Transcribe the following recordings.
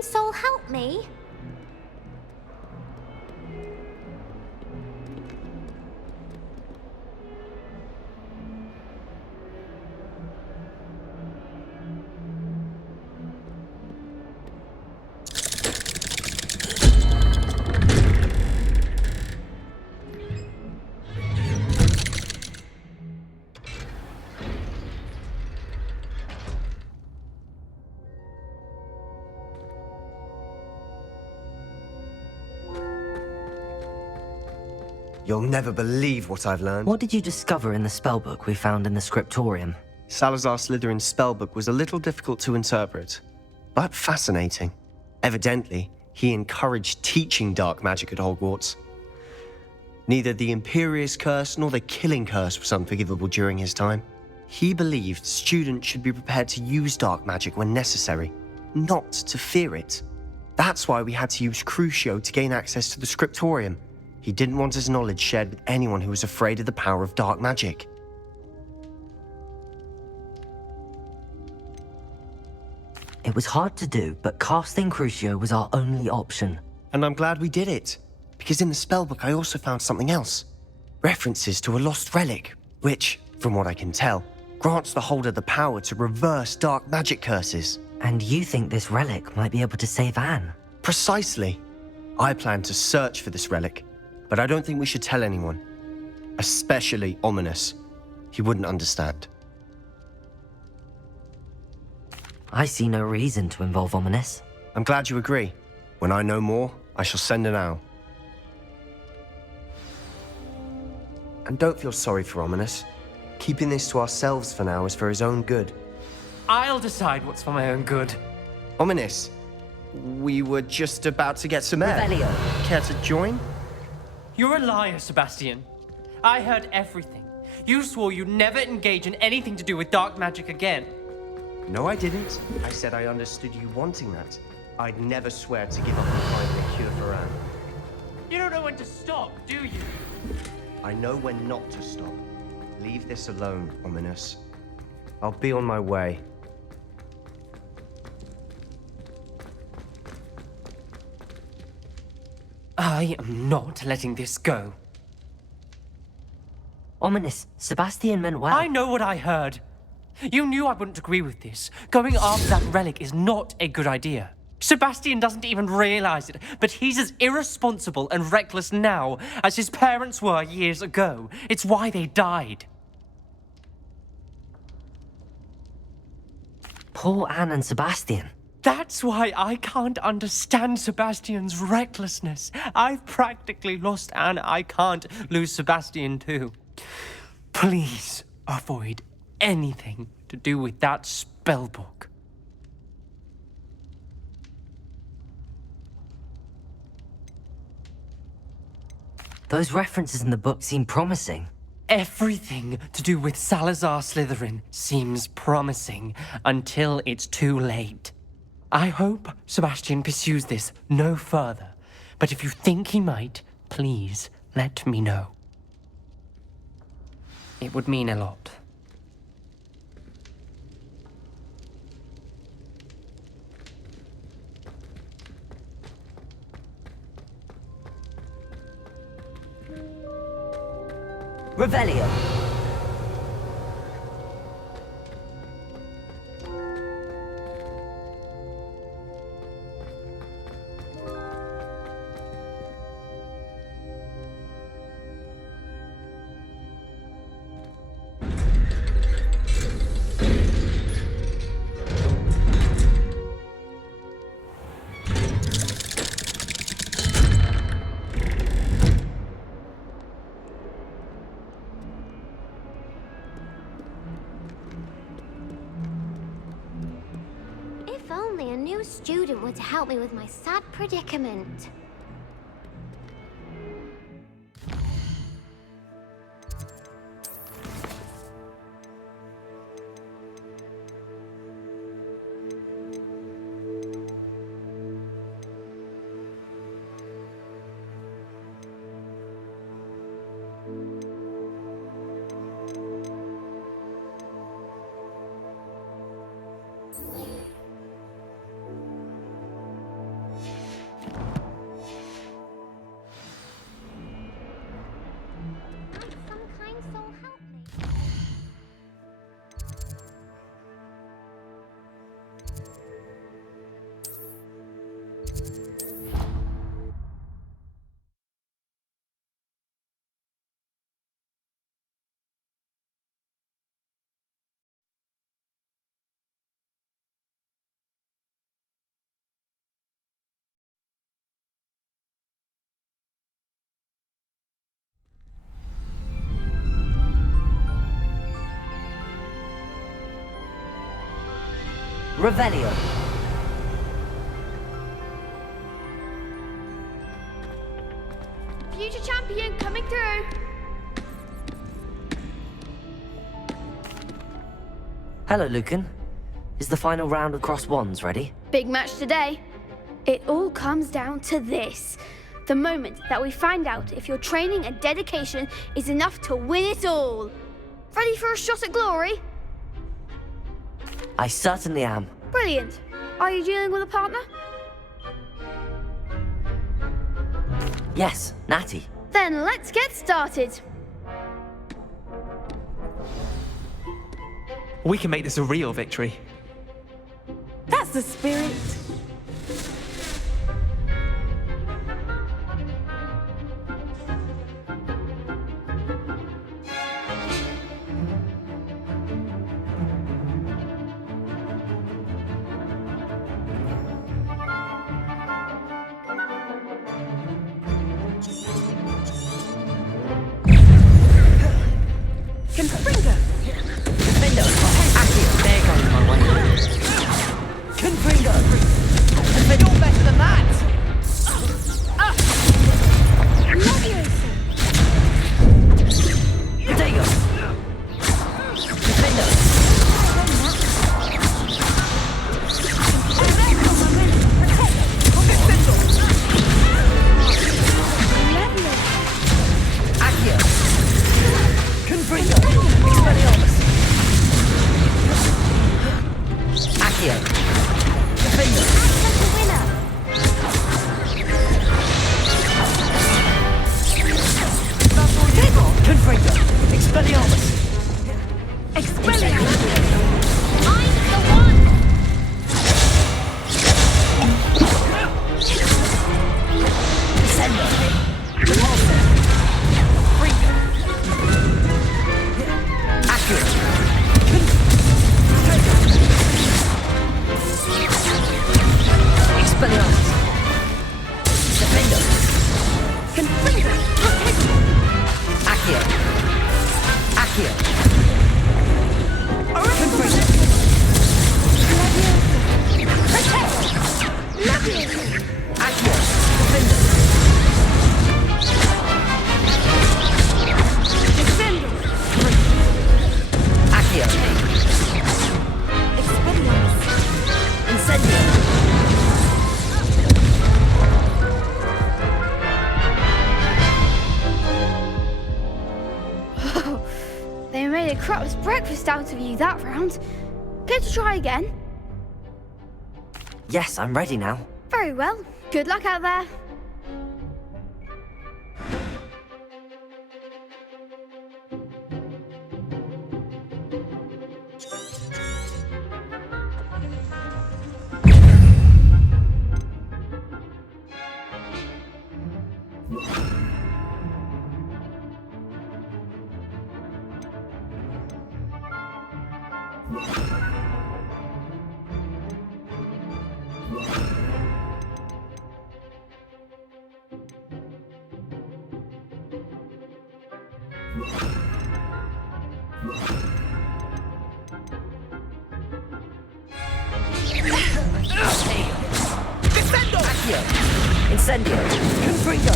Kind soul help me? You'll never believe what I've learned. What did you discover in the spellbook we found in the scriptorium? Salazar Slytherin's spellbook was a little difficult to interpret, but fascinating. Evidently, he encouraged teaching dark magic at Hogwarts. Neither the Imperious Curse nor the Killing Curse was unforgivable during his time. He believed students should be prepared to use dark magic when necessary, not to fear it. That's why we had to use Crucio to gain access to the scriptorium. He didn't want his knowledge shared with anyone who was afraid of the power of dark magic. It was hard to do, but casting Crucio was our only option. And I'm glad we did it, because in the spellbook I also found something else. References to a lost relic, which, from what I can tell, grants the holder the power to reverse dark magic curses. And you think this relic might be able to save Anne? Precisely. I plan to search for this relic, but I don't think we should tell anyone. Especially Ominous. He wouldn't understand. I see no reason to involve Ominous. I'm glad you agree. When I know more, I shall send an owl. And don't feel sorry for Ominous. Keeping this to ourselves for now is for his own good. I'll decide what's for my own good. Ominous, we were just about to get some air. Revelio. Care to join? You're a liar, Sebastian. I heard everything. You swore you'd never engage in anything to do with dark magic again. No, I didn't. I said I understood you wanting that. I'd never swear to give up on finding a cure for Anne. You don't know when to stop, do you? I know when not to stop. Leave this alone, Ominous. I'll be on my way. I am not letting this go. Ominous, Sebastian meant well. I know what I heard. You knew I wouldn't agree with this. Going after that relic is not a good idea. Sebastian doesn't even realize it, but he's as irresponsible and reckless now as his parents were years ago. It's why they died. Poor Anne and Sebastian. That's why I can't understand Sebastian's recklessness. I've practically lost Anne. I can't lose Sebastian too. Please avoid anything to do with that spellbook. Those references in the book seem promising. Everything to do with Salazar Slytherin seems promising until it's too late. I hope Sebastian pursues this no further, but if you think he might, please let me know. It would mean a lot. Revelio. If only a new student were to help me with my sad predicament. Revelio. Future champion coming through. Hello, Lucan. Is the final round of Cross Wands ready? Big match today. It all comes down to this. The moment that we find out if your training and dedication is enough to win it all. Ready for a shot at glory? I certainly am. Brilliant. Are you dealing with a partner? Yes, Natty. Then let's get started. We can make this a real victory. That's the spirit. Confringo! Confringo! Accio! There goes my way. Confringo! Confringo! You're better than that! There you go! Confringo! Accio! Confringo! Expelliarmus! Accio! Confringo! Confringo! Expelliarmus! Expelliarmus! I'm the one! Descendo! Accio! Expelliarmus! Defendo! Confringo! Accio! Accio! Confringo! Accio! Defendo! Accio! Incendio! They made a crap's breakfast out of you that round. Care to try again? Yes, I'm ready now. Very well. Good luck out there. Accio! Incendio! Confringo!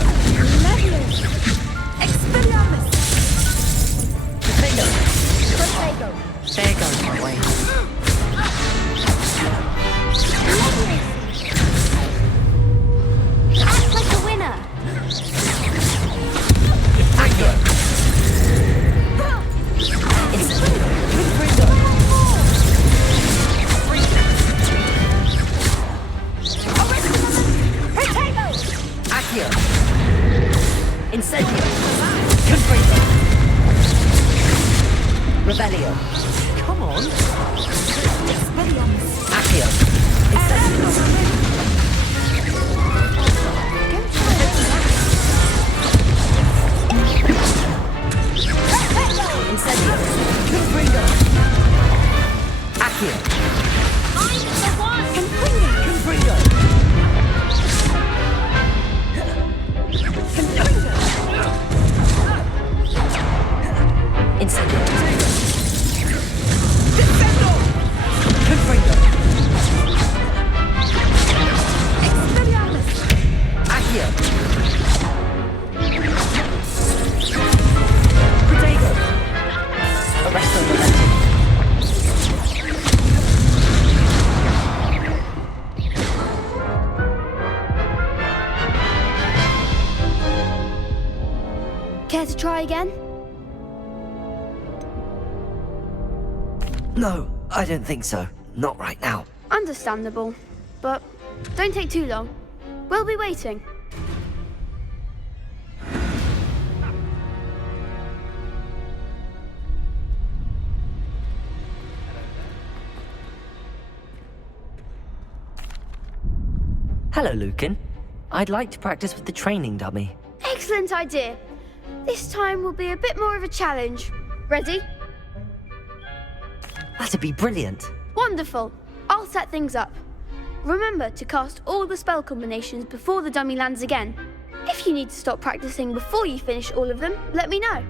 Expelliarmus! Defendo! Protego! There goes my way. Act like a winner. Accio! Incendio! Confringo! Accio! Incendio! Confringo! Revelio! Come on. Accio! Incendio! Incendio! Confringo! Accio! I'm the one. Confringo! Incendio! Confringo! Care to try again? No, I don't think so. Not right now. Understandable. But don't take too long. We'll be waiting. Hello, Lucan. I'd like to practice with the training dummy. Excellent idea. This time will be a bit more of a challenge. Ready? That'd be brilliant. Wonderful. I'll set things up. Remember to cast all the spell combinations before the dummy lands again. If you need to stop practicing before you finish all of them, let me know.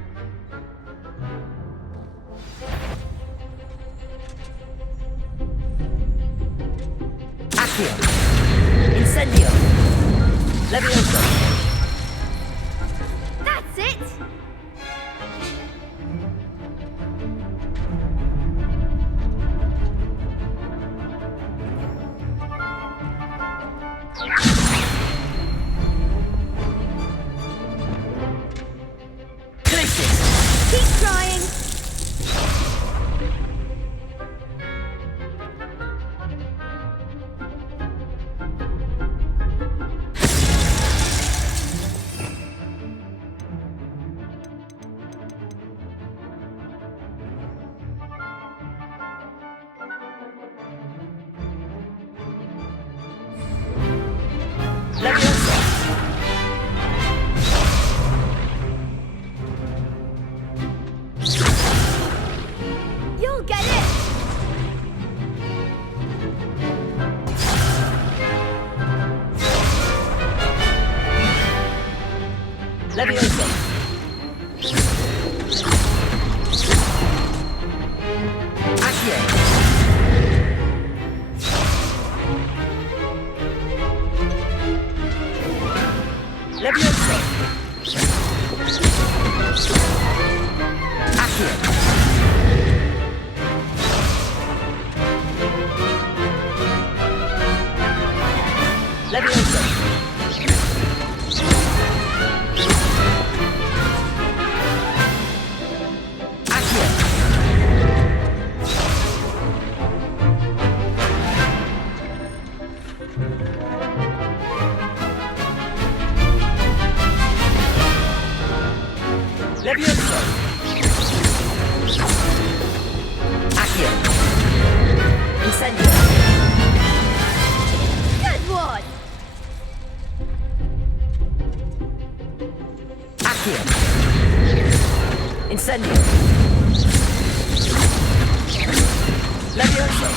Accio. Incendio. Levioso. That's it! Glacius. Keep trying! Levioso. You'll get it! Levioso. Accio. Levioso. Accio. Levioso. Accio. Levioso. Accio. Incendio. Good one! Accio. Incendio. Levioso.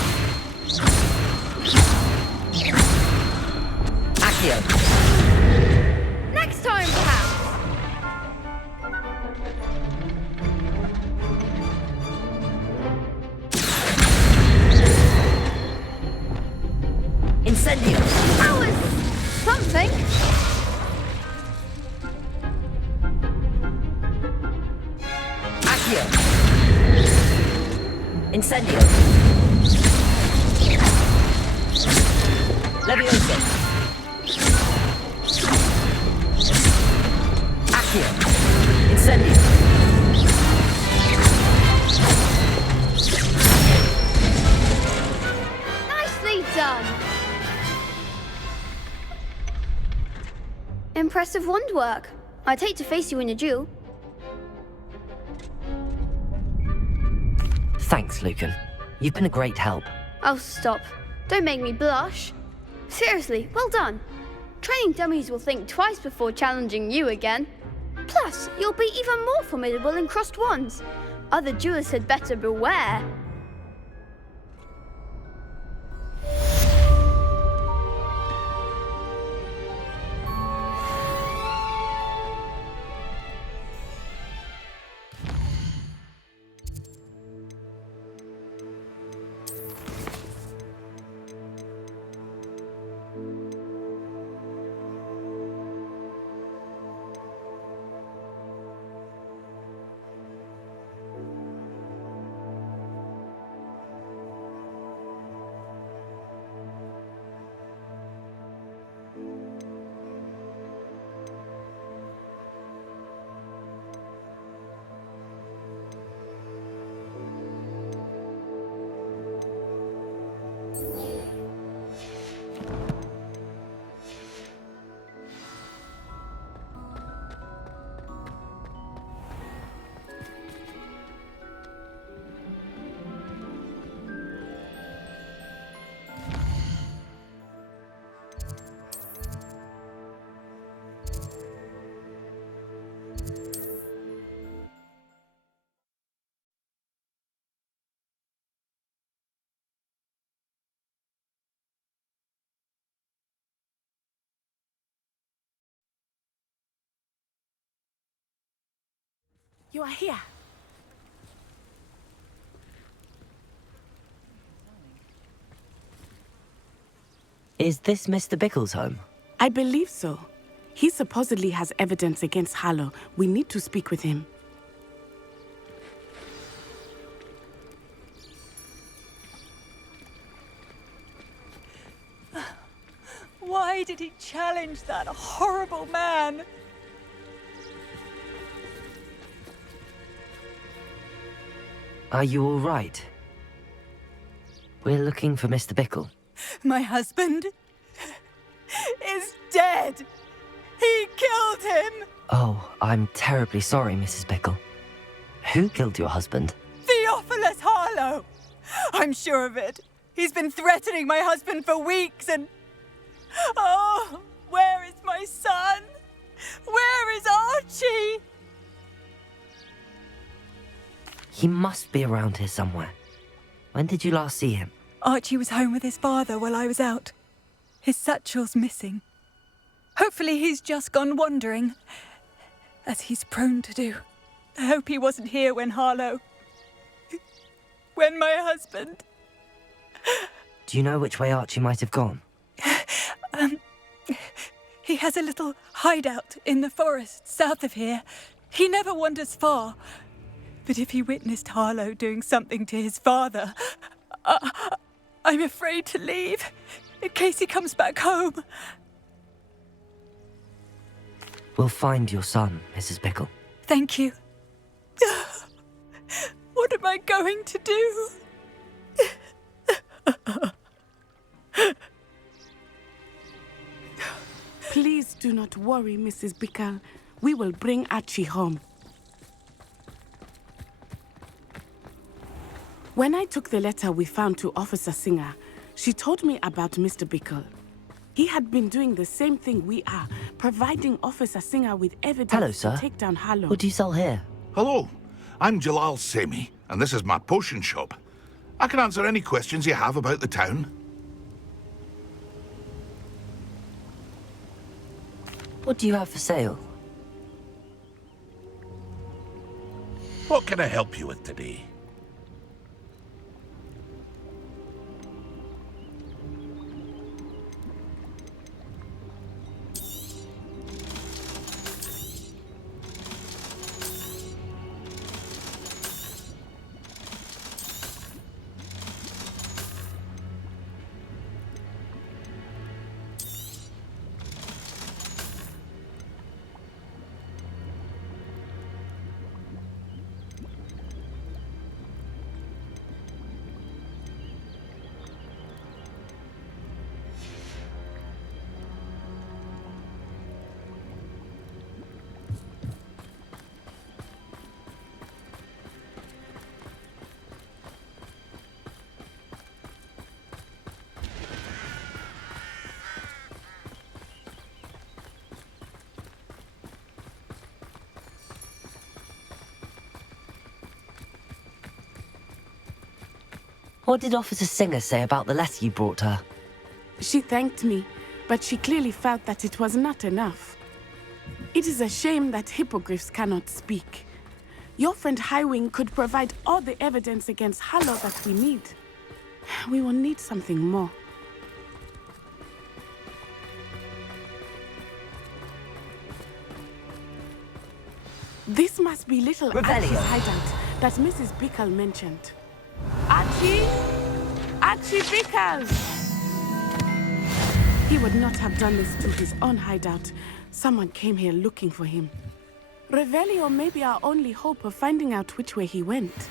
Accio. Next time, perhaps! Incendio. That was something. Accio. Incendio. Levioso. Accio. Incendio. Nicely done. Impressive wand work. I'd hate to face you in a duel. Thanks, Lucan. You've been a great help. Oh, stop. Don't make me blush. Seriously, well done. Training dummies will think twice before challenging you again. Plus, you'll be even more formidable in crossed wands. Other duelists had better beware. You are here. Is this Mr. Bickle's home? I believe so. He supposedly has evidence against Harlow. We need to speak with him. Why did he challenge that horrible man? Are you all right? We're looking for Mr. Bickle. My husband is dead. He killed him. Oh, I'm terribly sorry, Mrs. Bickle. Who killed your husband? Theophilus Harlow. I'm sure of it. He's been threatening my husband for weeks and... Oh, where is my son? Where is Archie? He must be around here somewhere. When did you last see him? Archie was home with his father while I was out. His satchel's missing. Hopefully he's just gone wandering, as he's prone to do. I hope he wasn't here when Harlow... when my husband... Do you know which way Archie might have gone? He has a little hideout in the forest south of here. He never wanders far. But if he witnessed Harlow doing something to his father, I'm afraid to leave, in case he comes back home. We'll find your son, Mrs. Bickle. Thank you. What am I going to do? Please do not worry, Mrs. Bickle. We will bring Archie home. When I took the letter we found to Officer Singer, she told me about Mr. Bickle. He had been doing the same thing we are, providing Officer Singer with evidence Hello, sir. to take down Harlow. What do you sell here? Hello, I'm Jalal Semi, and this is my potion shop. I can answer any questions you have about the town. What do you have for sale? What can I help you with today? What did Officer Singer say about the letter you brought her? She thanked me, but she clearly felt that it was not enough. It is a shame that hippogriffs cannot speak. Your friend Highwing could provide all the evidence against Harlow that we need. We will need something more. This must be little Archie's hideout that Mrs. Bickle mentioned. Archie? Archie Bickle! He would not have done this to his own hideout. Someone came here looking for him. Revelio may be our only hope of finding out which way he went.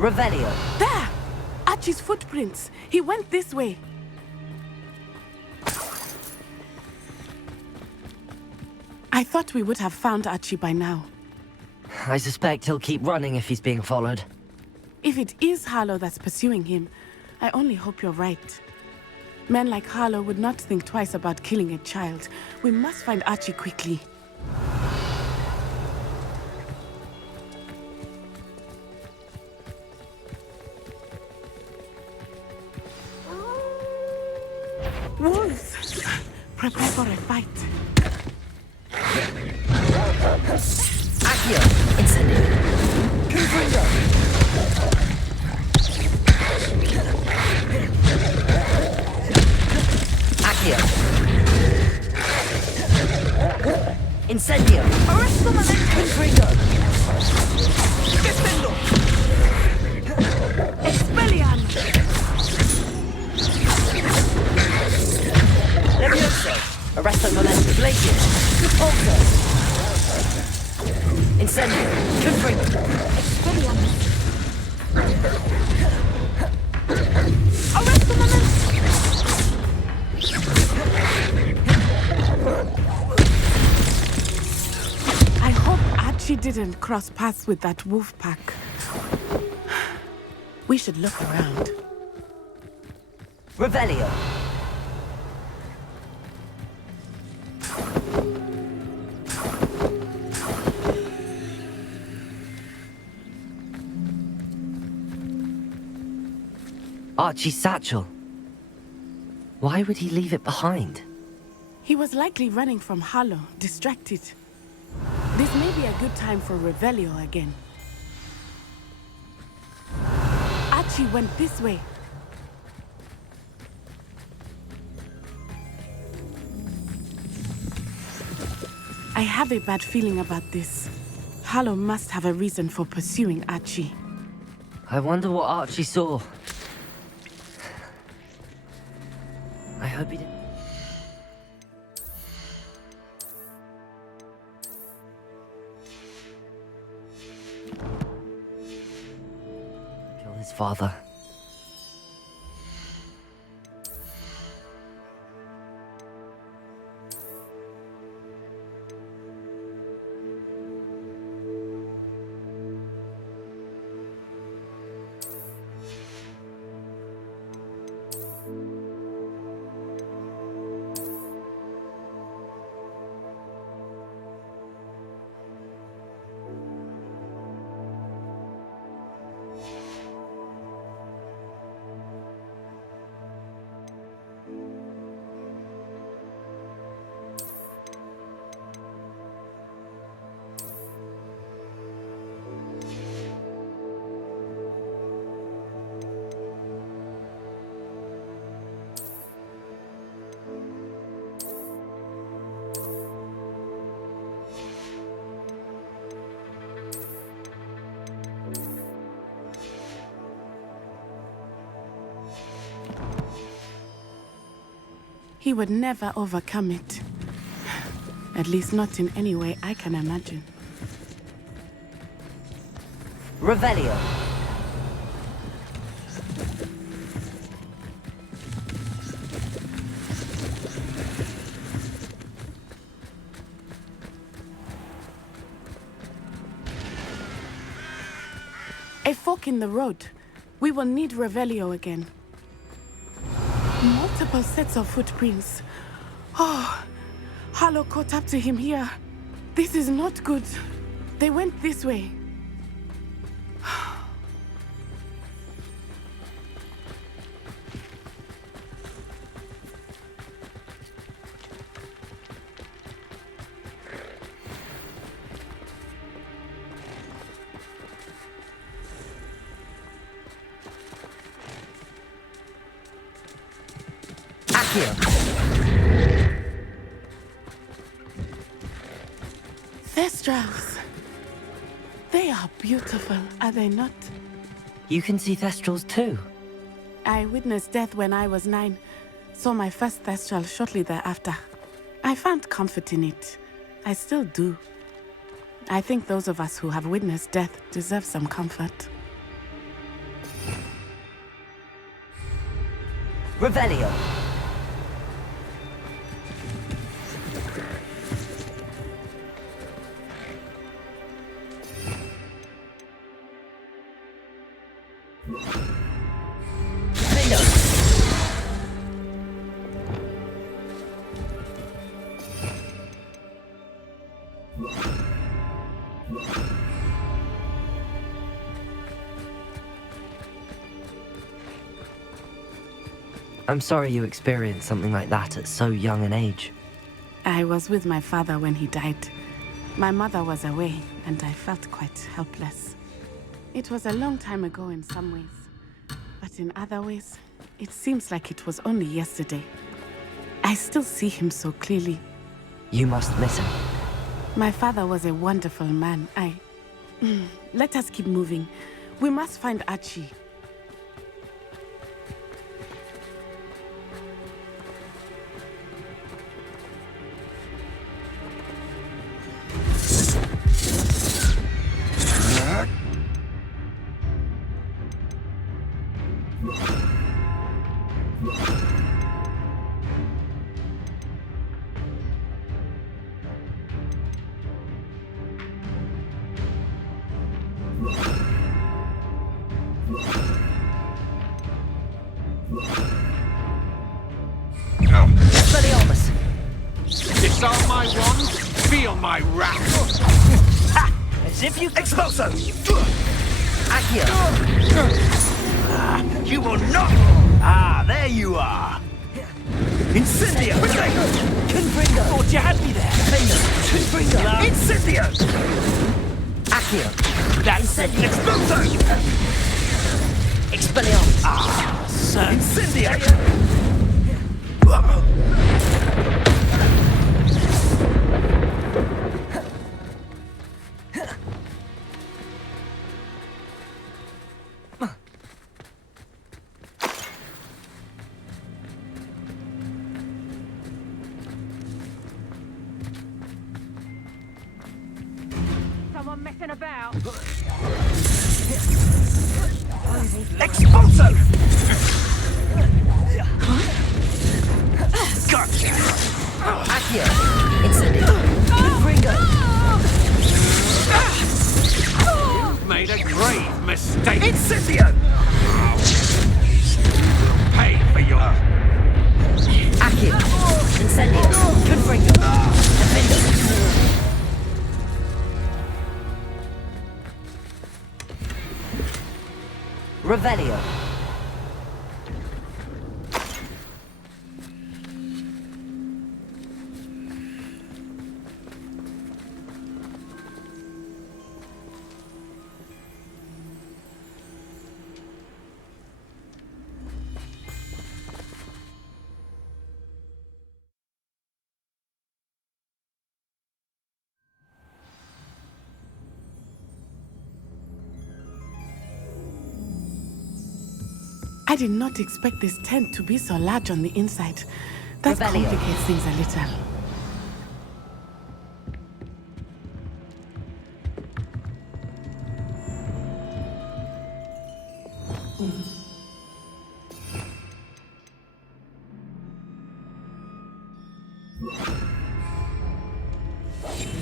Revelio. There! Archie's footprints. He went this way. I thought we would have found Archie by now. I suspect he'll keep running if he's being followed. If it is Harlow that's pursuing him, I only hope you're right. Men like Harlow would not think twice about killing a child. We must find Archie quickly. Wolves! Prepare for a fight. Accio. Incendio. Confringo. Accio. Incendio. Confringo. Defendo! Expelliarmus! Levioso. Arresto Valente. Glacier. Repulsor. Incendio. Confringo. Expelliarmus. Arresto moment! I hope Archie didn't cross paths with that wolf pack. We should look around. Revelio. Archie's satchel. Why would he leave it behind? He was likely running from Harlow, distracted. This may be a good time for Revelio again. Archie went this way. I have a bad feeling about this. Harlow must have a reason for pursuing Archie. I wonder what Archie saw. I hope he didn't. Kill his father. He would never overcome it. At least not in any way I can imagine. Revelio. A fork in the road. We will need Revelio again. Multiple sets of footprints. Oh, Harlow caught up to him here. This is not good. They went this way. Accio. Thestrals. They are beautiful, are they not? You can see Thestrals too. I witnessed death when I was 9. Saw my first Thestral shortly thereafter. I found comfort in it. I still do. I think those of us who have witnessed death deserve some comfort. Revelio. I'm sorry you experienced something like that at so young an age. I was with my father when he died. My mother was away, and I felt quite helpless. It was a long time ago in some ways, but in other ways, it seems like it was only yesterday. I still see him so clearly. You must miss him. My father was a wonderful man. Let us keep moving. We must find Archie. Disarm my wand, feel my wrath. As if you... Expulso! Accio. You will not! There you are! Incendio! Confringo. Thought you had me there! Confringo. Incendio! Accio. That's it! Expulso! Expelliarmus. Sir! Incendio! Someone messing about. Expulso! Gotcha! Accio. Incendio. Confringo. You've made a grave mistake! Incendio! Pay for your... Accio. Incendio. Confringo. Defendo. Revelio. I did not expect this tent to be so large on the inside. That Revelio. complicates things a little.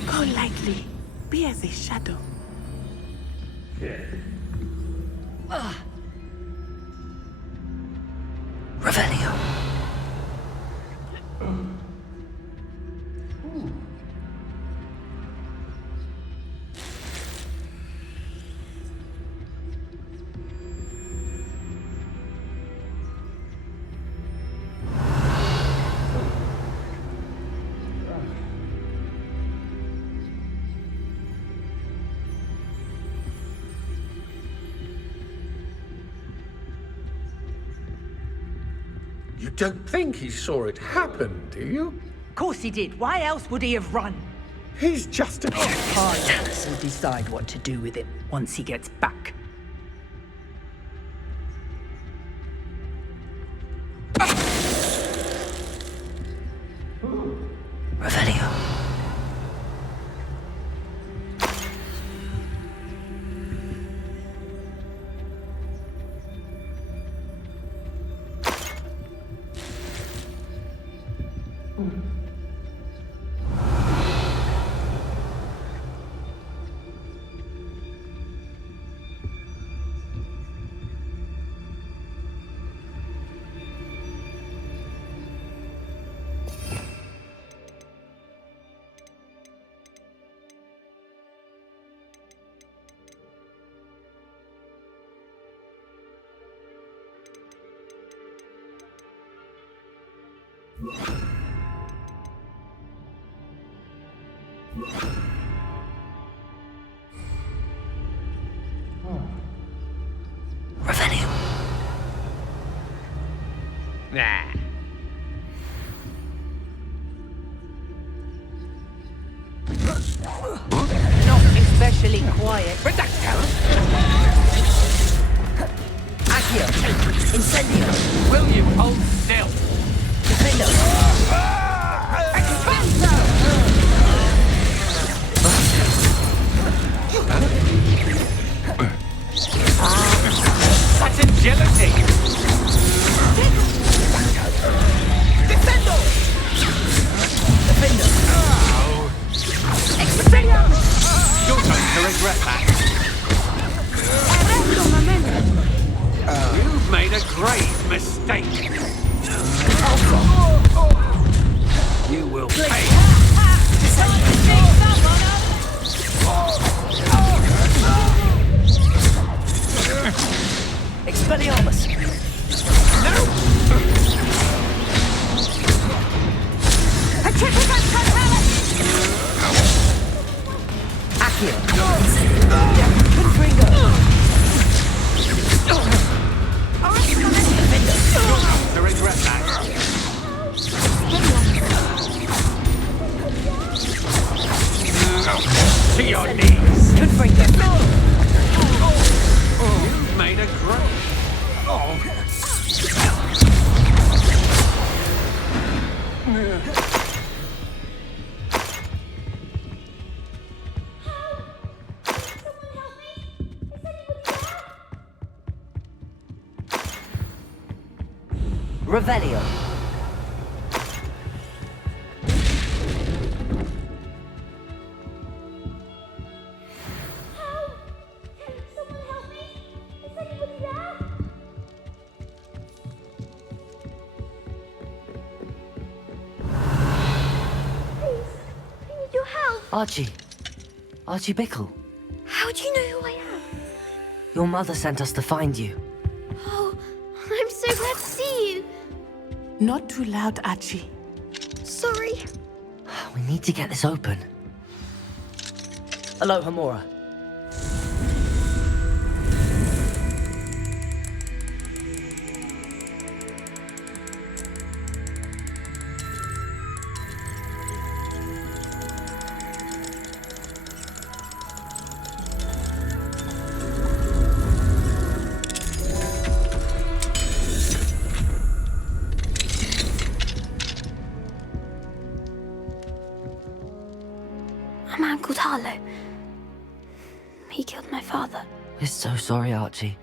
Go lightly. Be as a shadow. Revelio. You don't think he saw it happen, do you? Of course he did. Why else would he have run? He's just an... Hogwarts will decide what to do with it once he gets back. Revelio. Not especially quiet. But that counts. Accio. Incendio. Will you hold still? Defendo. Expanso. Such agility. Defendo. Defendo. You're going to regret that. You've made a grave mistake. You will pay. Expelliarmus. No! Accio. Confringo. To regret that. To your knees. Confringo. You've made a grave. Revelio. Archie. Archie Bickle. How do you know who I am? Your mother sent us to find you. Oh, I'm so glad to see you. Not too loud, Archie. Sorry. We need to get this open. Aloha, Mora. A man called Harlow. He killed my father. We're so sorry, Archie.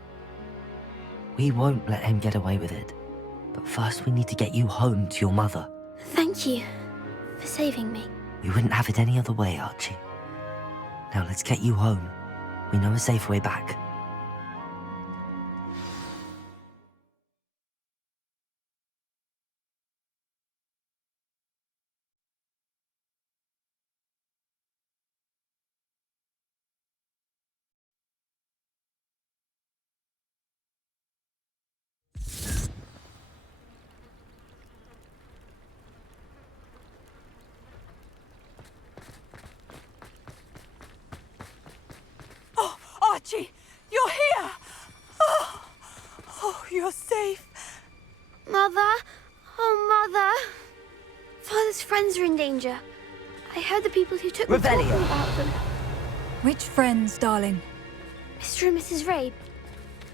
We won't let him get away with it. But first we need to get you home to your mother. Thank you for saving me. We wouldn't have it any other way, Archie. Now let's get you home. We know a safe way back. Archie, you're here! Oh, you're safe. Mother? Oh, Mother. Father's friends are in danger. I heard the people who took me talking about them. Which friends, darling? Mr. and Mrs. Rabe.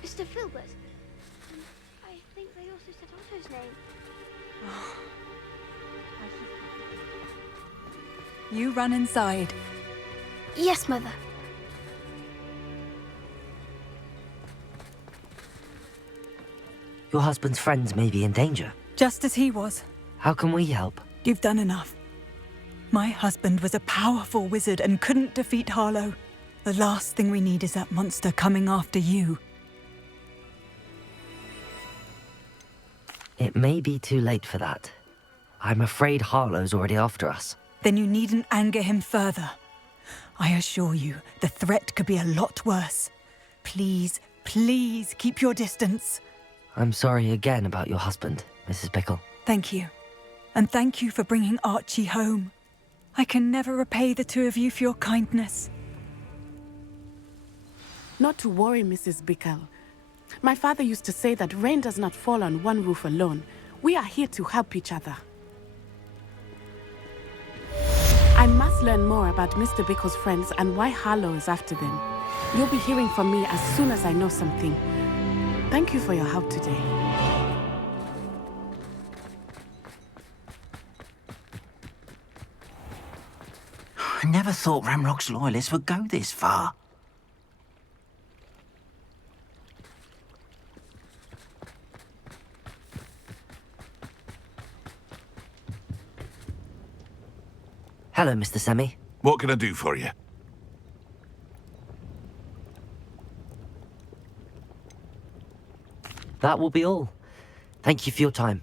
Mr. Filbert. I think they also said Otto's name. You run inside. Yes, Mother. Your husband's friends may be in danger. Just as he was. How can we help? You've done enough. My husband was a powerful wizard and couldn't defeat Harlow. The last thing we need is that monster coming after you. It may be too late for that. I'm afraid Harlow's already after us. Then you needn't anger him further. I assure you, the threat could be a lot worse. Please, please keep your distance. I'm sorry again about your husband, Mrs. Bickle. Thank you. And thank you for bringing Archie home. I can never repay the two of you for your kindness. Not to worry, Mrs. Bickle. My father used to say that rain does not fall on one roof alone. We are here to help each other. I must learn more about Mr. Bickle's friends and why Harlow is after them. You'll be hearing from me as soon as I know something. Thank you for your help today. I never thought Ramrock's loyalists would go this far. Hello, Mr. Semi. What can I do for you? That will be all. Thank you for your time.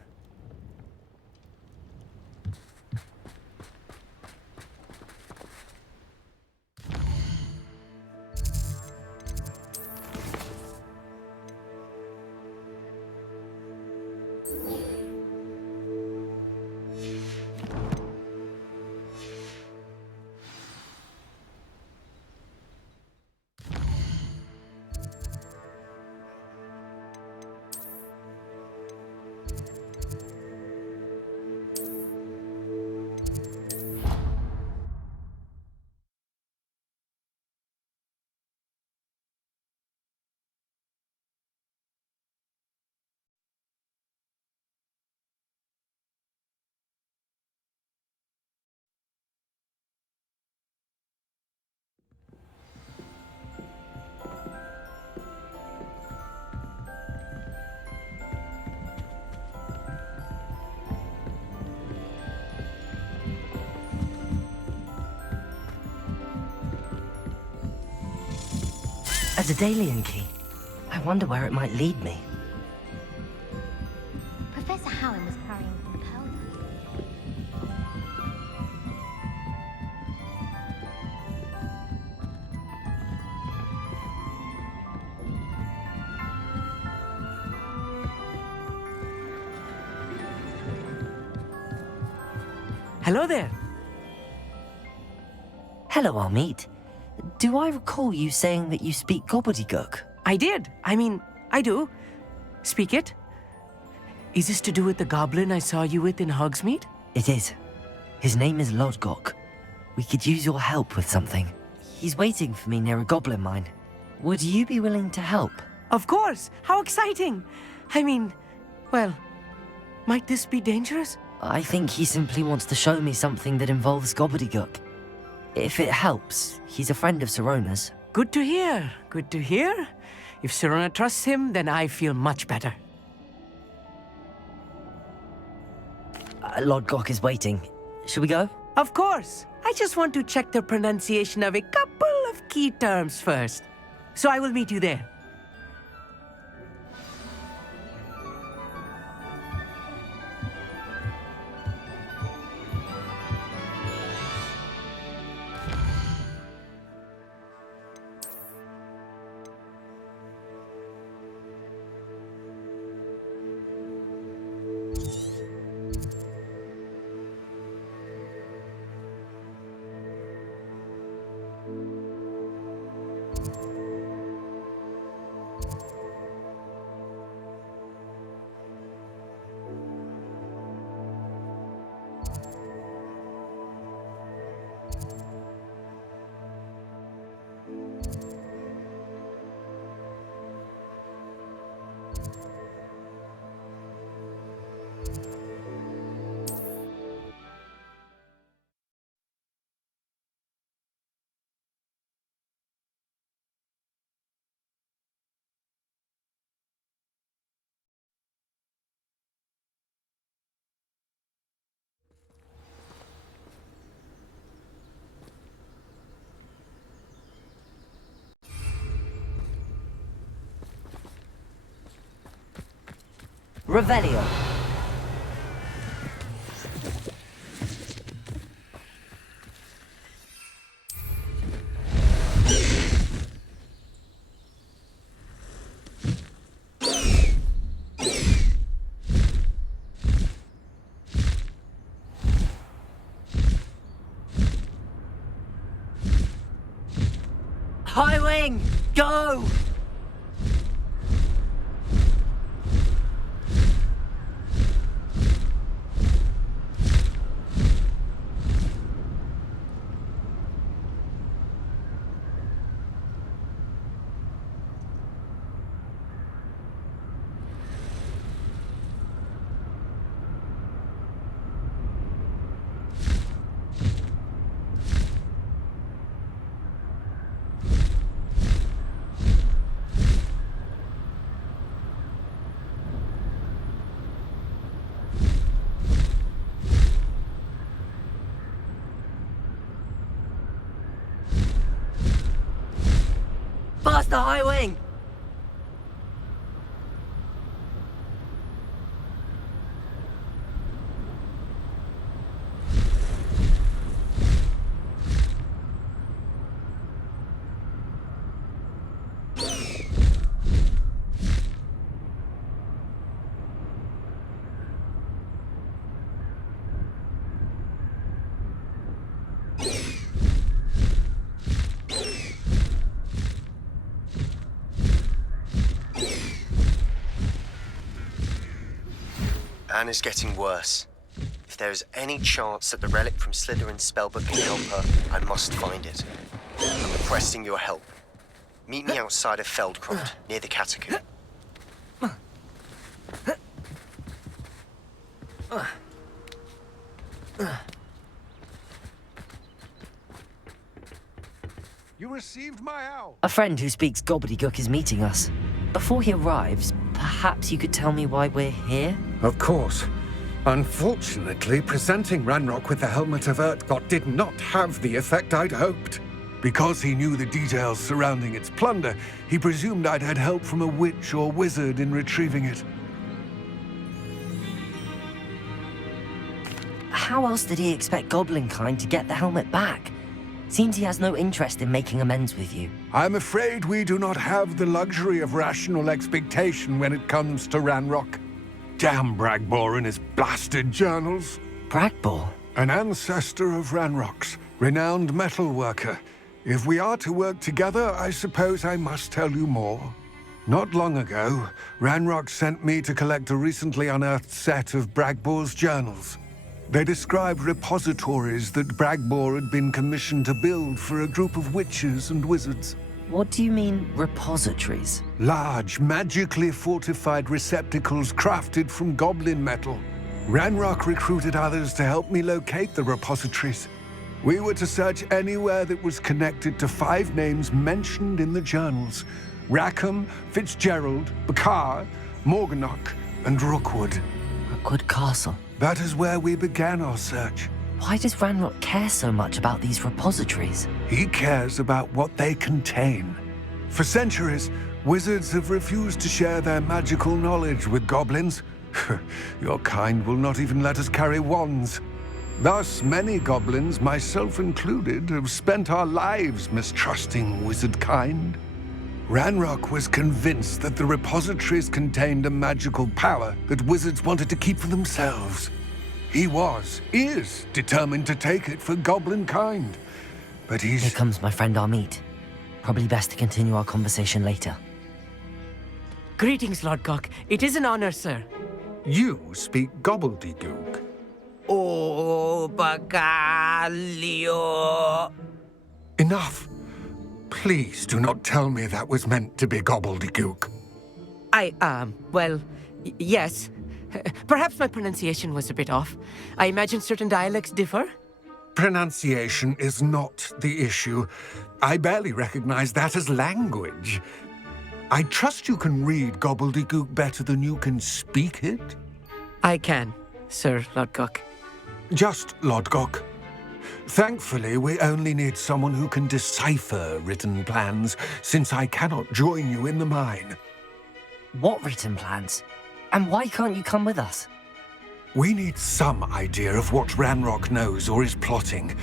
A Daedalian key. I wonder where it might lead me. Professor Hallam was carrying some powder. Hello there. Hello, Armeet. Do I recall you saying that you speak gobbledygook? I did. I do. Speak it. Is this to do with the goblin I saw you with in Hogsmeade? It is. His name is Lodgok. We could use your help with something. He's waiting for me near a goblin mine. Would you be willing to help? Of course. How exciting. Well, might this be dangerous? I think he simply wants to show me something that involves gobbledygook. If it helps, he's a friend of Sirona's. Good to hear. Good to hear. If Sirona trusts him, then I feel much better. Lodgok is waiting. Should we go? Of course. I just want to check the pronunciation of a couple of key terms first. So I will meet you there. Revelio. High wing, go! Master High Wing! Anne is getting worse. If there is any chance that the relic from Slytherin's spellbook can help her, I must find it. I'm requesting your help. Meet me outside of Feldcroft, near the catacomb. You received my owl. A friend who speaks gobbledygook is meeting us. Before he arrives, perhaps you could tell me why we're here? Of course. Unfortunately, presenting Ranrock with the Helmet of Urtkot did not have the effect I'd hoped. Because he knew the details surrounding its plunder, he presumed I'd had help from a witch or wizard in retrieving it. How else did he expect Goblinkind to get the helmet back? Seems he has no interest in making amends with you. I'm afraid we do not have the luxury of rational expectation when it comes to Ranrock. Damn Bragbor and his blasted journals. Bragbor? An ancestor of Ranrock's, renowned metalworker. If we are to work together, I suppose I must tell you more. Not long ago, Ranrock sent me to collect a recently unearthed set of Bragbor's journals. They described repositories that Bragbor had been commissioned to build for a group of witches and wizards. What do you mean, repositories? Large, magically fortified receptacles crafted from goblin metal. Ranrock recruited others to help me locate the repositories. We were to search anywhere that was connected to 5 names mentioned in the journals: Rackham, Fitzgerald, Bakar, Morganach, and Rookwood. Rookwood Castle. That is where we began our search. Why does Ranrock care so much about these repositories? He cares about what they contain. For centuries, wizards have refused to share their magical knowledge with goblins. Your kind will not even let us carry wands. Thus, many goblins, myself included, have spent our lives mistrusting wizard kind. Ranrock was convinced that the repositories contained a magical power that wizards wanted to keep for themselves. He is determined to take it for goblin kind. But he's... Here comes my friend Amit. Probably best to continue our conversation later. Greetings, Lord Gok. It is an honor, sir. You speak gobbledygook. Oh, Bacalio. Enough. Please do not tell me that was meant to be gobbledygook. Yes. Perhaps my pronunciation was a bit off. I imagine certain dialects differ. Pronunciation is not the issue. I barely recognize that as language. I trust you can read gobbledygook better than you can speak it? I can, Sir Lodgok. Just Lodgok. Thankfully, we only need someone who can decipher written plans, since I cannot join you in the mine. What written plans? And why can't you come with us? We need some idea of what Ranrock knows or is plotting.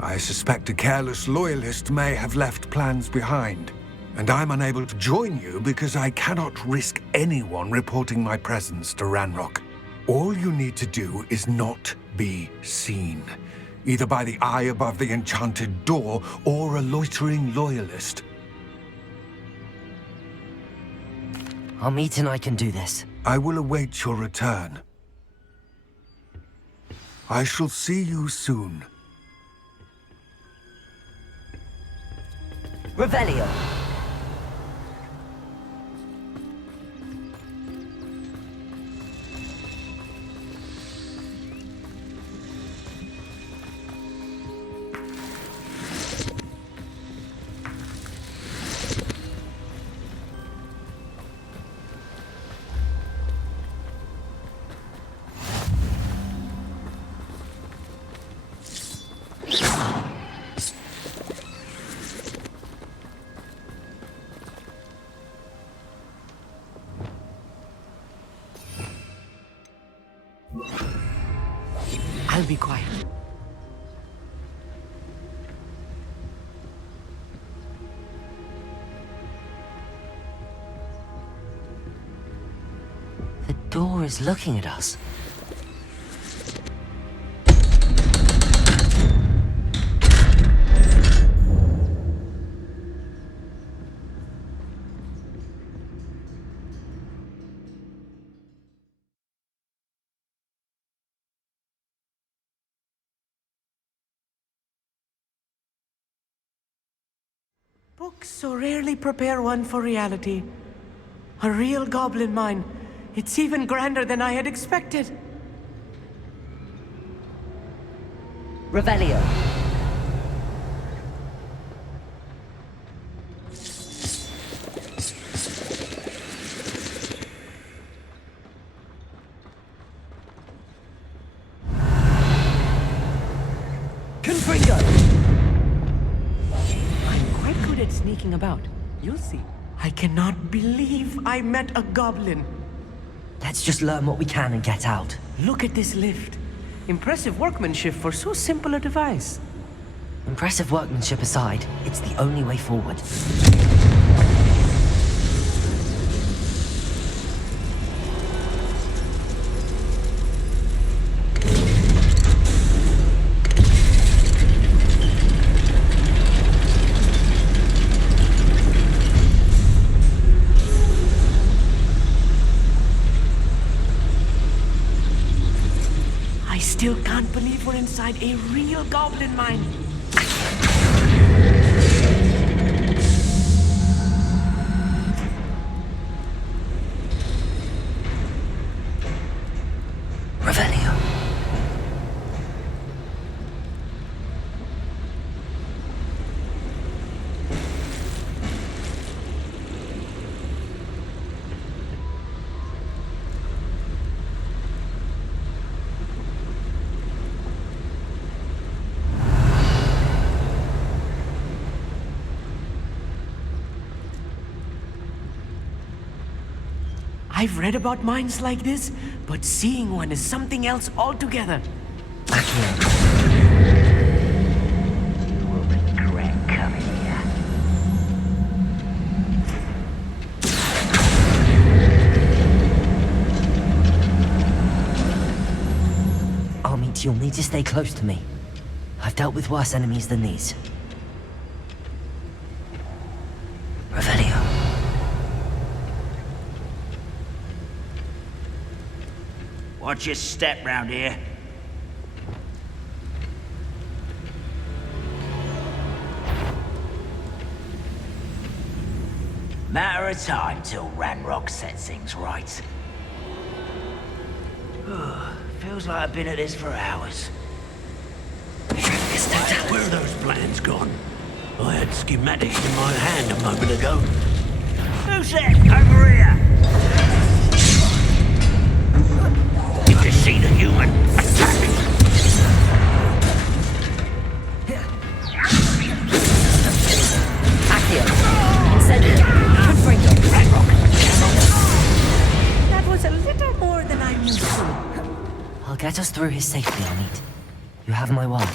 I suspect a careless loyalist may have left plans behind. And I'm unable to join you because I cannot risk anyone reporting my presence to Ranrock. All you need to do is not be seen. Either by the eye above the enchanted door, or a loitering loyalist. Amit and I can do this. I will await your return. I shall see you soon. Revelio! Better be quiet. The door is looking at us. Books so rarely prepare one for reality. A real goblin mine. It's even grander than I had expected. Revelio. Confringo! I'm quite good at sneaking about. You'll see. I cannot believe I met a goblin. Let's just learn what we can and get out. Look at this lift. Impressive workmanship for so simple a device. Impressive workmanship aside, it's the only way forward. I still can't believe we're inside a real goblin mine. Revelio. I've read about mines like this, but seeing one is something else altogether. You will regret coming here. Armit, you'll need to stay close to me. I've dealt with worse enemies than these. Revelio. Watch your step round here. Matter of time till Ranrock sets things right. Feels like I've been at this for hours. Where are those plans gone? I had schematics in my hand a moment ago. Who's that? Over here! If you see the human, attack! Accio. Incendio. Confringo. Ranrock! That was a little more than I'm used to. I'll get us through his safety, Armit. You have my word.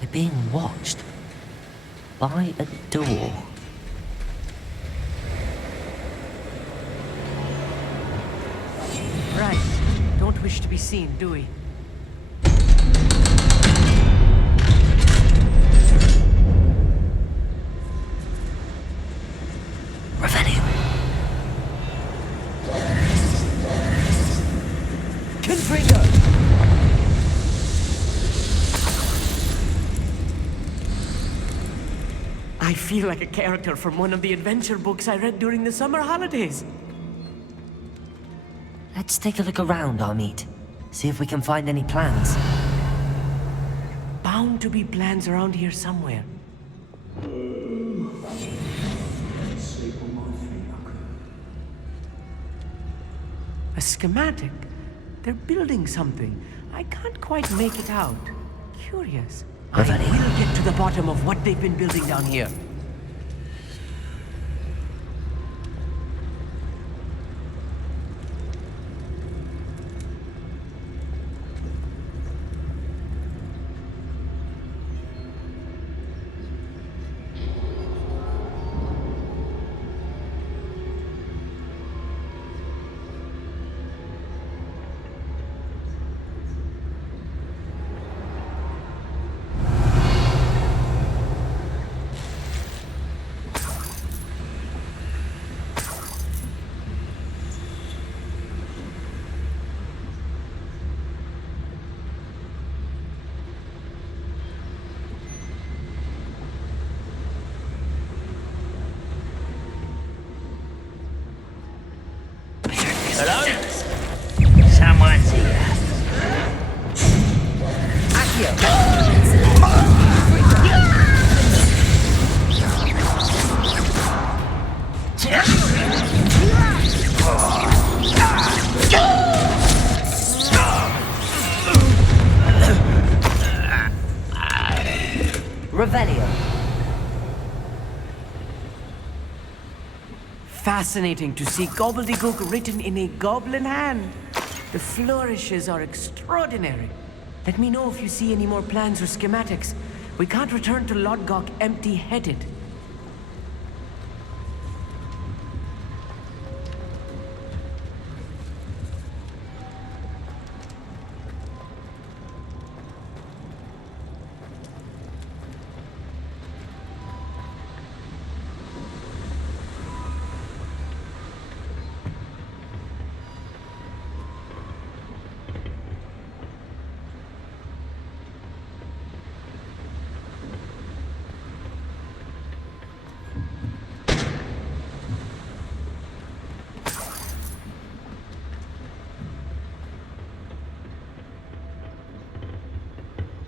We're being watched by a door. Right. Don't wish to be seen, do we? Revelio. Confringo! I feel like a character from one of the adventure books I read during the summer holidays. Let's take a look around, Armit. See if we can find any plans. Bound to be plans around here somewhere. A schematic? They're building something. I can't quite make it out. Curious. I will get to the bottom of what they've been building down here. Hello? Someone's here. Revelio. Fascinating to see gobbledygook written in a goblin hand. The flourishes are extraordinary. Let me know if you see any more plans or schematics. We can't return to Lodgok empty-headed.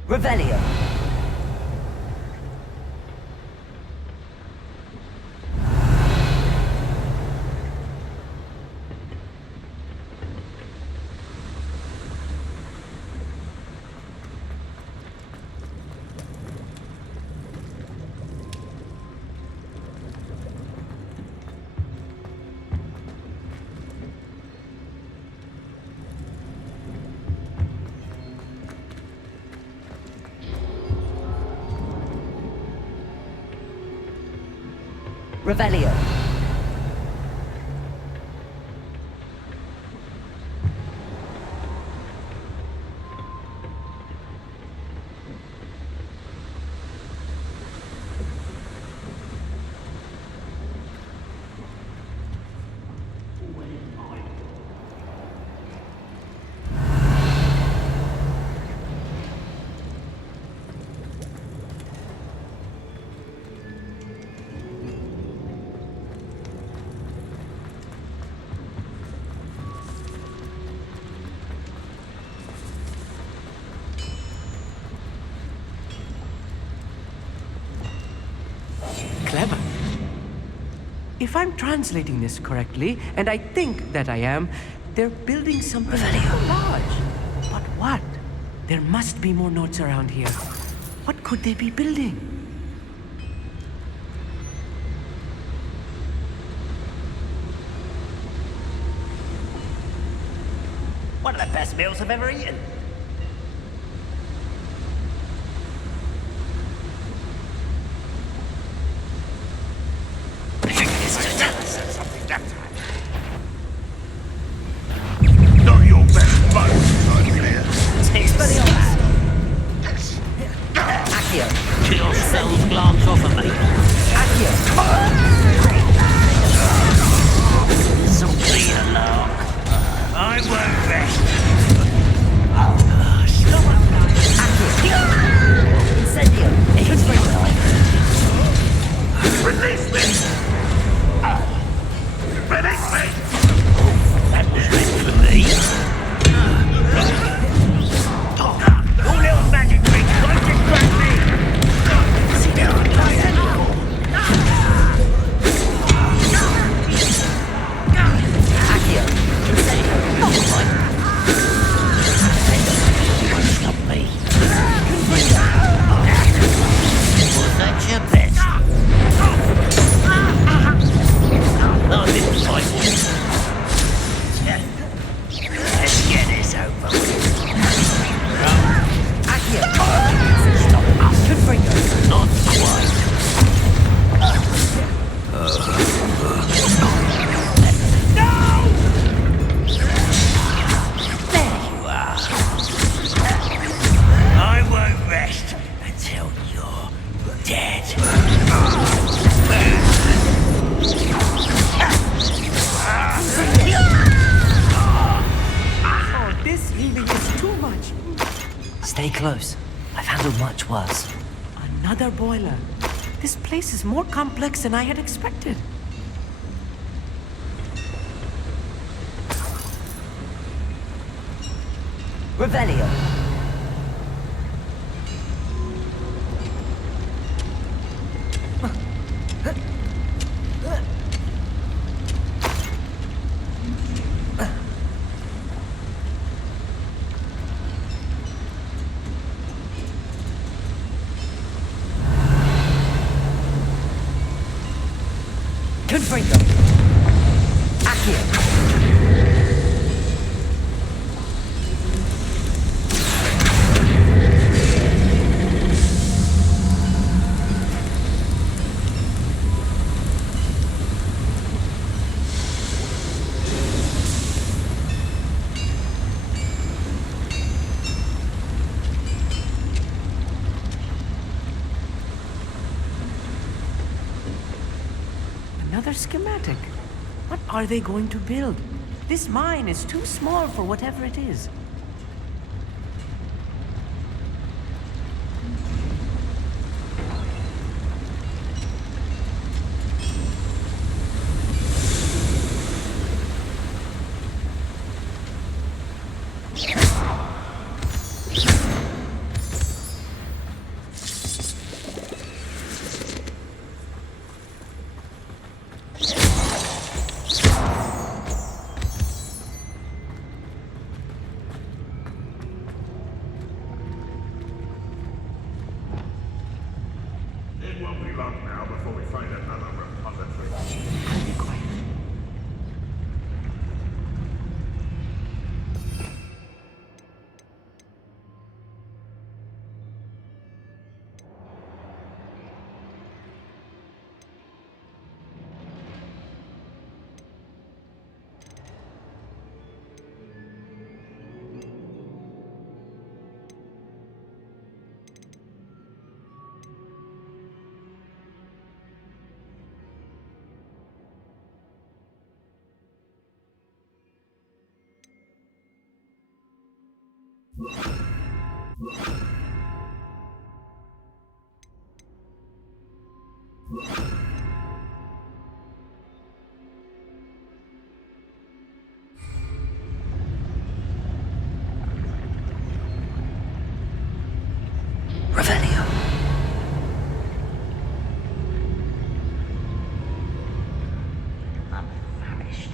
Revelio. Revelio. Clever. If I'm translating this correctly, and I think that I am, they're building something large. But what? There must be more notes around here. What could they be building? One of the best meals I've ever eaten. Not your best boat, I'm clear. Accio. Chill spells glance off of me. Accio. So clear, love. I won't rest. Stay close. I've handled much worse. Another boiler. This place is more complex than I had expected. Revelio. Confringo. Accio. Another schematic. What are they going to build? This mine is too small for whatever it is. It won't be long now before we find another repository. I'll be quiet. Revelio. I'm famished.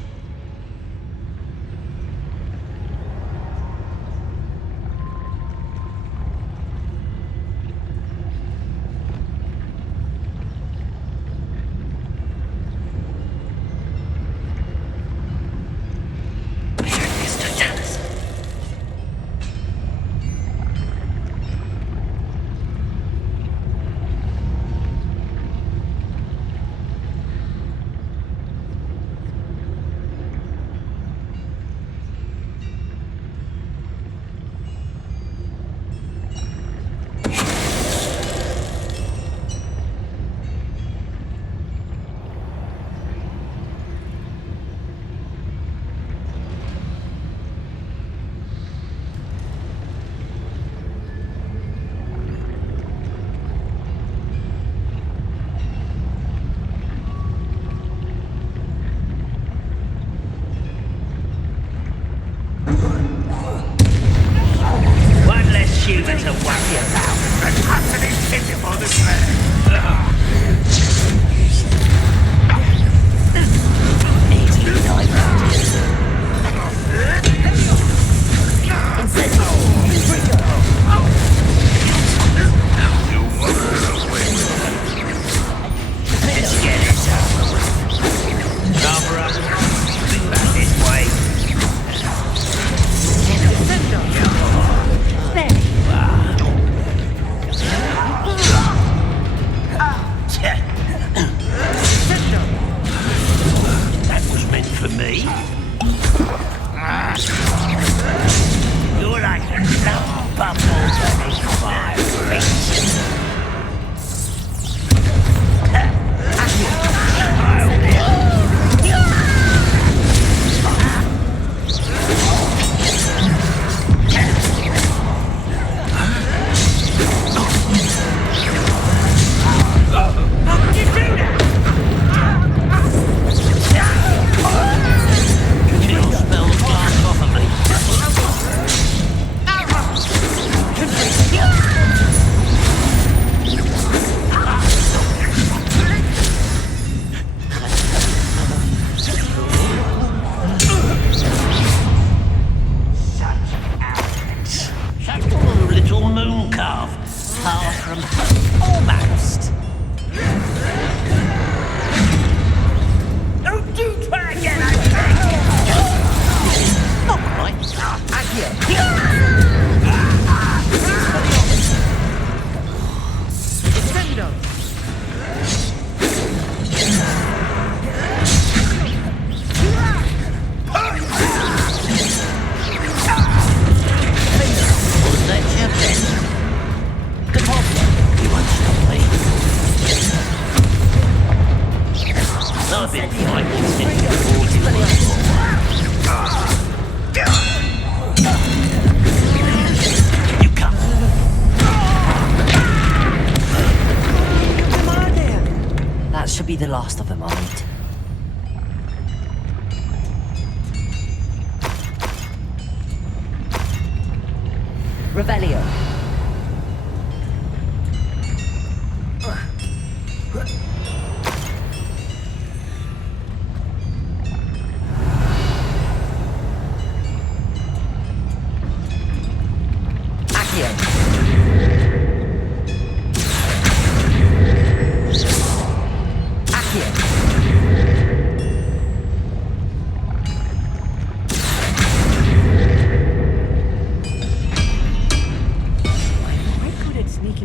Humans to worry about. And utterly pitiful despair. 89 years. Let's get it done. Barbara, back this way. There you are. That was meant for me. You're like a lump bubbles on his fire feet. the last of them, Amit. Revelio.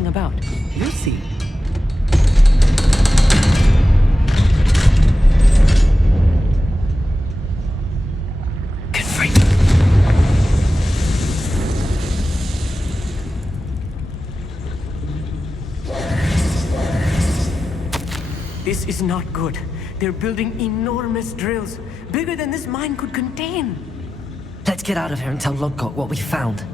About. You'll see. This is not good. They're building enormous drills, bigger than this mine could contain. Let's get out of here and tell Lodgok what we found.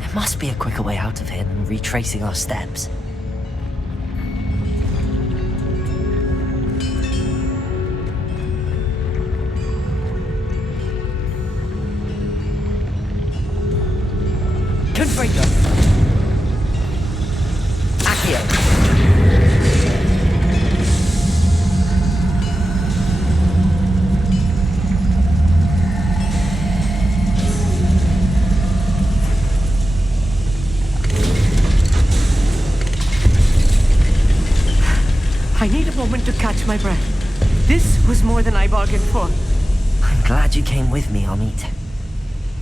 There must be a quicker way out of here than retracing our steps. Confringo. Accio. I need a moment to catch my breath. This was more than I bargained for. I'm glad you came with me, Amit.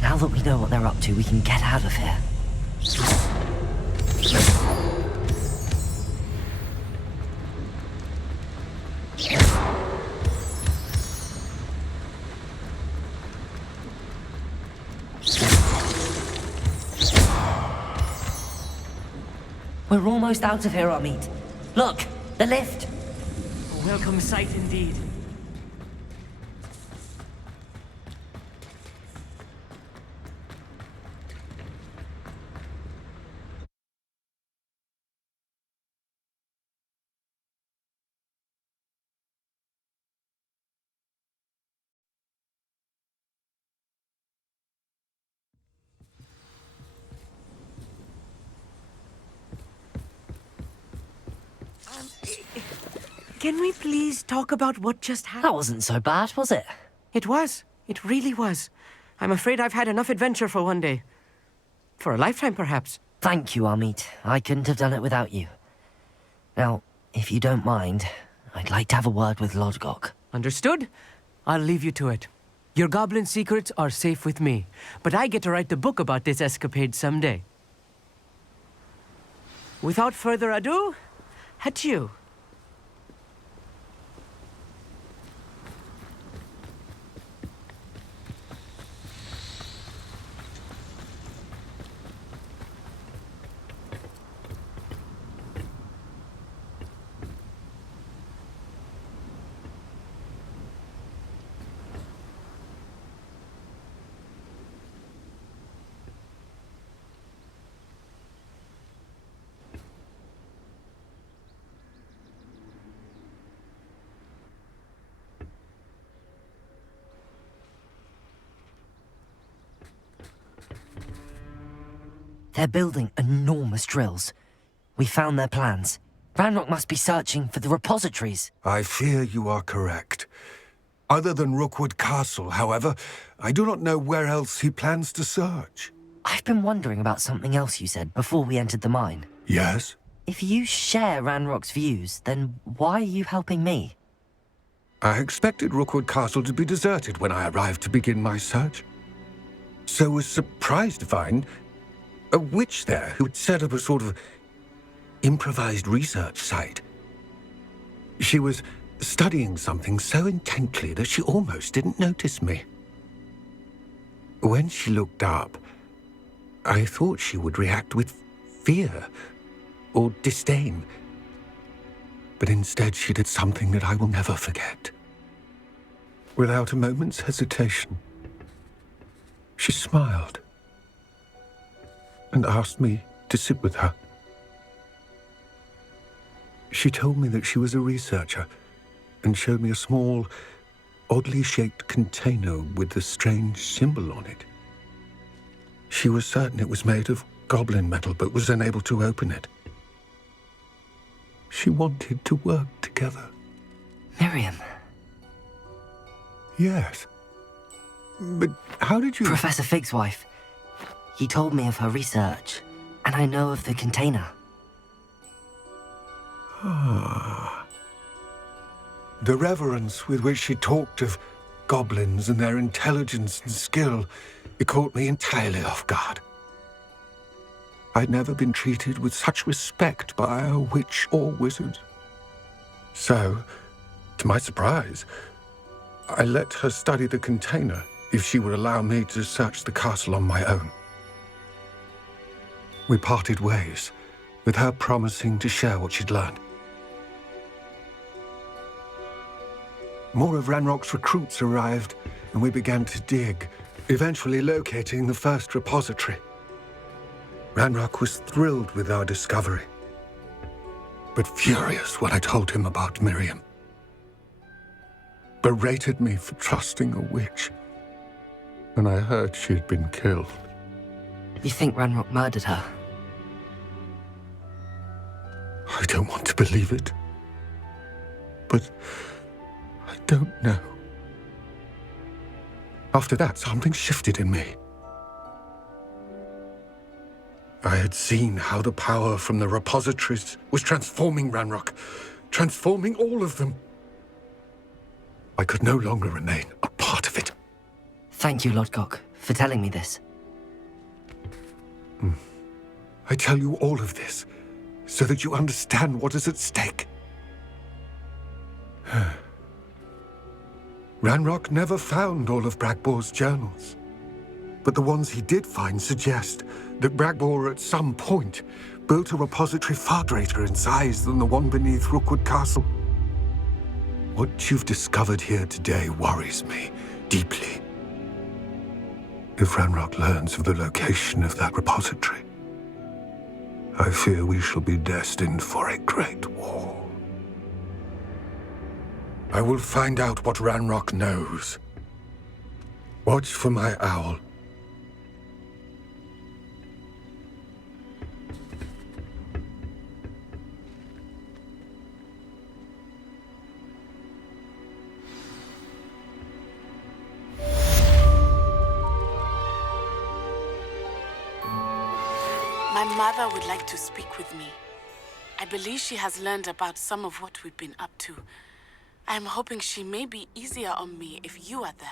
Now that we know what they're up to, we can get out of here. We're almost out of here, Amit. Look, the lift. A welcome sight indeed. Can we please talk about what just happened? That wasn't so bad, was it? It was. It really was. I'm afraid I've had enough adventure for one day. For a lifetime, perhaps. Thank you, Amit. I couldn't have done it without you. Now, if you don't mind, I'd like to have a word with Lodgok. Understood? I'll leave you to it. Your goblin secrets are safe with me, but I get to write the book about this escapade someday. Without further ado, adieu. They're building enormous drills. We found their plans. Ranrock must be searching for the repositories. I fear you are correct. Other than Rookwood Castle, however, I do not know where else he plans to search. I've been wondering about something else you said before we entered the mine. Yes? If you share Ranrock's views, then why are you helping me? I expected Rookwood Castle to be deserted when I arrived to begin my search. So was surprised to find a witch there who had set up a sort of improvised research site. She was studying something so intently that she almost didn't notice me. When she looked up, I thought she would react with fear or disdain. But instead she did something that I will never forget. Without a moment's hesitation, she smiled and asked me to sit with her. She told me that she was a researcher and showed me a small, oddly shaped container with a strange symbol on it. She was certain it was made of goblin metal, but was unable to open it. She wanted to work together. Miriam. Yes. But how did you... Professor Fig's wife. He told me of her research, and I know of the container. Ah. The reverence with which she talked of goblins and their intelligence and skill, it caught me entirely off guard. I'd never been treated with such respect by a witch or wizard. So, to my surprise, I let her study the container if she would allow me to search the castle on my own. We parted ways, with her promising to share what she'd learned. More of Ranrock's recruits arrived, and we began to dig, eventually locating the first repository. Ranrock was thrilled with our discovery, but furious when I told him about Miriam. Berated me for trusting a witch, and I heard she had been killed. You think Ranrock murdered her? I don't want to believe it, but I don't know. After that, something shifted in me. I had seen how the power from the repositories was transforming Ranrock, transforming all of them. I could no longer remain a part of it. Thank you, Lodgok, for telling me this. I tell you all of this so that you understand what is at stake. Ranrock never found all of Bragbor's journals, but the ones he did find suggest that Bragbor at some point built a repository far greater in size than the one beneath Rookwood Castle. What you've discovered here today worries me deeply. If Ranrock learns of the location of that repository, I fear we shall be destined for a great war. I will find out what Ranrock knows. Watch for my owl. My mother would like to speak with me. I believe she has learned about some of what we've been up to. I am hoping she may be easier on me if you are there.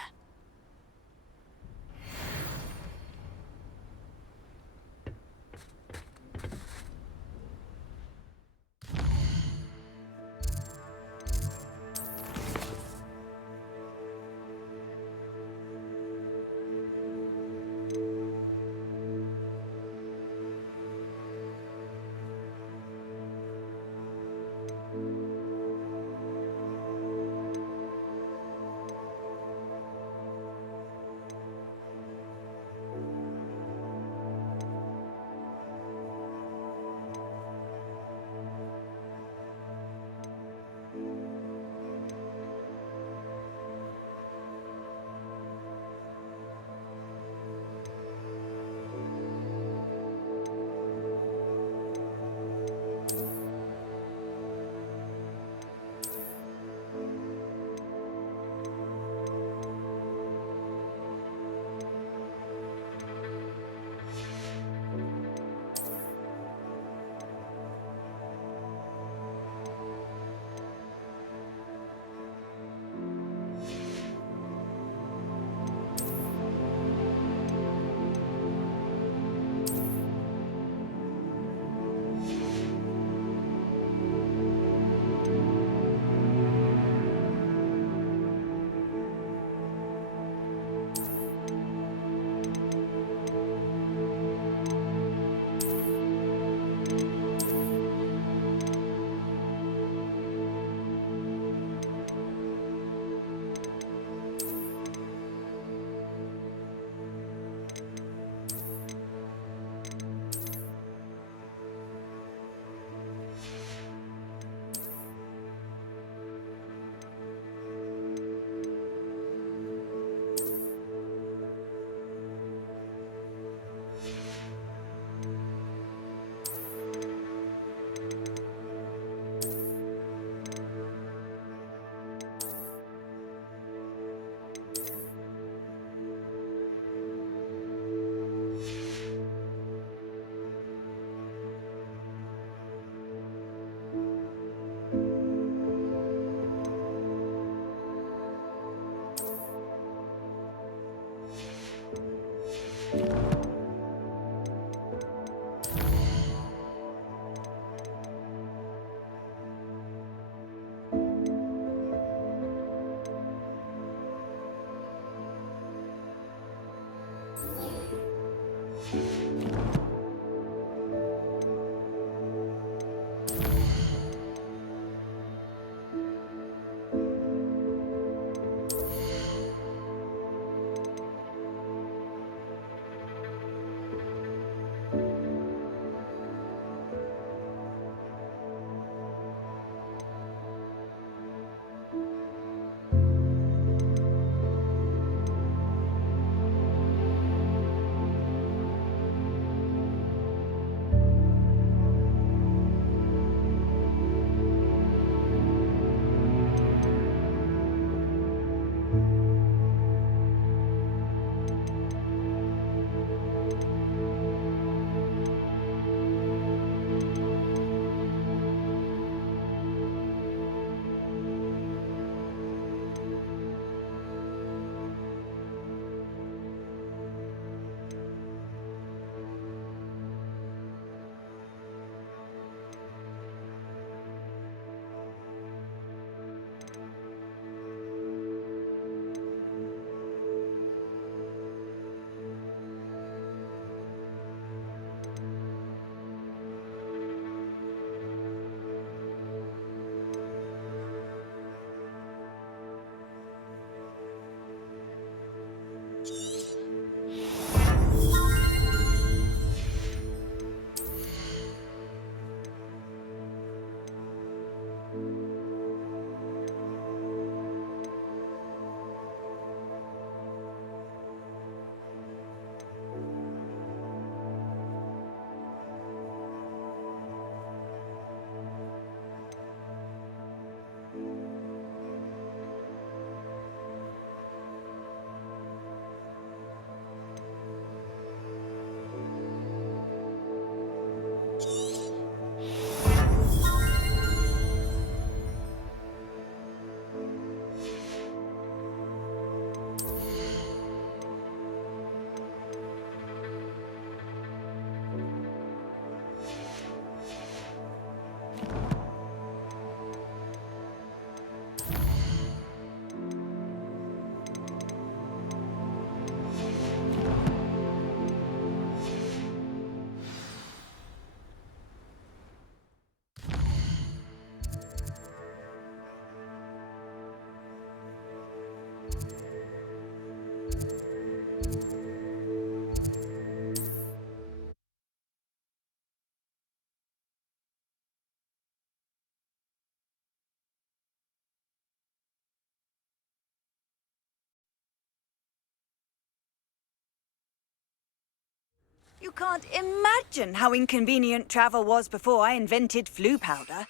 You can't imagine how inconvenient travel was before I invented flu powder.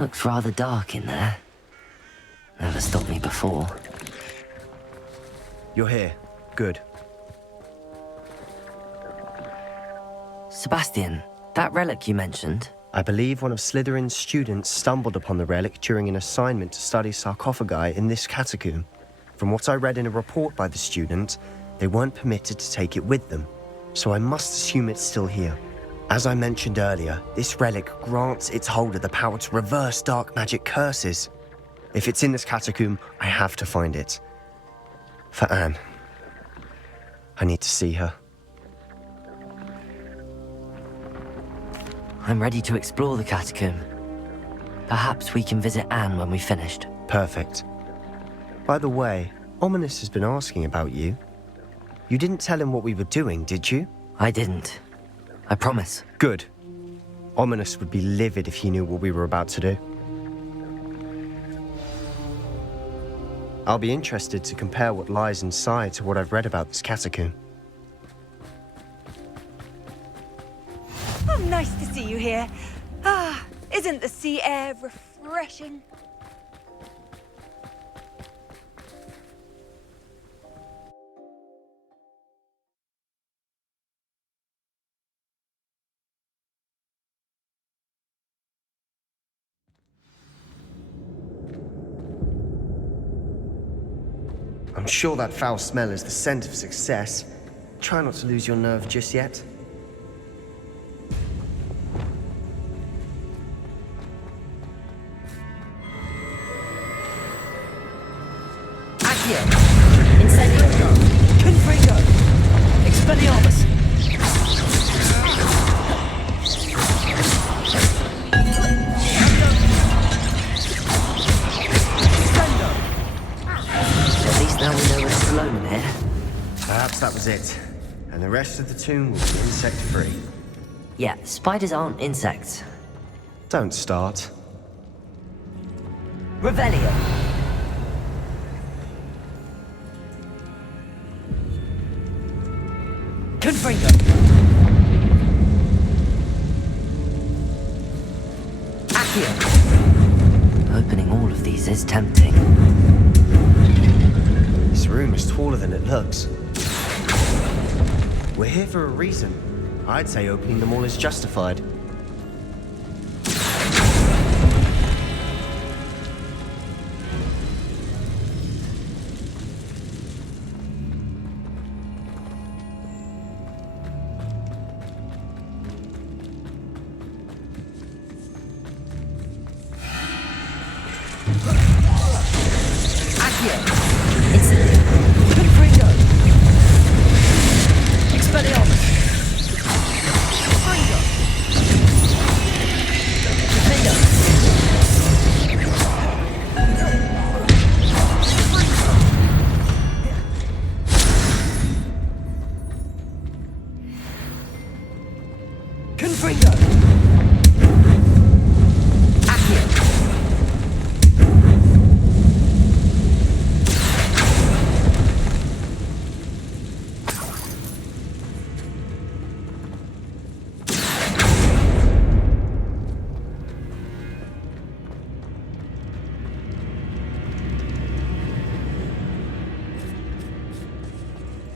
Looks rather dark in there. Never stopped me before. You're here. Good. Sebastian, that relic you mentioned. I believe one of Slytherin's students stumbled upon the relic during an assignment to study sarcophagi in this catacomb. From what I read in a report by the student, they weren't permitted to take it with them, so I must assume it's still here. As I mentioned earlier, this relic grants its holder the power to reverse dark magic curses. If it's in this catacomb, I have to find it. For Anne. I need to see her. I'm ready to explore the catacomb. Perhaps we can visit Anne when we've finished. Perfect. By the way, Ominous has been asking about you. You didn't tell him what we were doing, did you? I didn't. I promise. Good. Ominous would be livid if he knew what we were about to do. I'll be interested to compare what lies inside to what I've read about this catacomb. nice to see you here. Ah, isn't the sea air refreshing? I'm sure that foul smell is the scent of success. Try not to lose your nerve just yet. Accio! Incendio! Confringo! Expelliarmus! At least now we know it's alone in here. Perhaps that was it. And the rest of the tomb will be insect-free. Yeah, spiders aren't insects. Don't start. Revelio! Confringo! Accio! Opening all of these is tempting. This room is taller than it looks. We're here for a reason. I'd say opening them all is justified.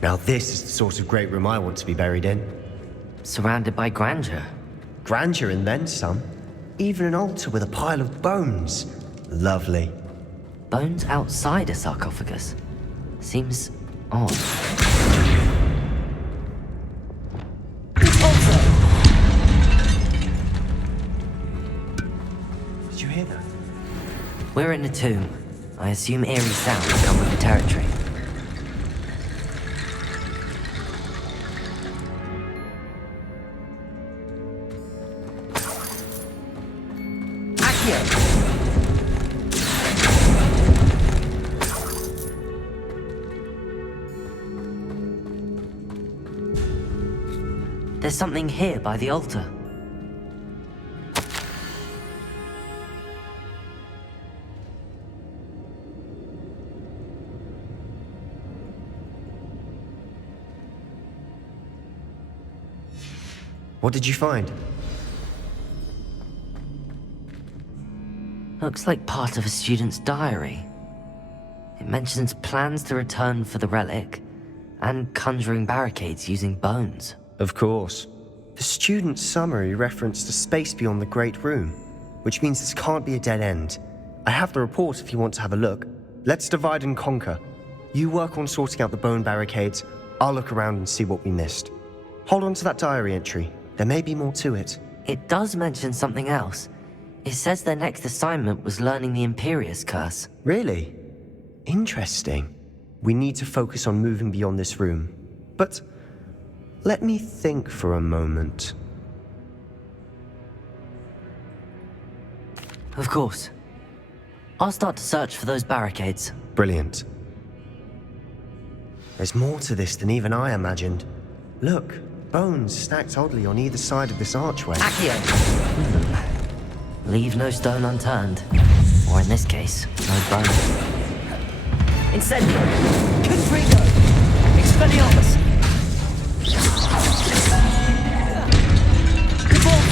Now this is the sort of great room I want to be buried in. Surrounded by grandeur. Grandeur and then some. Even an altar with a pile of bones. Lovely. Bones outside a sarcophagus? Seems odd. Did you hear that? We're in a tomb. I assume eerie sounds come with the territory. There's something here by the altar. What did you find? Looks like part of a student's diary. It mentions plans to return for the relic and conjuring barricades using bones. Of course. The student's summary referenced a space beyond the Great Room, which means this can't be a dead end. I have the report if you want to have a look. Let's divide and conquer. You work on sorting out the bone barricades, I'll look around and see what we missed. Hold on to that diary entry. There may be more to it. It does mention something else. It says their next assignment was learning the Imperius Curse. Really? Interesting. We need to focus on moving beyond this room. But let me think for a moment. Of course. I'll start to search for those barricades. Brilliant. There's more to this than even I imagined. Look, bones stacked oddly on either side of this archway. Accio! Leave no stone unturned. Or in this case, no bone. Incendio! Confringo! Expelliarmus! Convulso!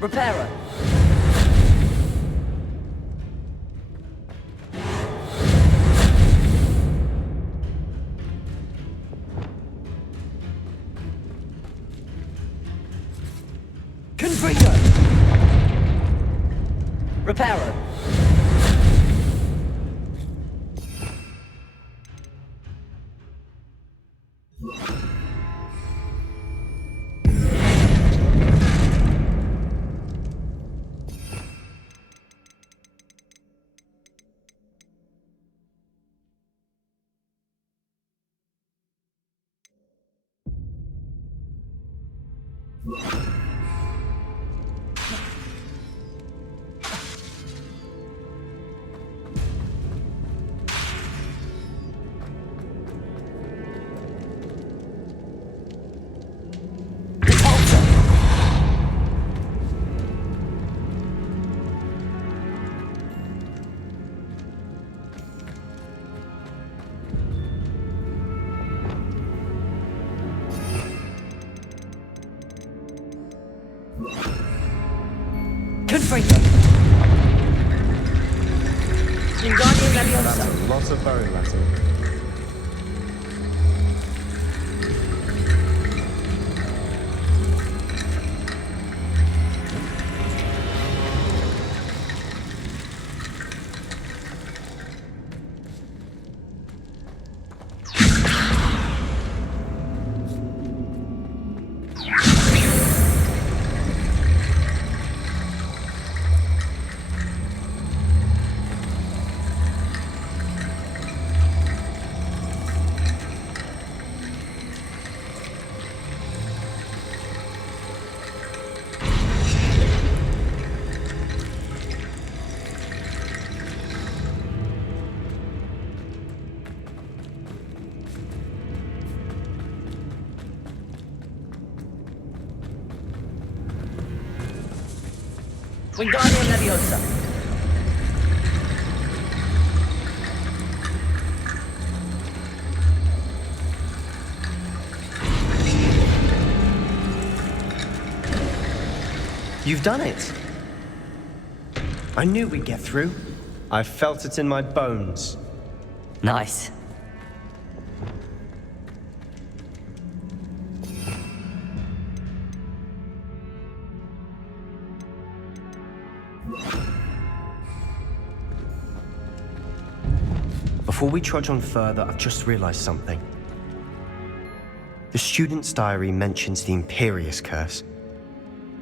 Reparo. Confringo. Reparo. Confringo. Wingardium Leviosa. Lots of bone rattle. Wingardium Leviosa. You've done it! I knew we'd get through. I felt it in my bones. Nice. Before we trudge on further, I've just realized something. The student's diary mentions the Imperious Curse.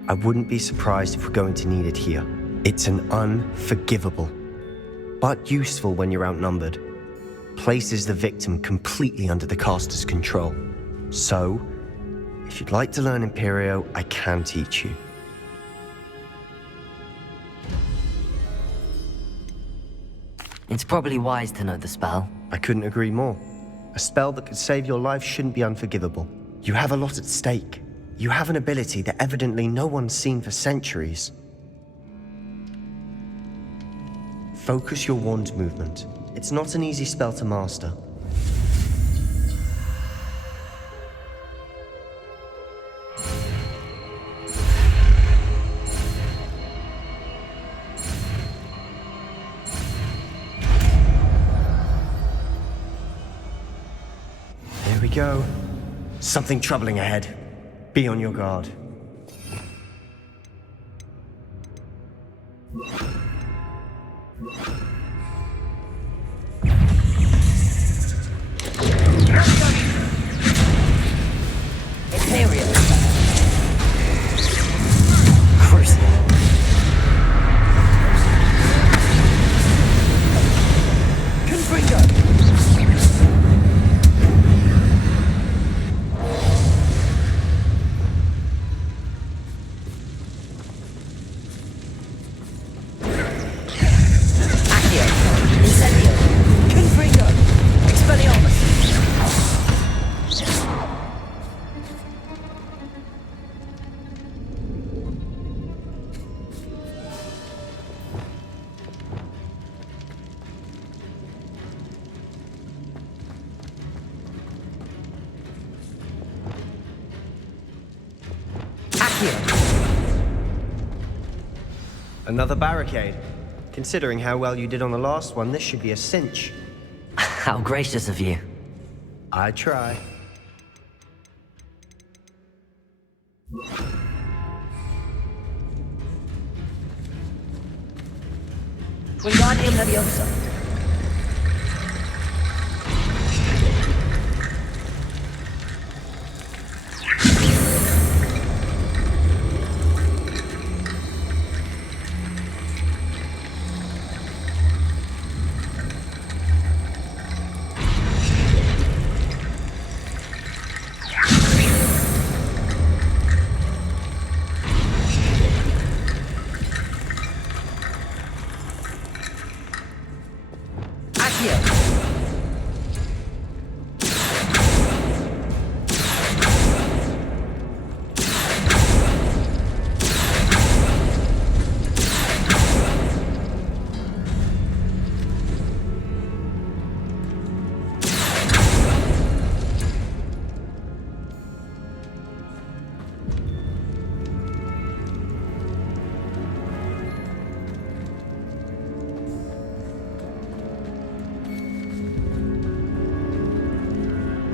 I wouldn't be surprised if we're going to need it here. It's an unforgivable, but useful when you're outnumbered. Places the victim completely under the caster's control. So, if you'd like to learn Imperio, I can teach you. It's probably wise to know the spell. I couldn't agree more. A spell that could save your life shouldn't be unforgivable. You have a lot at stake. You have an ability that evidently no one's seen for centuries. Focus your wand movement. It's not an easy spell to master. Here we go. Something troubling ahead. Be on your guard. Imperial. Crucial. Confringo. Another barricade. Considering how well you did on the last one, this should be a cinch. How gracious of you. I try. Wingardium Leviosa.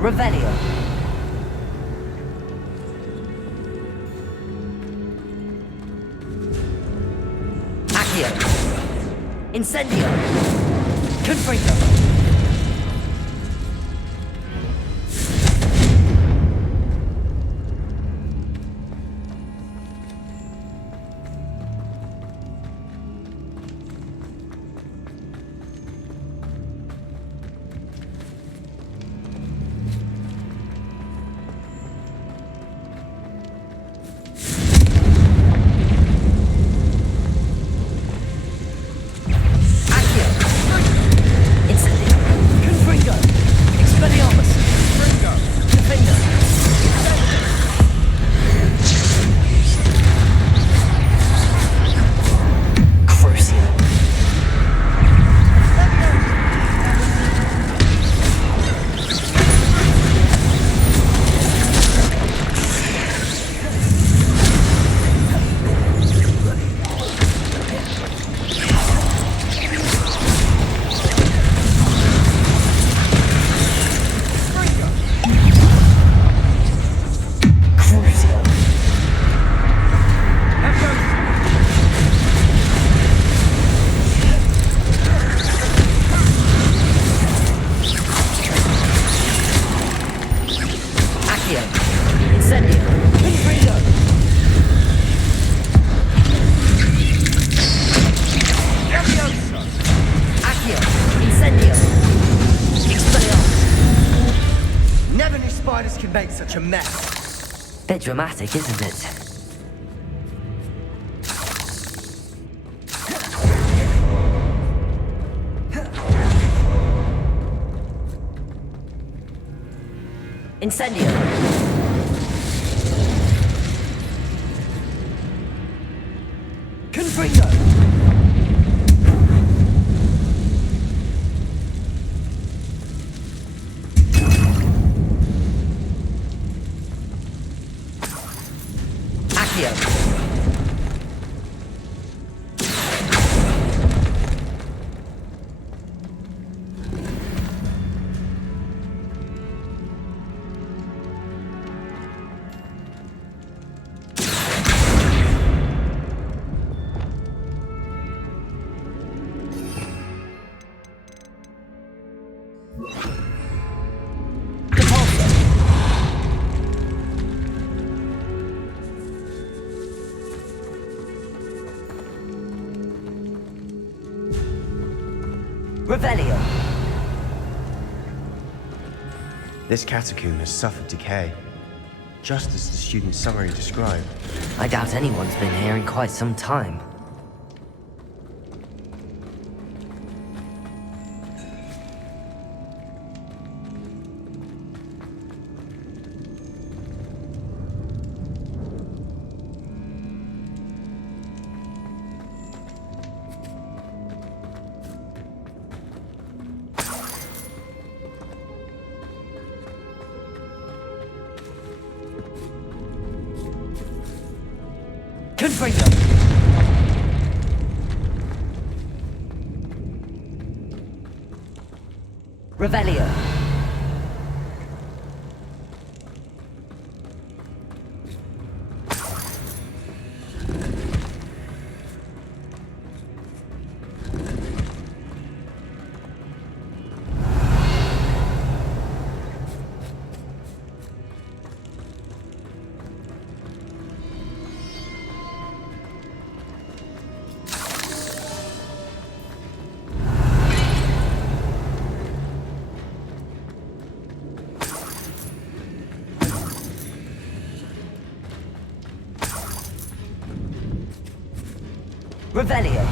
Revelio. Accio. Incendio. Confringo. Make such a mess. Bit dramatic, isn't it? Incendio. Confringo. Revelio. This catacomb has suffered decay, just as the student's summary described. I doubt anyone's been here in quite some time. Confringo. Revelio. Revelio.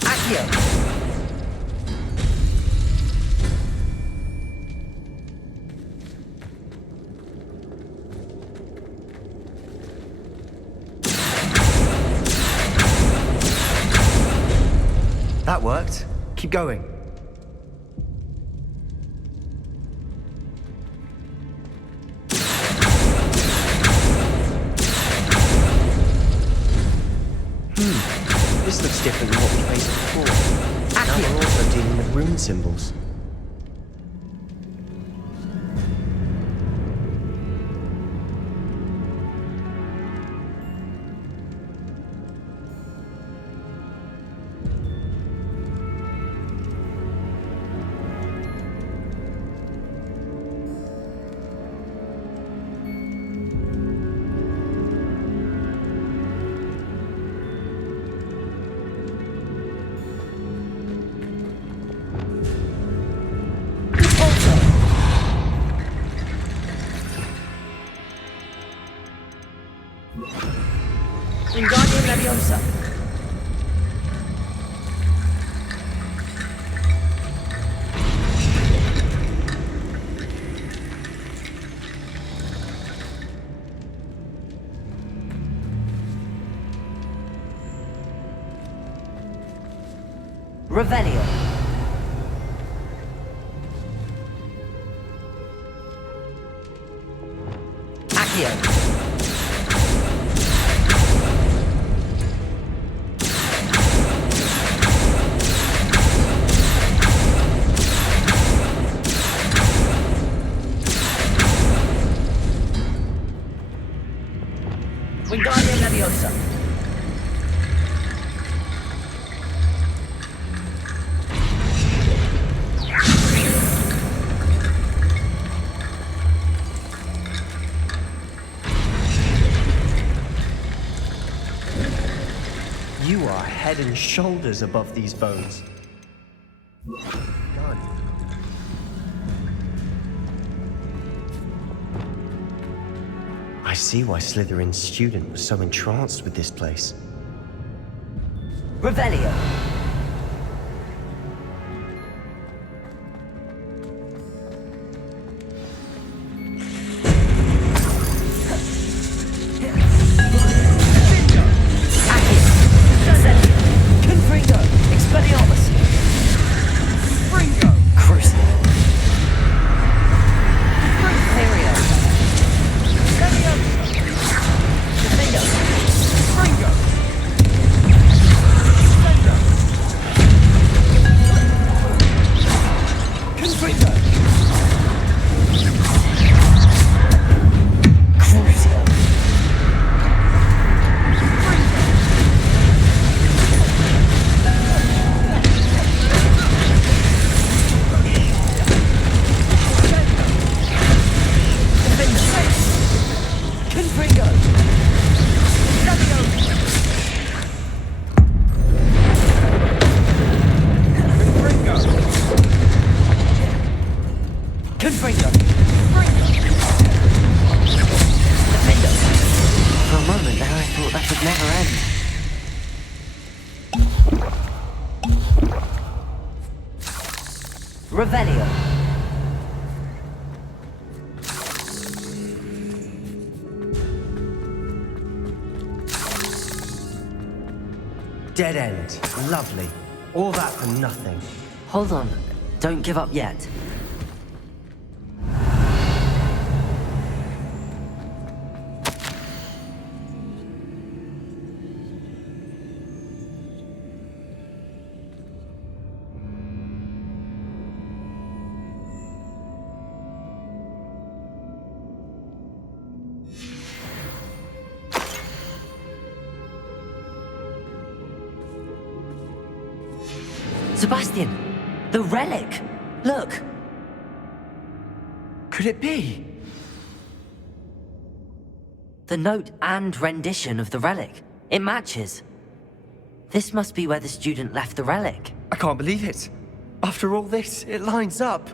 Accio. That worked. Keep going. This looks different than what we faced before. Now we're also dealing with rune symbols. Wingardium Leviosa. Revelio. Accio. Wingardium Leviosa. You are head and shoulders above these bones. God. I see why Slytherin's student was so entranced with this place. Revelio. dead end. Lovely. All that for nothing. Hold on. Don't give up yet. Sebastian! The relic! Look! Could it be? The note and rendition of the relic. It matches. This must be where the student left the relic. I can't believe it. After all this, it lines up.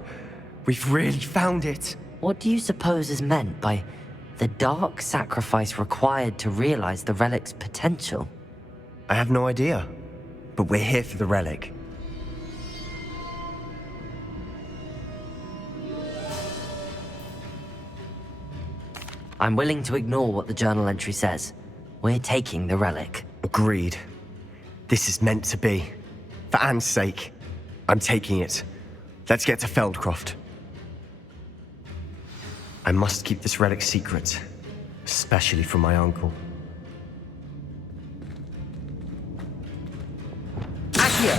We've really found it. What do you suppose is meant by the dark sacrifice required to realize the relic's potential? I have no idea. But we're here for the relic. I'm willing to ignore what the journal entry says. We're taking the relic. Agreed. This is meant to be. For Anne's sake, I'm taking it. Let's get to Feldcroft. I must keep this relic secret, especially from my uncle. Accio!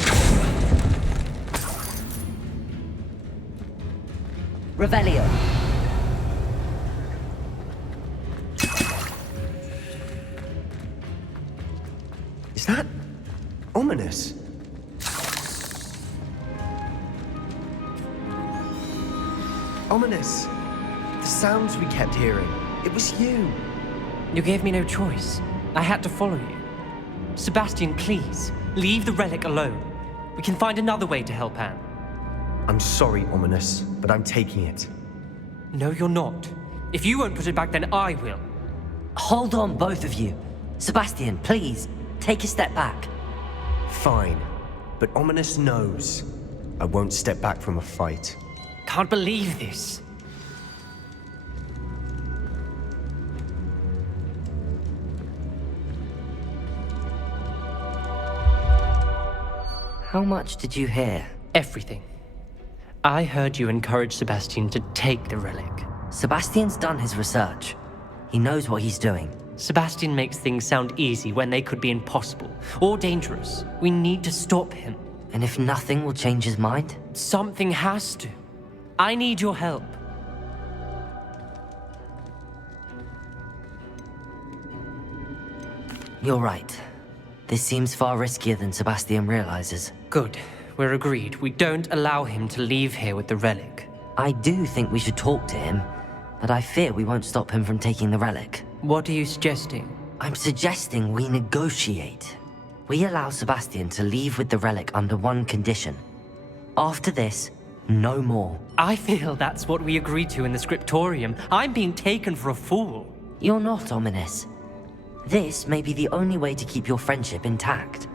Revelio. Is that ominous? Ominous. The sounds we kept hearing. It was you. You gave me no choice. I had to follow you. Sebastian, please, leave the relic alone. We can find another way to help Anne. I'm sorry, Ominous, but I'm taking it. No, you're not. If you won't put it back, then I will. Hold on, both of you. Sebastian, please, take a step back. Fine, but Ominous knows I won't step back from a fight. Can't believe this. How much did you hear? Everything. I heard you encourage Sebastian to take the relic. Sebastian's done his research. He knows what he's doing. Sebastian makes things sound easy when they could be impossible or dangerous. We need to stop him. And if nothing will change his mind? Something has to. I need your help. You're right. This seems far riskier than Sebastian realizes. Good. We're agreed. We don't allow him to leave here with the relic. I do think we should talk to him, but I fear we won't stop him from taking the relic. What are you suggesting? I'm suggesting we negotiate. We allow Sebastian to leave with the relic under one condition. After this, no more. I feel that's what we agreed to in the scriptorium. I'm being taken for a fool. You're not, Ominous. This may be the only way to keep your friendship intact.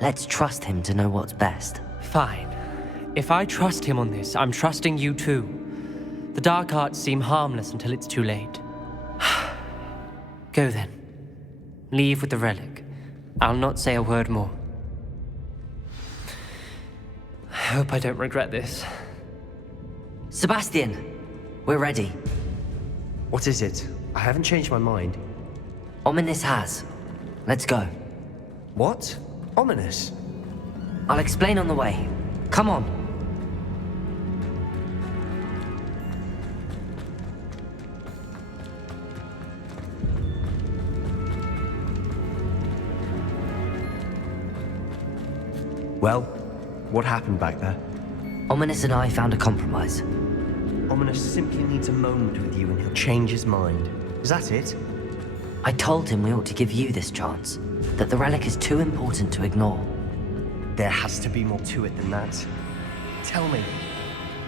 Let's trust him to know what's best. Fine. If I trust him on this, I'm trusting you too. The dark arts seem harmless until it's too late. Go then. Leave with the relic. I'll not say a word more. I hope I don't regret this. Sebastian, we're ready. What is it? I haven't changed my mind. Ominous has. Let's go. What? Ominous? I'll explain on the way. Come on. Well, what happened back there? Ominous and I found a compromise. Ominous simply needs a moment with you and he'll change his mind. Is that it? I told him we ought to give you this chance, that the relic is too important to ignore. There has to be more to it than that. Tell me.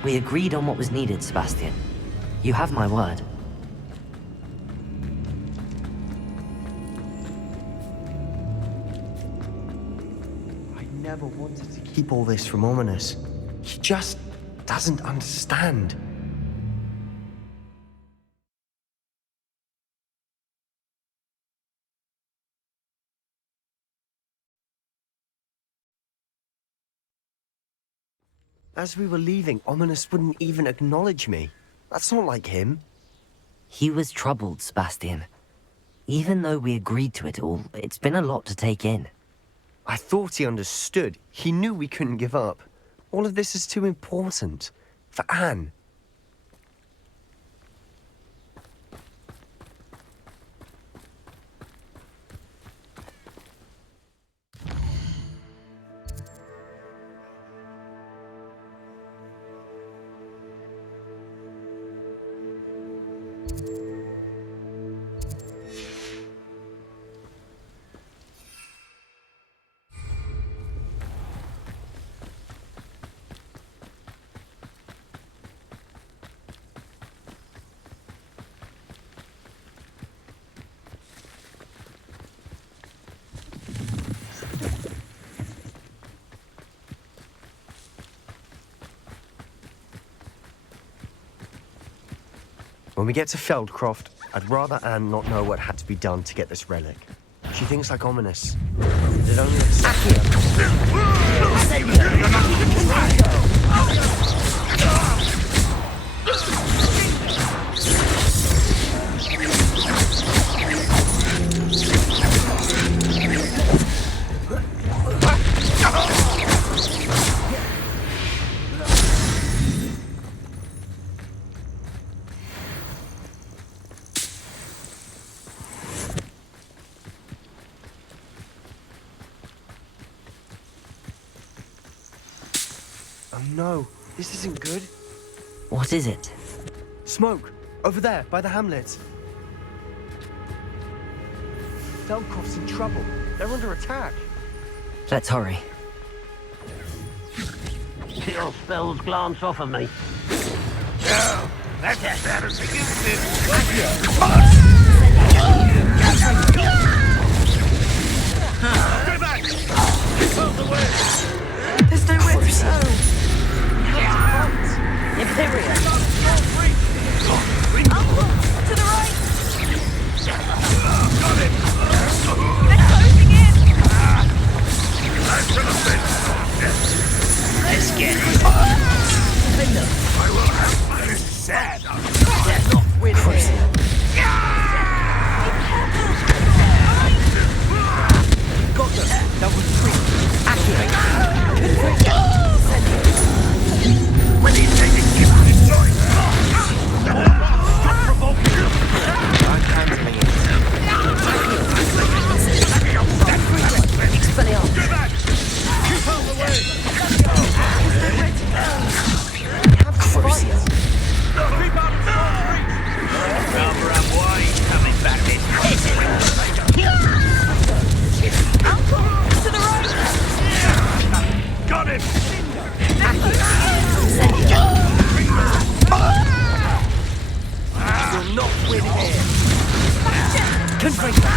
We agreed on what was needed, Sebastian. You have my word. I never wanted to keep all this from Ominous. He just doesn't understand. As we were leaving, Ominous wouldn't even acknowledge me. That's not like him. He was troubled, Sebastian. Even though we agreed to it all, it's been a lot to take in. I thought he understood. He knew we couldn't give up. All of this is too important. For Anne. When we get to Feldcroft, I'd rather Anne not know what had to be done to get this relic. She thinks like Ominous. It only Oh no, this isn't good. What is it? Smoke! Over there, by the hamlet. Feldcroft's in trouble. They're under attack. Let's hurry. Your spells glance off of me. No, that's as bad as it used to. Stay back! Out the way! There's nowhere to go. Imperial! Uncle, to the right! Got it! They're closing in! I should have been. Let's get it. I will have my sad. They're not winning. Got them! That was free. When he's taking gift to joy. Stop provoking him. I'm handling it. Expelliarmus! Get back! Keep out the way! Crucial! Keep out of the reach! Rather have wine coming back this Uncle, to the right! Got him! You'll not win here. Confront them!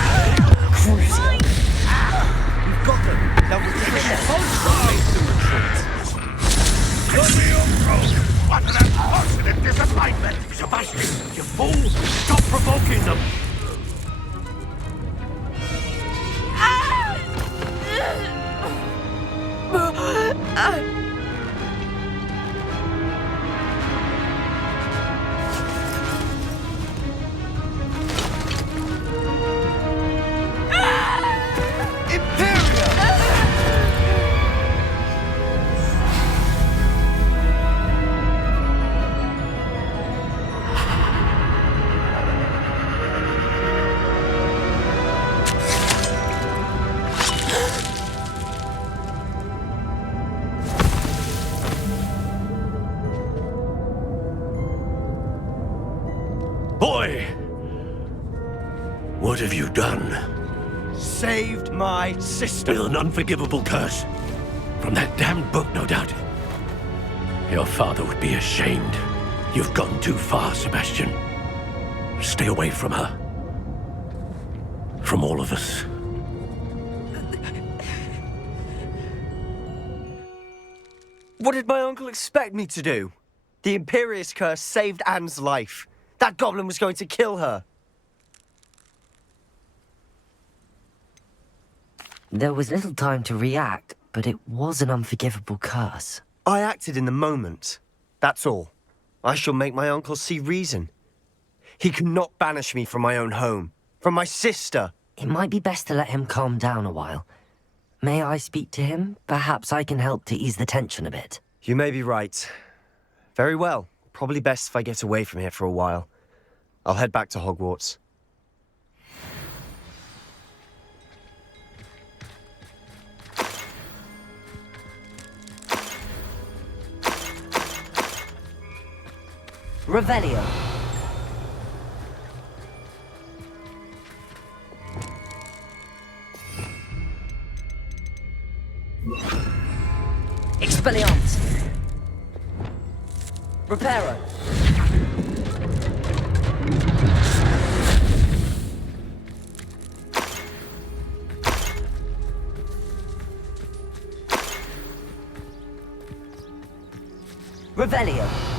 Crucial! We've got them. That was Show me your throat! What an unfortunate disappointment! Sebastian, you fool! Stop provoking them! Boy! What have you done? saved my sister. With an unforgivable curse. From that damned book, no doubt. Your father would be ashamed. You've gone too far, Sebastian. Stay away from her. From all of us. What did my uncle expect me to do? The Imperious curse saved Anne's life. That goblin was going to kill her. There was little time to react, but it was an unforgivable curse. I acted in the moment. That's all. I shall make my uncle see reason. He cannot banish me from my own home, from my sister. It might be best to let him calm down a while. May I speak to him? Perhaps I can help to ease the tension a bit. You may be right. Very well. Probably best if I get away from here for a while. I'll head back to Hogwarts. Revelio. Expelliarmus. Reparo. Revelio.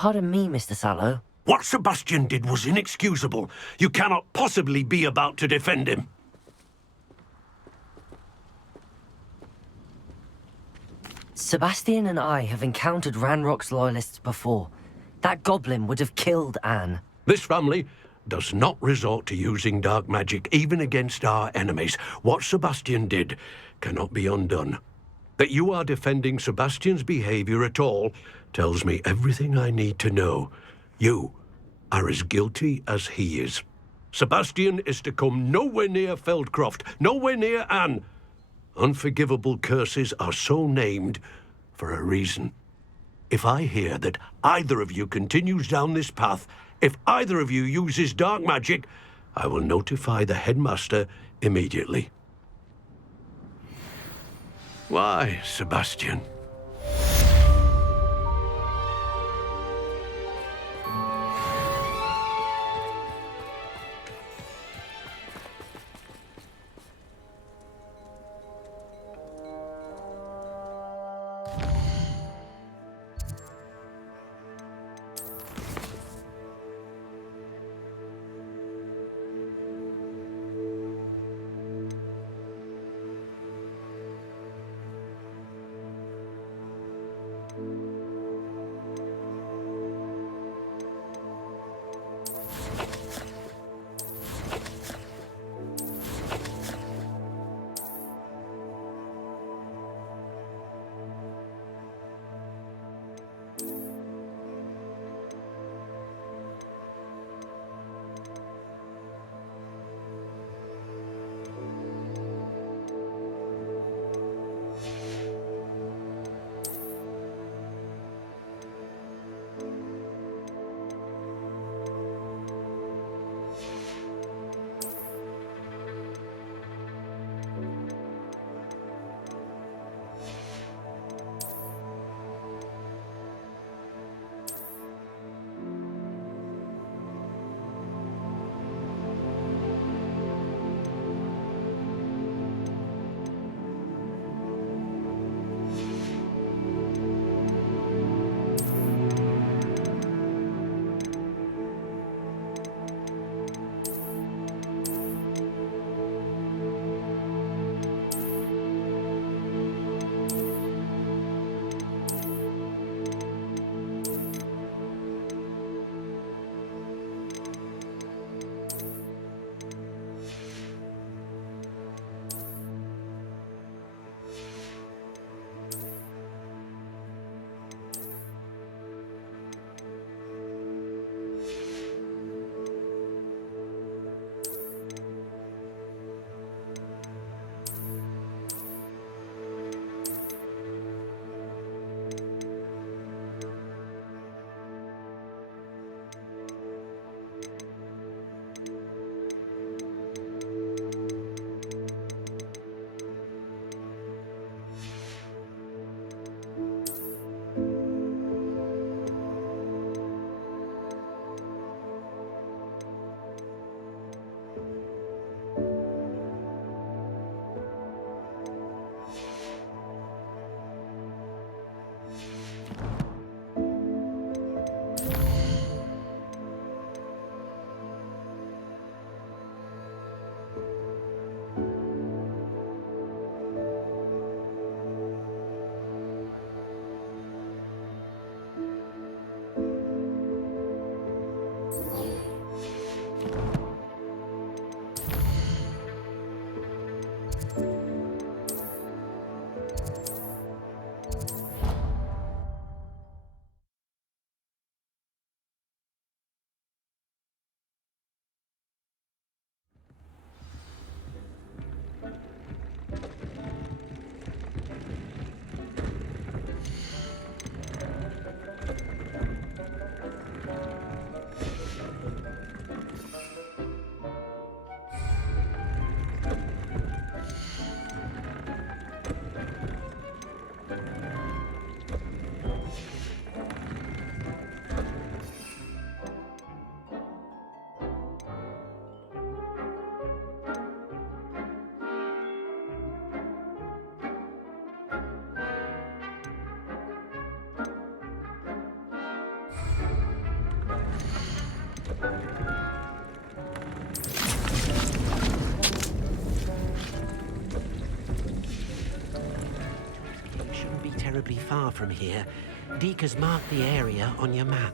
Pardon me, Mr. Sallow. What Sebastian did was inexcusable. You cannot possibly be about to defend him. Sebastian and I have encountered Ranrock's loyalists before. That goblin would have killed Anne. This family does not resort to using dark magic even against our enemies. What Sebastian did cannot be undone. That you are defending Sebastian's behavior at all tells me everything I need to know. You are as guilty as he is. Sebastian is to come nowhere near Feldcroft, nowhere near Anne. Unforgivable curses are so named for a reason. If I hear that either of you continues down this path, if either of you uses dark magic, I will notify the headmaster immediately. Why, Sebastian? It shouldn't be terribly far from here. Deke has marked the area on your map.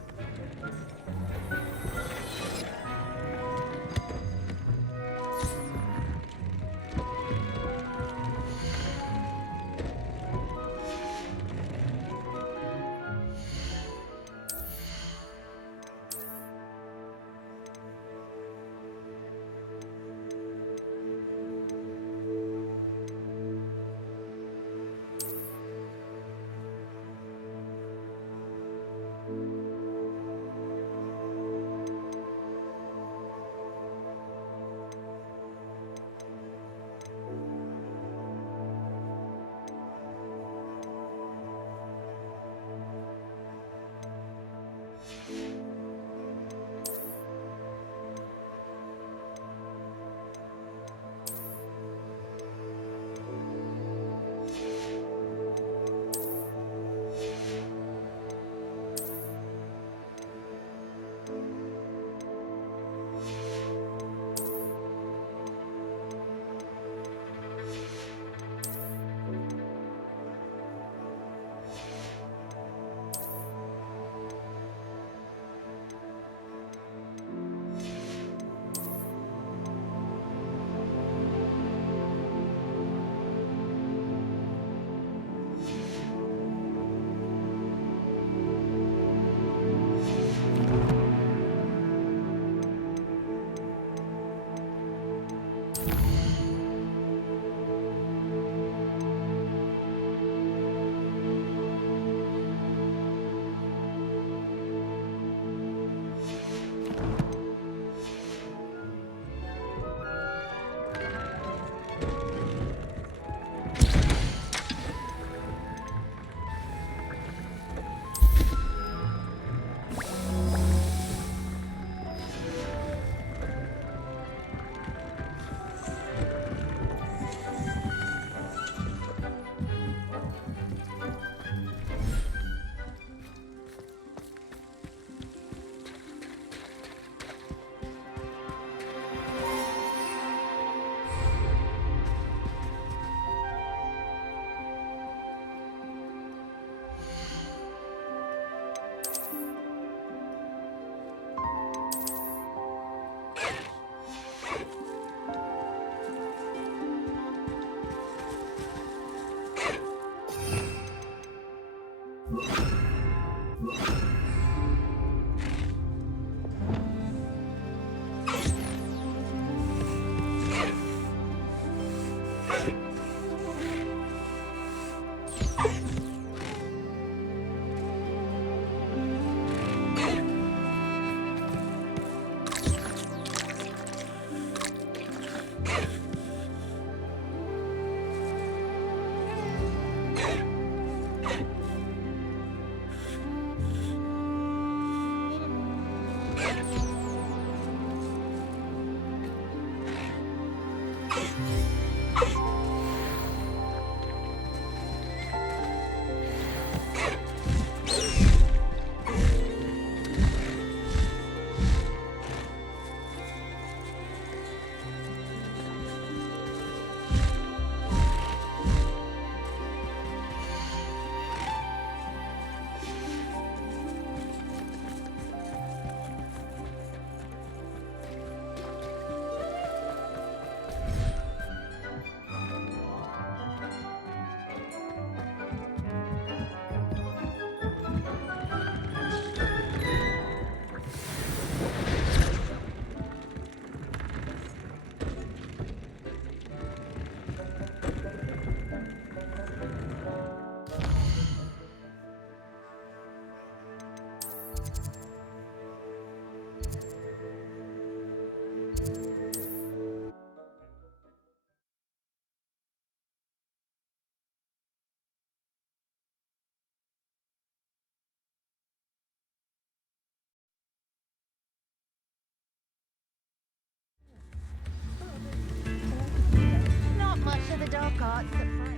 dark arts that frighten.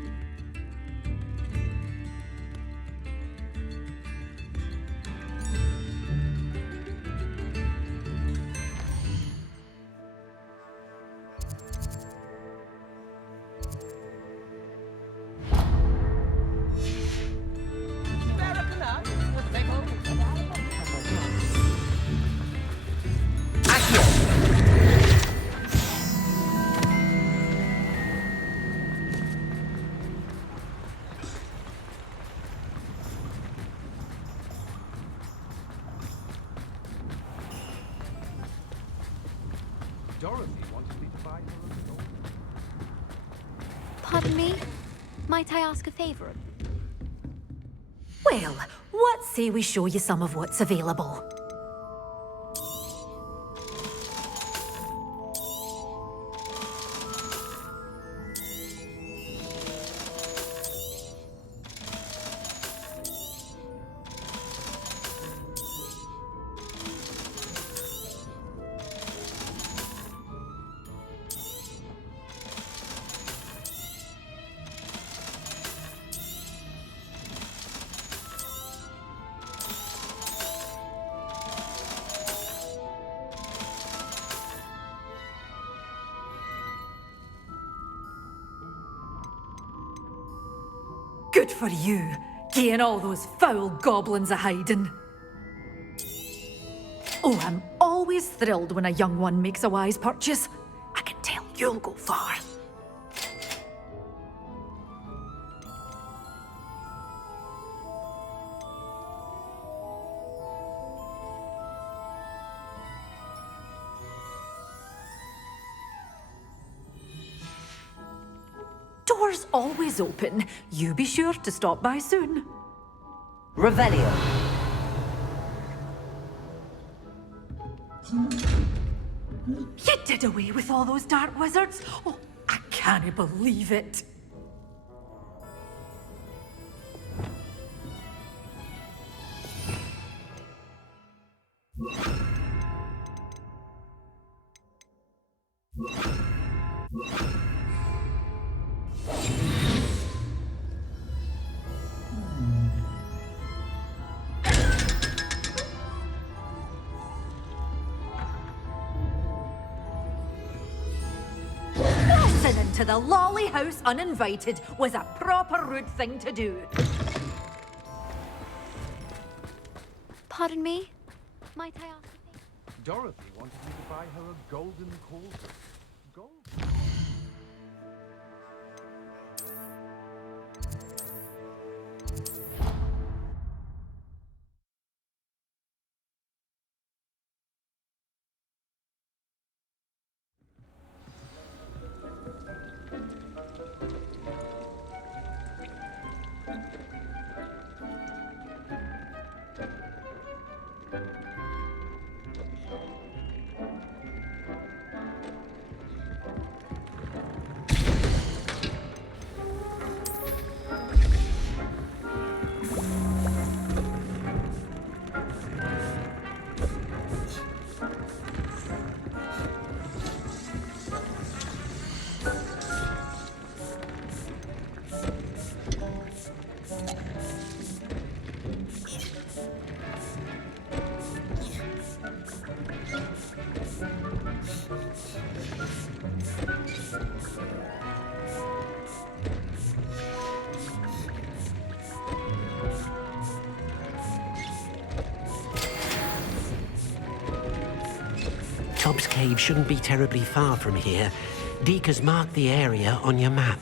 Dorothy wanted me to buy her a gold. Pardon me? Might I ask a favor? Well, what say we show you some of what's available? Good for you, getting all those foul goblins a-hiding. Oh, I'm always thrilled when a young one makes a wise purchase. I can tell you'll go far. Door's always open. You be sure to stop by soon. Revelio. You did away with all those dark wizards? Oh, I can't believe it. Busting into the lolly house uninvited was a proper rude thing to do. Pardon me? Might I ask a favor? Dorothy wanted me to buy her a golden cauldron. Gold? Tobbs Cave shouldn't be terribly far from here. Deke has marked the area on your map.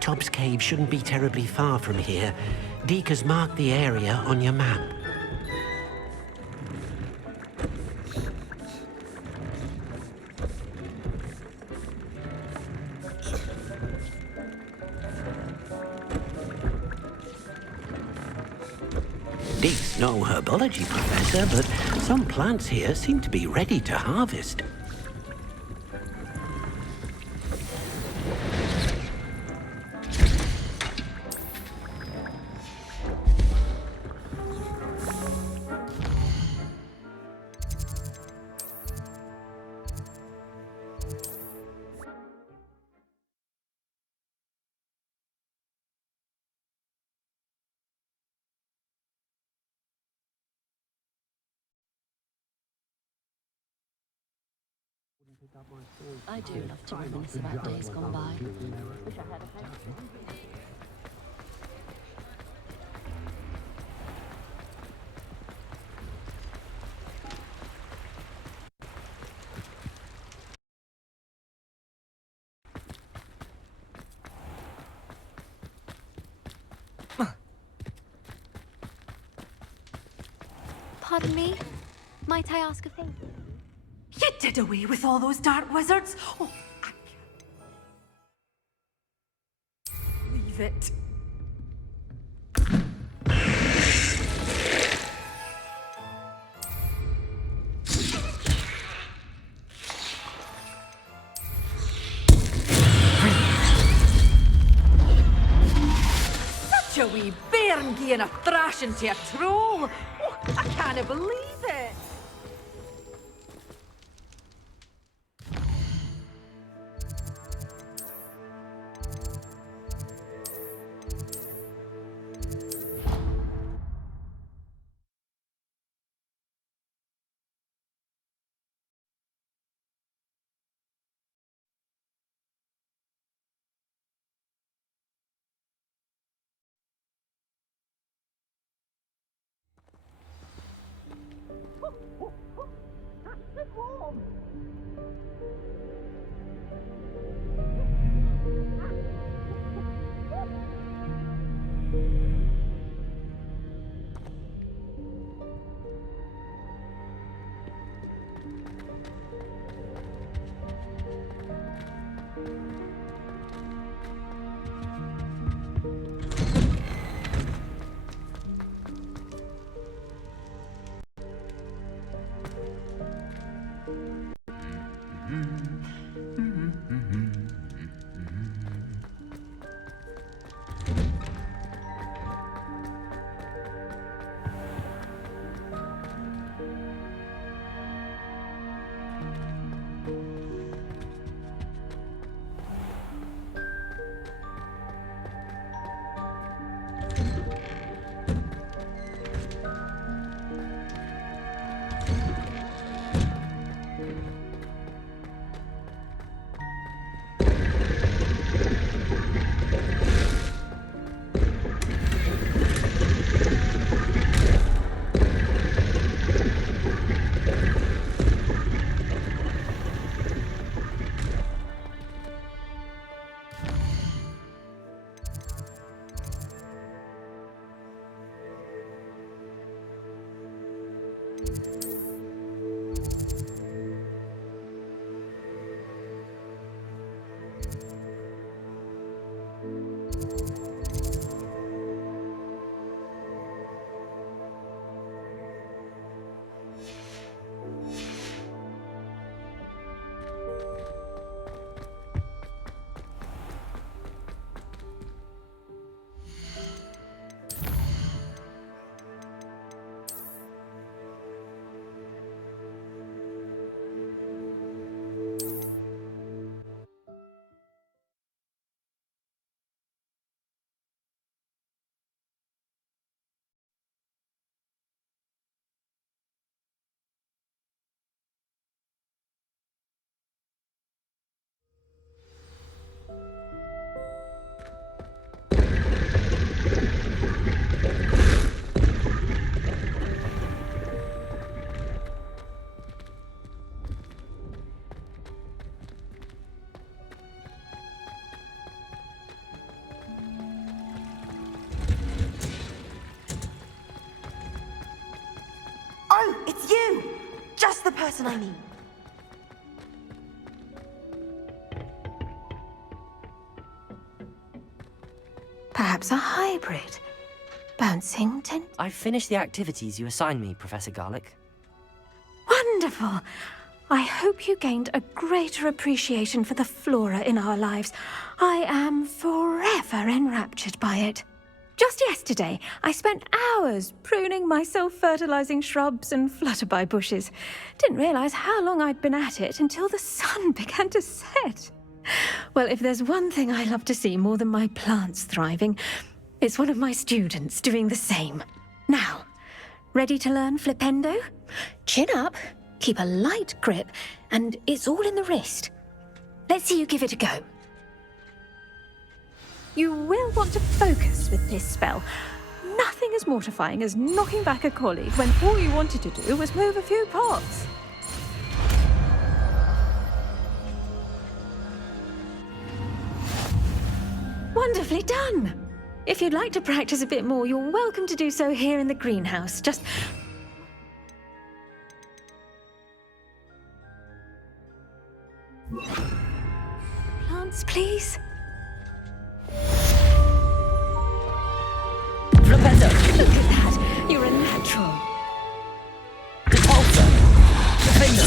Tobbs Cave shouldn't be terribly far from here. Deke has marked the area on your map. Deke's no herbology professor, but some plants here seem to be ready to harvest. I do love to reminisce about days gone by. Pardon me? Might I ask a favor? You did away with all those dark wizards? Oh, I can't believe it. Such a wee bairn gieing a thrashing to a troll. Oh, I can't believe it. It's you! Just the person I need. Perhaps a hybrid. Bouncing tent. I've finished the activities you assigned me, Professor Garlick. Wonderful! I hope you gained a greater appreciation for the flora in our lives. I am forever enraptured by it. Just yesterday, I spent hours pruning my self-fertilizing shrubs and flutterby bushes. Didn't realize how long I'd been at it until the sun began to set. Well, if there's one thing I love to see more than my plants thriving, it's one of my students doing the same. Now, ready to learn flipendo? Chin up, keep a light grip, and it's all in the wrist. Let's see you give it a go. You will want to focus with this spell. Nothing as mortifying as knocking back a colleague when all you wanted to do was move a few pots. Wonderfully done! If you'd like to practice a bit more, you're welcome to do so here in the greenhouse. Just... Plants, please? Flipendo! Look at that! You're a natural. Repulsor! Flipendo!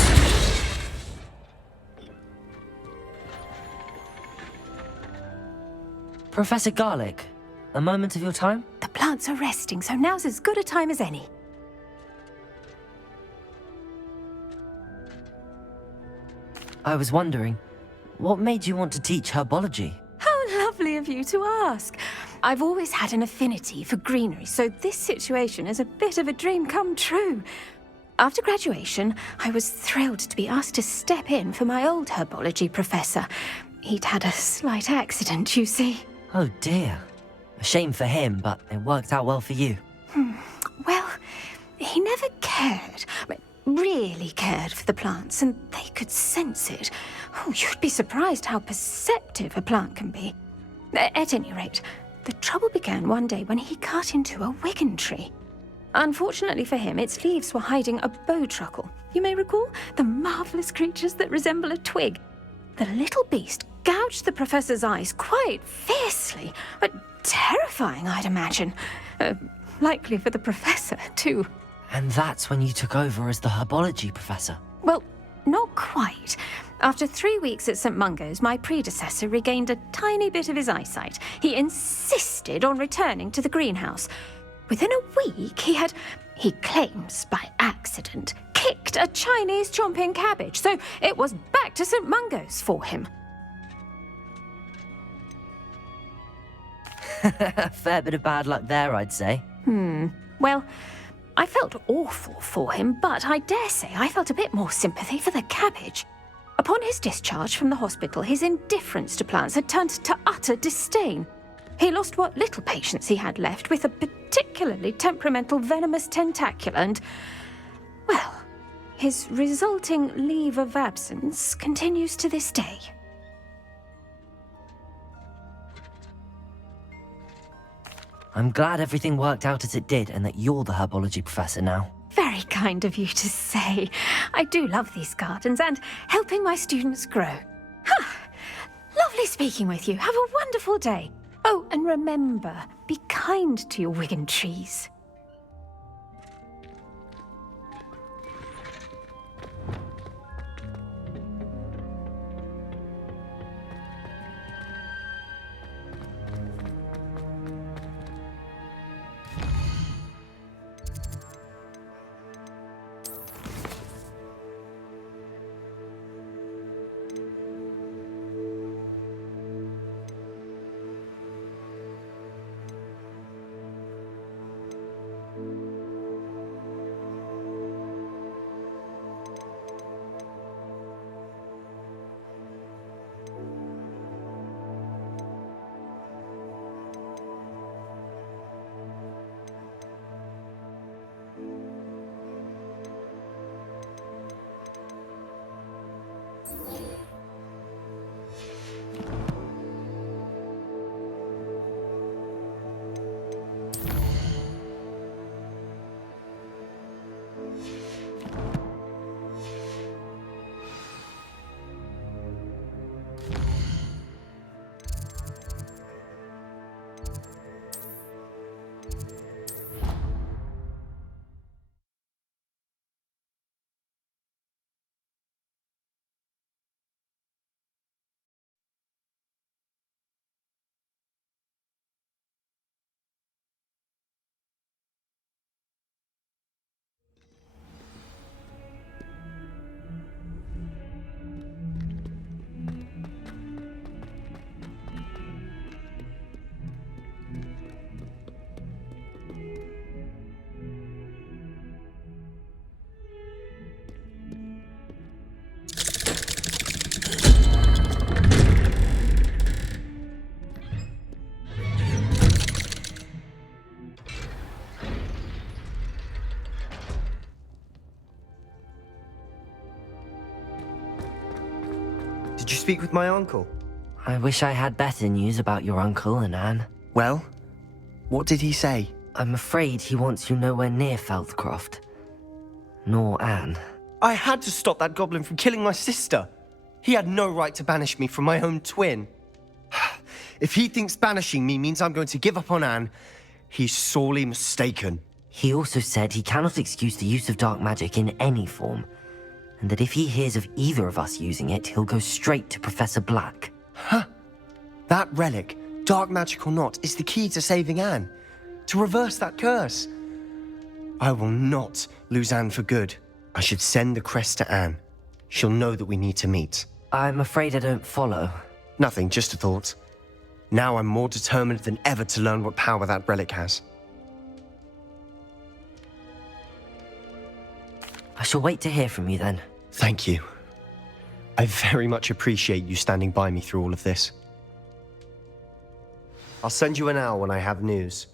Professor Garlick, a moment of your time? The plants are resting, so now's as good a time as any. I was wondering, what made you want to teach herbology? How lovely of you to ask. I've always had an affinity for greenery, so this situation is a bit of a dream come true. After graduation, I was thrilled to be asked to step in for my old herbology professor. He'd had a slight accident, you see. Oh dear. A shame for him, but it worked out well for you. Well, he never cared, really cared for the plants, and they could sense it. Oh, you'd be surprised how perceptive a plant can be. At any rate, the trouble began one day when he cut into a wigan tree. Unfortunately for him, its leaves were hiding a bowtruckle. You may recall the marvelous creatures that resemble a twig. The little beast gouged the professor's eyes quite fiercely, but terrifying, I'd imagine. Likely for the professor, too. And that's when you took over as the herbology professor? Well, not quite. After 3 weeks at St. Mungo's, my predecessor regained a tiny bit of his eyesight. He insisted on returning to the greenhouse. Within a week, he claims by accident, kicked a Chinese chomping cabbage, so it was back to St. Mungo's for him. Fair bit of bad luck there, I'd say. Well, I felt awful for him, but I dare say I felt a bit more sympathy for the cabbage. Upon his discharge from the hospital, his indifference to plants had turned to utter disdain. He lost what little patience he had left with a particularly temperamental venomous tentacula and, well, his resulting leave of absence continues to this day. I'm glad everything worked out as it did and that you're the herbology professor now. Very kind of you to say. I do love these gardens and helping my students grow. Lovely speaking with you. Have a wonderful day. Oh, and remember, be kind to your wigan trees. Did you speak with my uncle? I wish I had better news about your uncle and Anne. Well, what did he say? I'm afraid he wants you nowhere near Feldcroft. Nor Anne. I had to stop that goblin from killing my sister. He had no right to banish me from my own twin. If he thinks banishing me means I'm going to give up on Anne, he's sorely mistaken. He also said he cannot excuse the use of dark magic in any form, and that if he hears of either of us using it, he'll go straight to Professor Black. Huh. That relic, dark magic or not, is the key to saving Anne. To reverse that curse. I will not lose Anne for good. I should send the crest to Anne. She'll know that we need to meet. I'm afraid I don't follow. Nothing, just a thought. Now I'm more determined than ever to learn what power that relic has. I shall wait to hear from you then. Thank you. I very much appreciate you standing by me through all of this. I'll send you an owl when I have news.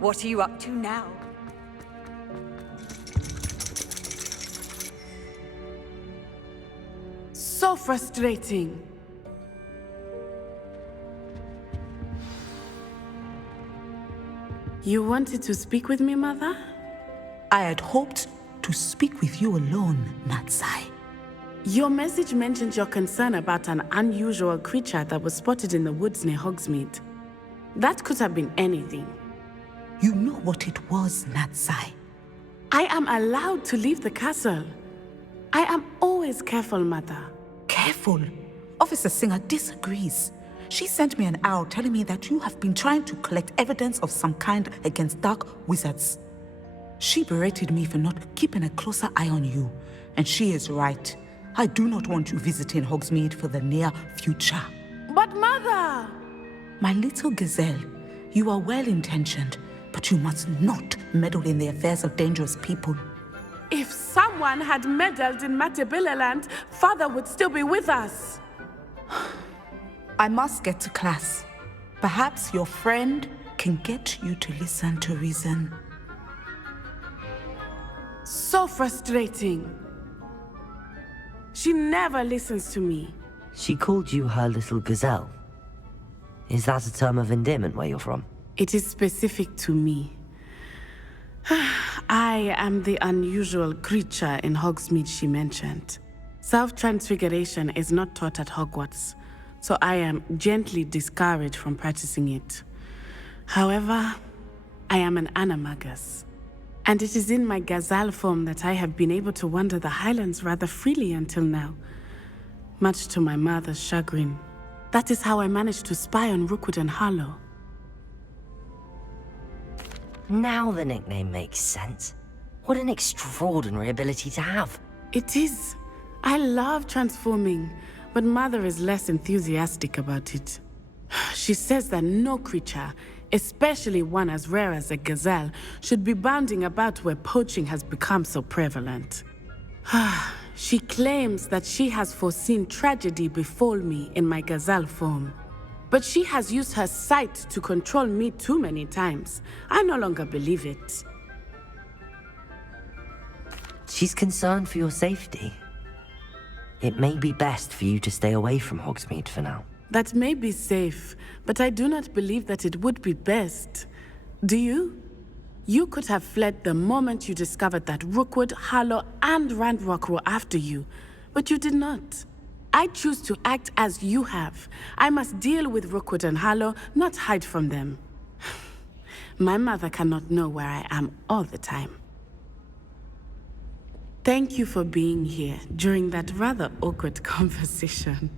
What are you up to now? So frustrating. You wanted to speak with me, Mother? I had hoped to speak with you alone, Natsai. Your message mentioned your concern about an unusual creature that was spotted in the woods near Hogsmeade. That could have been anything. You know what it was, Natsai. I am allowed to leave the castle. I am always careful, Mother. Careful? Officer Singer disagrees. She sent me an owl telling me that you have been trying to collect evidence of some kind against dark wizards. She berated me for not keeping a closer eye on you, and she is right. I do not want you visiting Hogsmeade for the near future. But Mother! My little gazelle, you are well-intentioned, but you must not meddle in the affairs of dangerous people. If someone had meddled in Matabeleland, Father would still be with us. I must get to class. Perhaps your friend can get you to listen to reason. So frustrating. She never listens to me. She called you her little gazelle. Is that a term of endearment where you're from? It is specific to me. I am the unusual creature in Hogsmeade she mentioned. Self-transfiguration is not taught at Hogwarts, so I am gently discouraged from practicing it. However, I am an animagus, and it is in my gazelle form that I have been able to wander the Highlands rather freely until now, much to my mother's chagrin. That is how I managed to spy on Rookwood and Harlow. Now the nickname makes sense. What an extraordinary ability to have. It is. I love transforming, but Mother is less enthusiastic about it. She says that no creature, especially one as rare as a gazelle, should be bounding about where poaching has become so prevalent. She claims that she has foreseen tragedy befall me in my gazelle form. But she has used her sight to control me too many times. I no longer believe it. She's concerned for your safety. It may be best for you to stay away from Hogsmeade for now. That may be safe, but I do not believe that it would be best. Do you? You could have fled the moment you discovered that Rookwood, Harlow, and Ranrock were after you, but you did not. I choose to act as you have. I must deal with Rookwood and Harlow, not hide from them. My mother cannot know where I am all the time. Thank you for being here during that rather awkward conversation.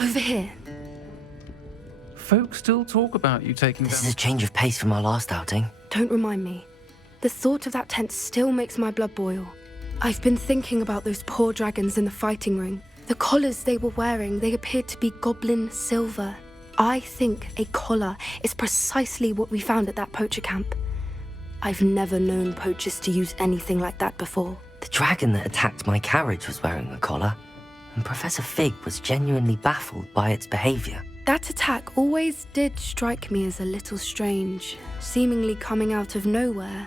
Over here. Folks still talk about you taking This is a change of pace from our last outing. Don't remind me. The thought of that tent still makes my blood boil. I've been thinking about those poor dragons in the fighting ring. The collars they were wearing, they appeared to be goblin silver. I think a collar is precisely what we found at that poacher camp. I've never known poachers to use anything like that before. The dragon that attacked my carriage was wearing a collar, and Professor Fig was genuinely baffled by its behavior. That attack always did strike me as a little strange, seemingly coming out of nowhere.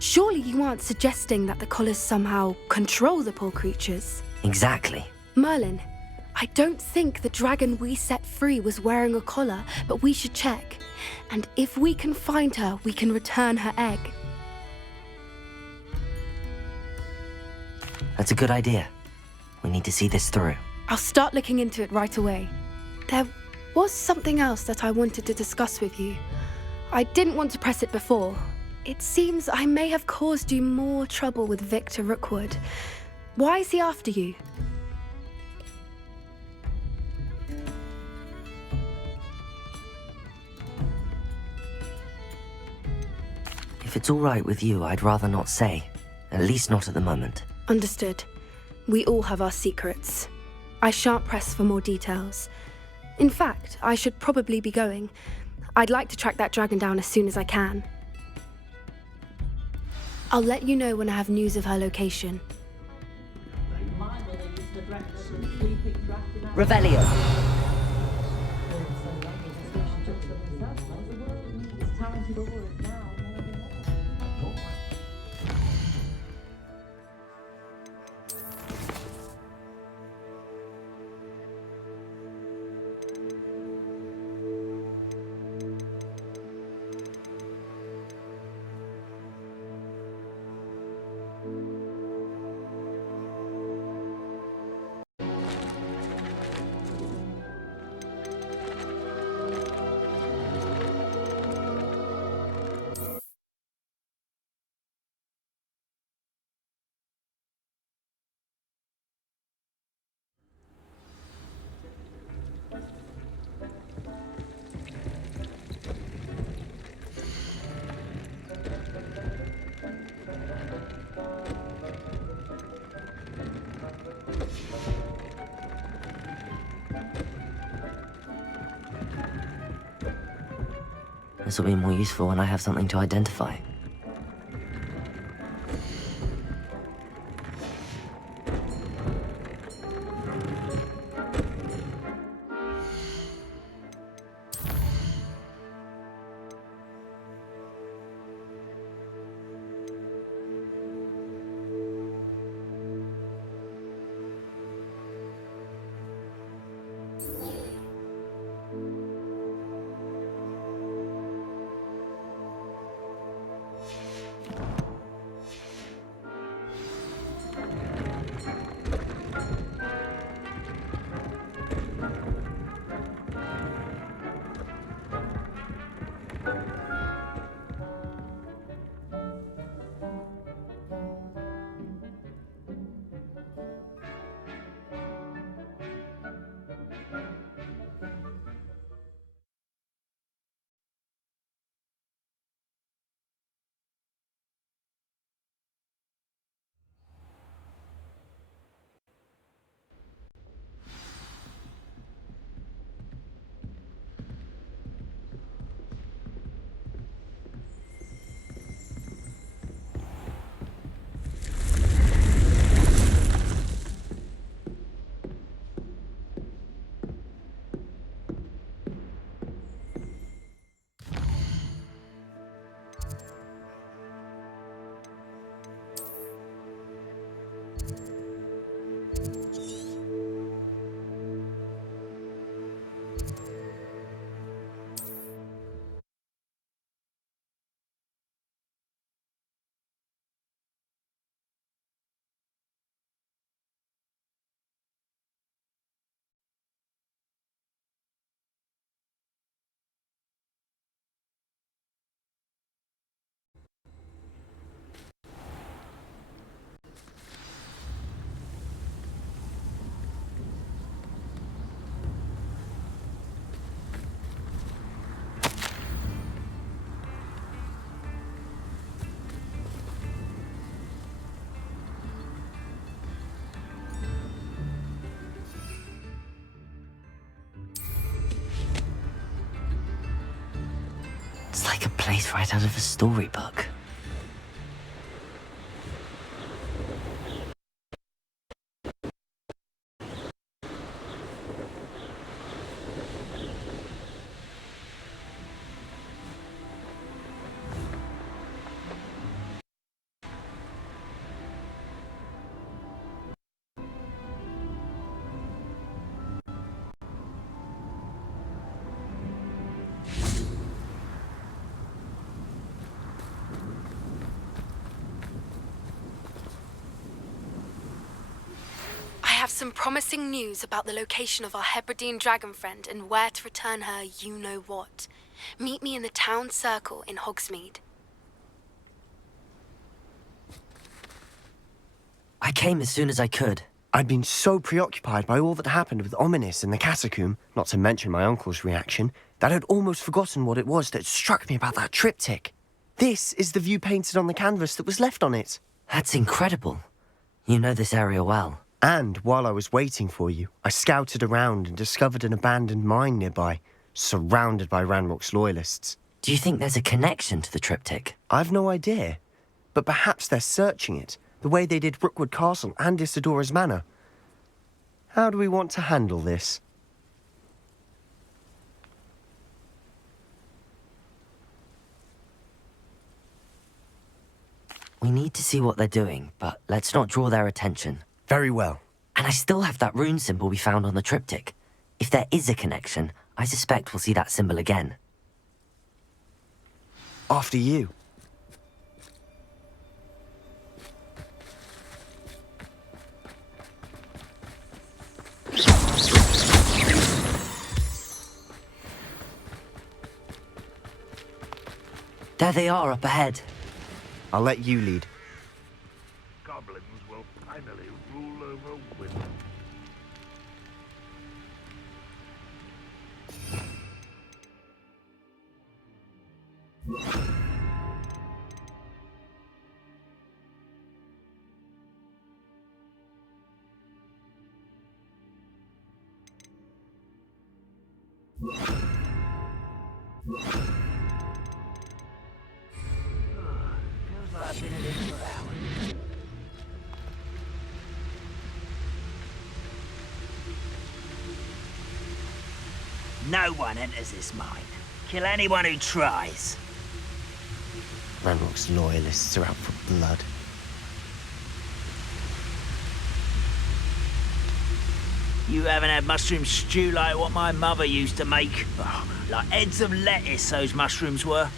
Surely you aren't suggesting that the collars somehow control the poor creatures? Exactly. Merlin, I don't think the dragon we set free was wearing a collar, but we should check. And if we can find her, we can return her egg. That's a good idea. We need to see this through. I'll start looking into it right away. There was something else that I wanted to discuss with you. I didn't want to press it before. It seems I may have caused you more trouble with Victor Rookwood. Why is he after you? If it's all right with you, I'd rather not say. At least not at the moment. Understood. We all have our secrets. I shan't press for more details. In fact, I should probably be going. I'd like to track that dragon down as soon as I can. I'll let you know when I have news of her location. Revelio. This will be more useful when I have something to identify. It's like a place right out of a storybook. I have some promising news about the location of our Hebridean dragon friend and where to return her you-know-what. Meet me in the town circle in Hogsmeade. I came as soon as I could. I'd been so preoccupied by all that happened with Ominis in the catacomb, not to mention my uncle's reaction, that I'd almost forgotten what it was that struck me about that triptych. This is the view painted on the canvas that was left on it. That's incredible. You know this area well. And while I was waiting for you, I scouted around and discovered an abandoned mine nearby, surrounded by Ranrock's loyalists. Do you think there's a connection to the triptych? I've no idea, but perhaps they're searching it, the way they did Rookwood Castle and Isidora's Manor. How do we want to handle this? We need to see what they're doing, but let's not draw their attention. Very well. And I still have that rune symbol we found on the triptych. If there is a connection, I suspect we'll see that symbol again. After you. There they are up ahead. I'll let you lead. Goblins will finally rule over wizards. No one enters this mine. Kill anyone who tries. Ranrock's loyalists are out for blood. You haven't had mushroom stew like what my mother used to make. Oh, like heads of lettuce, those mushrooms were.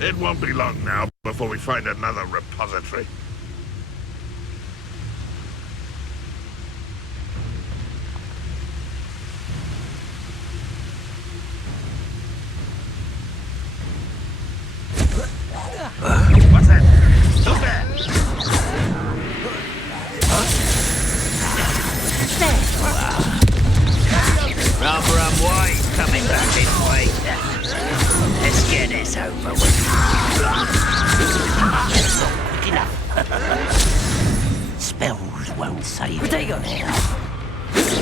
It won't be long now before we find another repository. What's that? Who's there? Rather unwise coming back this way. Let's get this over with. That's not quick enough. Spells won't save it. Take on here.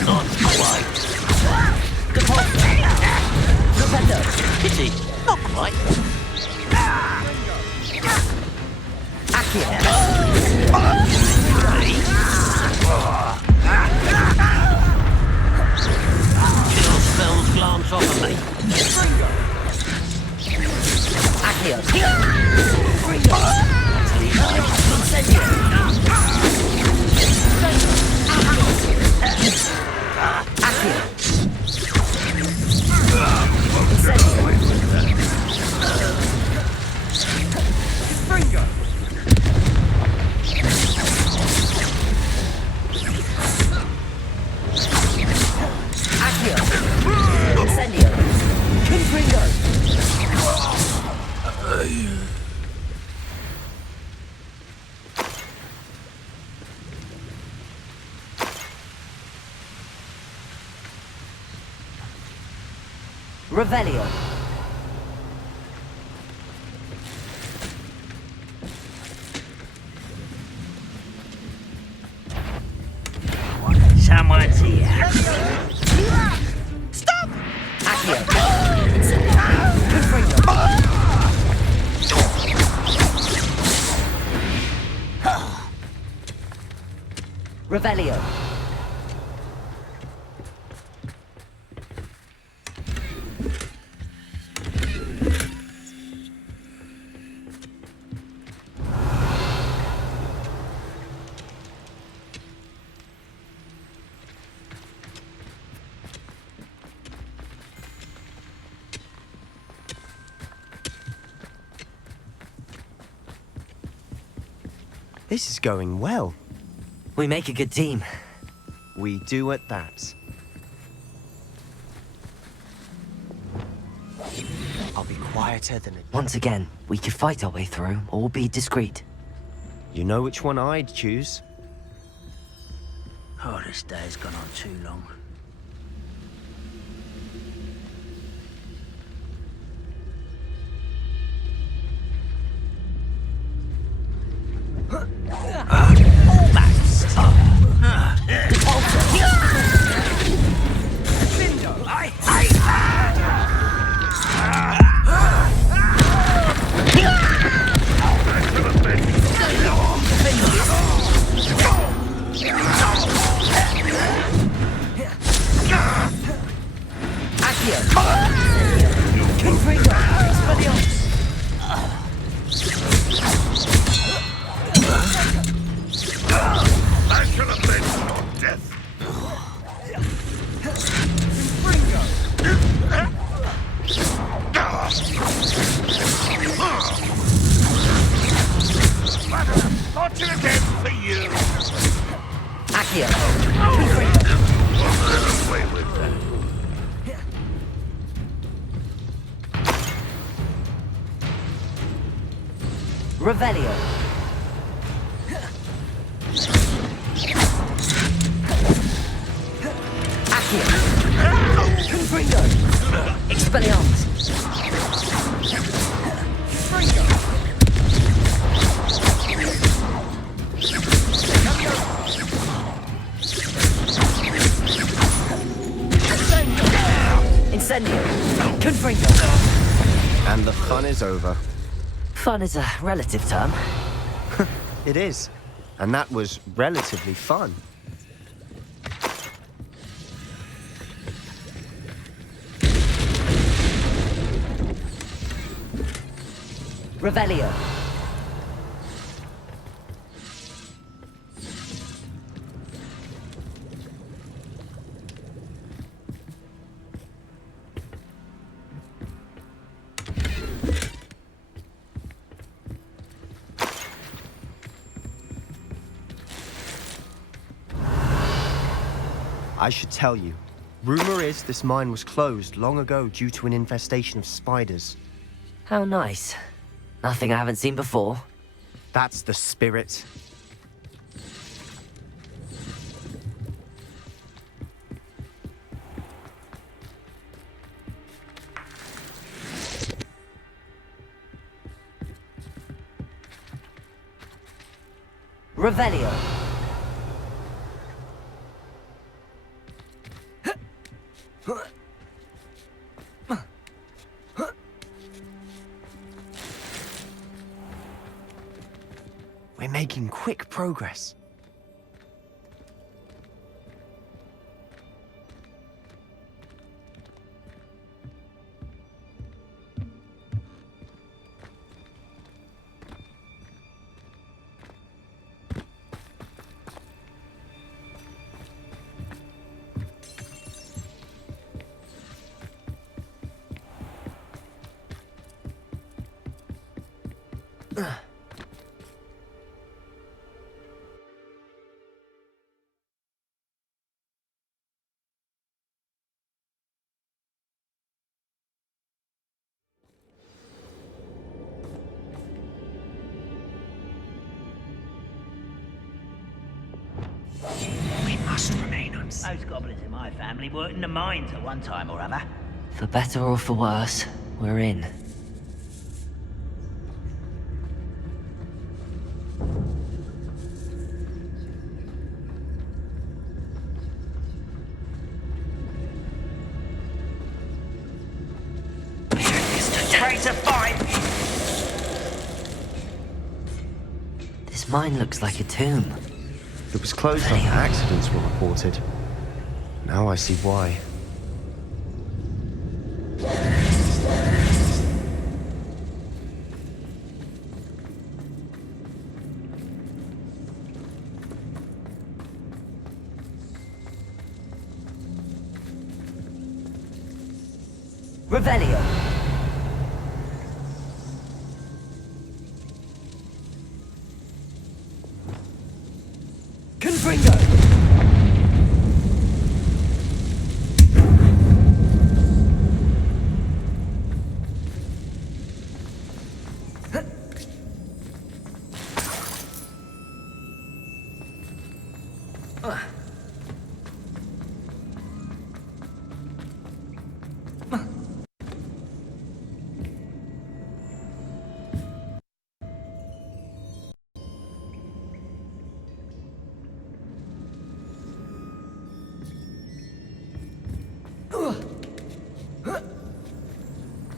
Not quite. Good point. Professor. Pity. Not quite. Accio. Your spells glance off of me. Accio. Revelio. Someone's here. Stop! Accio. Revelio. This is going well. We make a good team. We do at that. I'll be quieter than a... Once again, we could fight our way through, or be discreet. You know which one I'd choose? Oh, this day's gone on too long. Revelio. Accio. Confringo. Expelliarmus. Incendio. Confringo. And the fun is over. Fun is a relative term. It is. And that was relatively fun. Revelio. I should tell you. Rumor is this mine was closed long ago due to an infestation of spiders. How nice. Nothing I haven't seen before. That's the spirit. Revelio. We're making quick progress. Those goblins in my family worked in the mines at one time or other. For better or for worse, we're in. This mine looks like a tomb. It was closed after accidents were reported. Now I see why. Revelio. Confringo.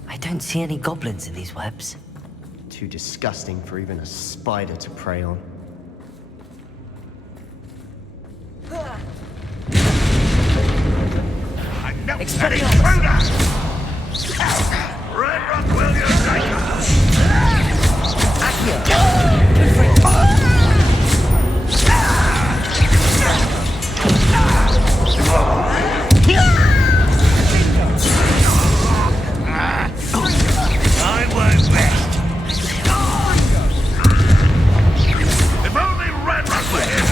I don't see any goblins in these webs. Too disgusting for even a spider to prey on. Expelliarmus! Red Rock will you take us? I won't rest. If only Red Rock were here.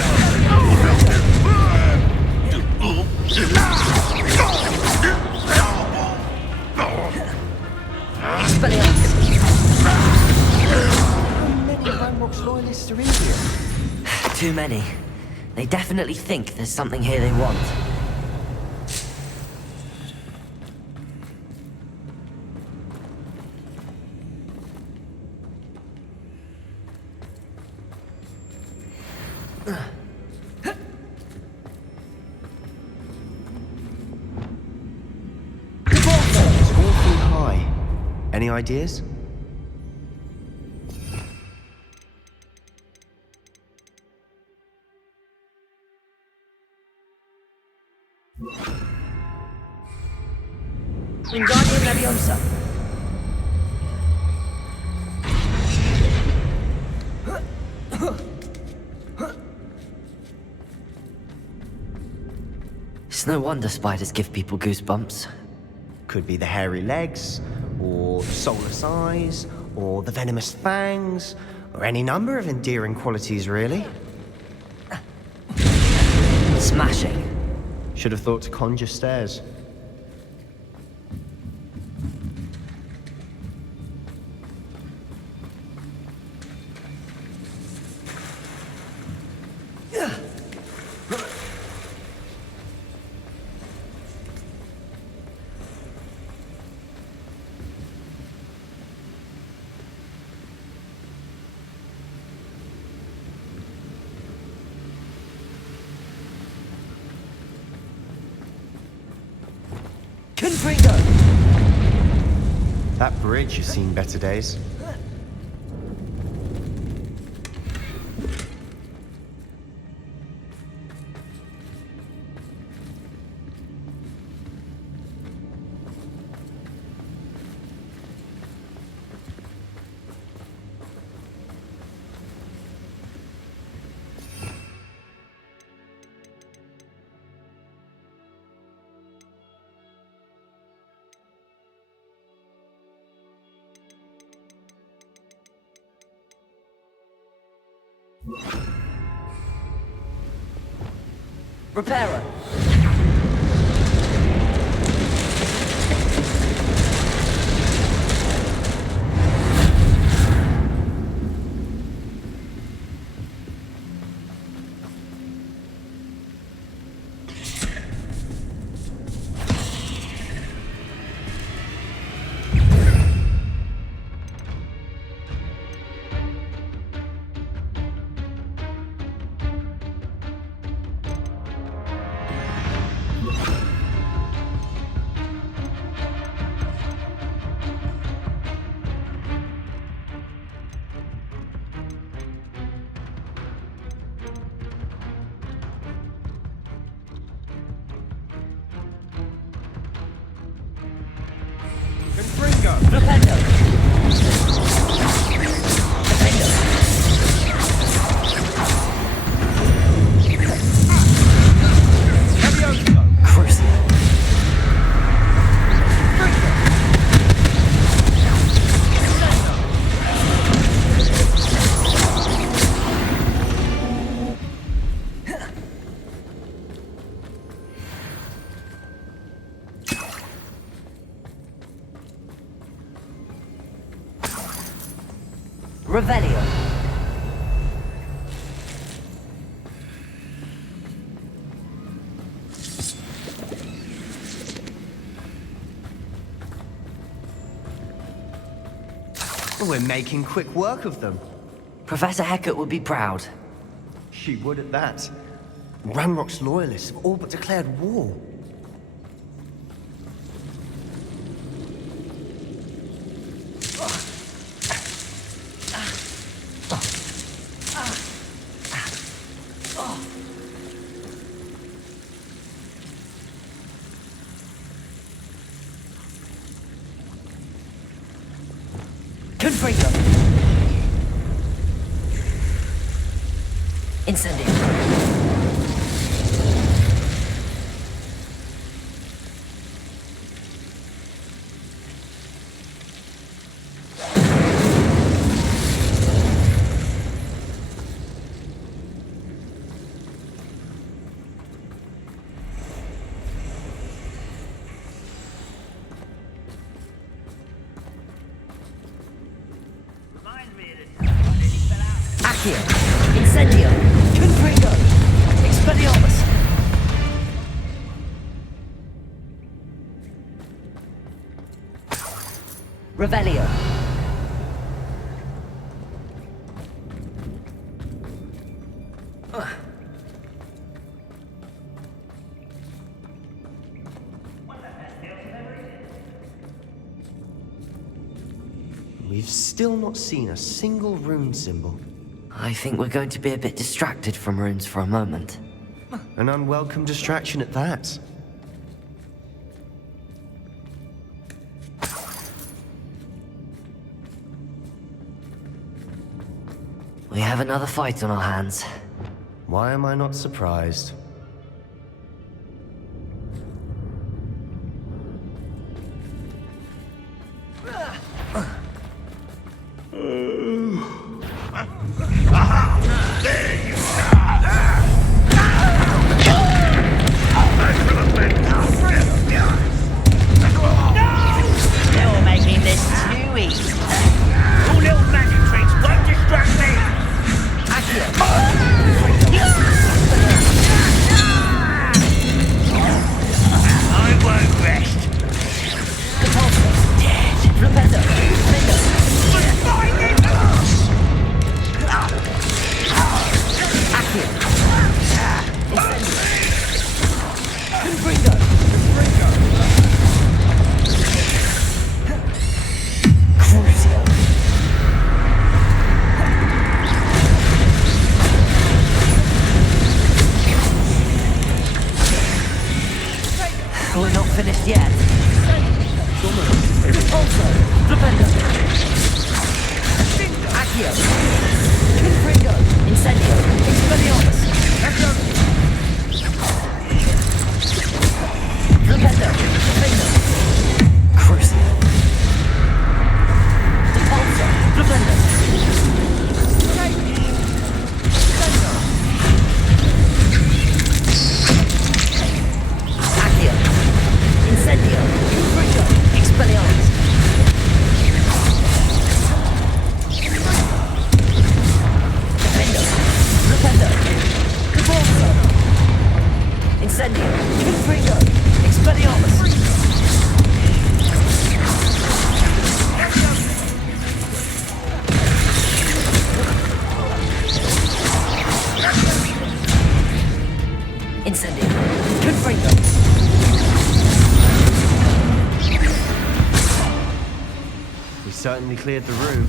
Loyalists are in here. Too many. They definitely think there's something here they want. It's awfully high. Any ideas? Wingardium Leviosa. It's no wonder spiders give people goosebumps. Could be the hairy legs, or the soulless eyes, or the venomous fangs, or any number of endearing qualities, really. Smashing. Should have thought to conjure stairs. Confringo! That bridge has seen better days. Reparo. Revelio. We're making quick work of them. Professor Hecat would be proud. She would at that. Ranrock's loyalists have all but declared war. Confringo. Incendio. Accio. Incendio. Confringo. Expelliarmus. Revelio. We've still not seen a single rune symbol. I think we're going to be a bit distracted from runes for a moment. An unwelcome distraction at that. We have another fight on our hands. Why am I not surprised? You're making this too easy. Your little magic tricks won't distract me. I won't rest. We're not finished yet. Also, Flipendo. Accio. Confringo. Incendio. Expelliarmus. Flipendo. Flipendo. Crucio. Depulso. Flipendo. Accio. Incendio. Confringo. Expelliarmus. Defendo. Flipendo. Depulso. Incendio. Confringo. Expelliarmus. Incendio. Confringo. We certainly cleared the room.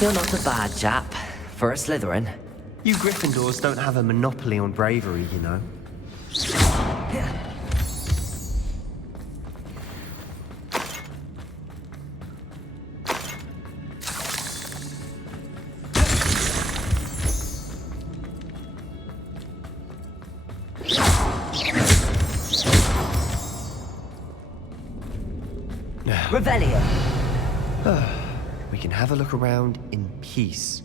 You're not a bad chap. For a Slytherin. You Gryffindors don't have a monopoly on bravery, you know. Revelio. We can have a look around in peace.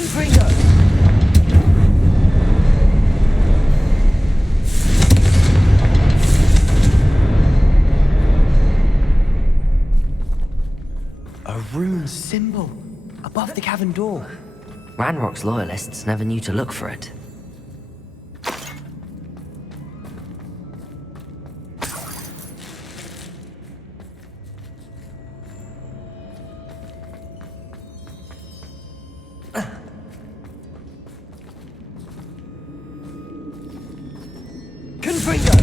Confringo! A rune symbol above the cavern door. Ranrock's loyalists never knew to look for it. Confringo!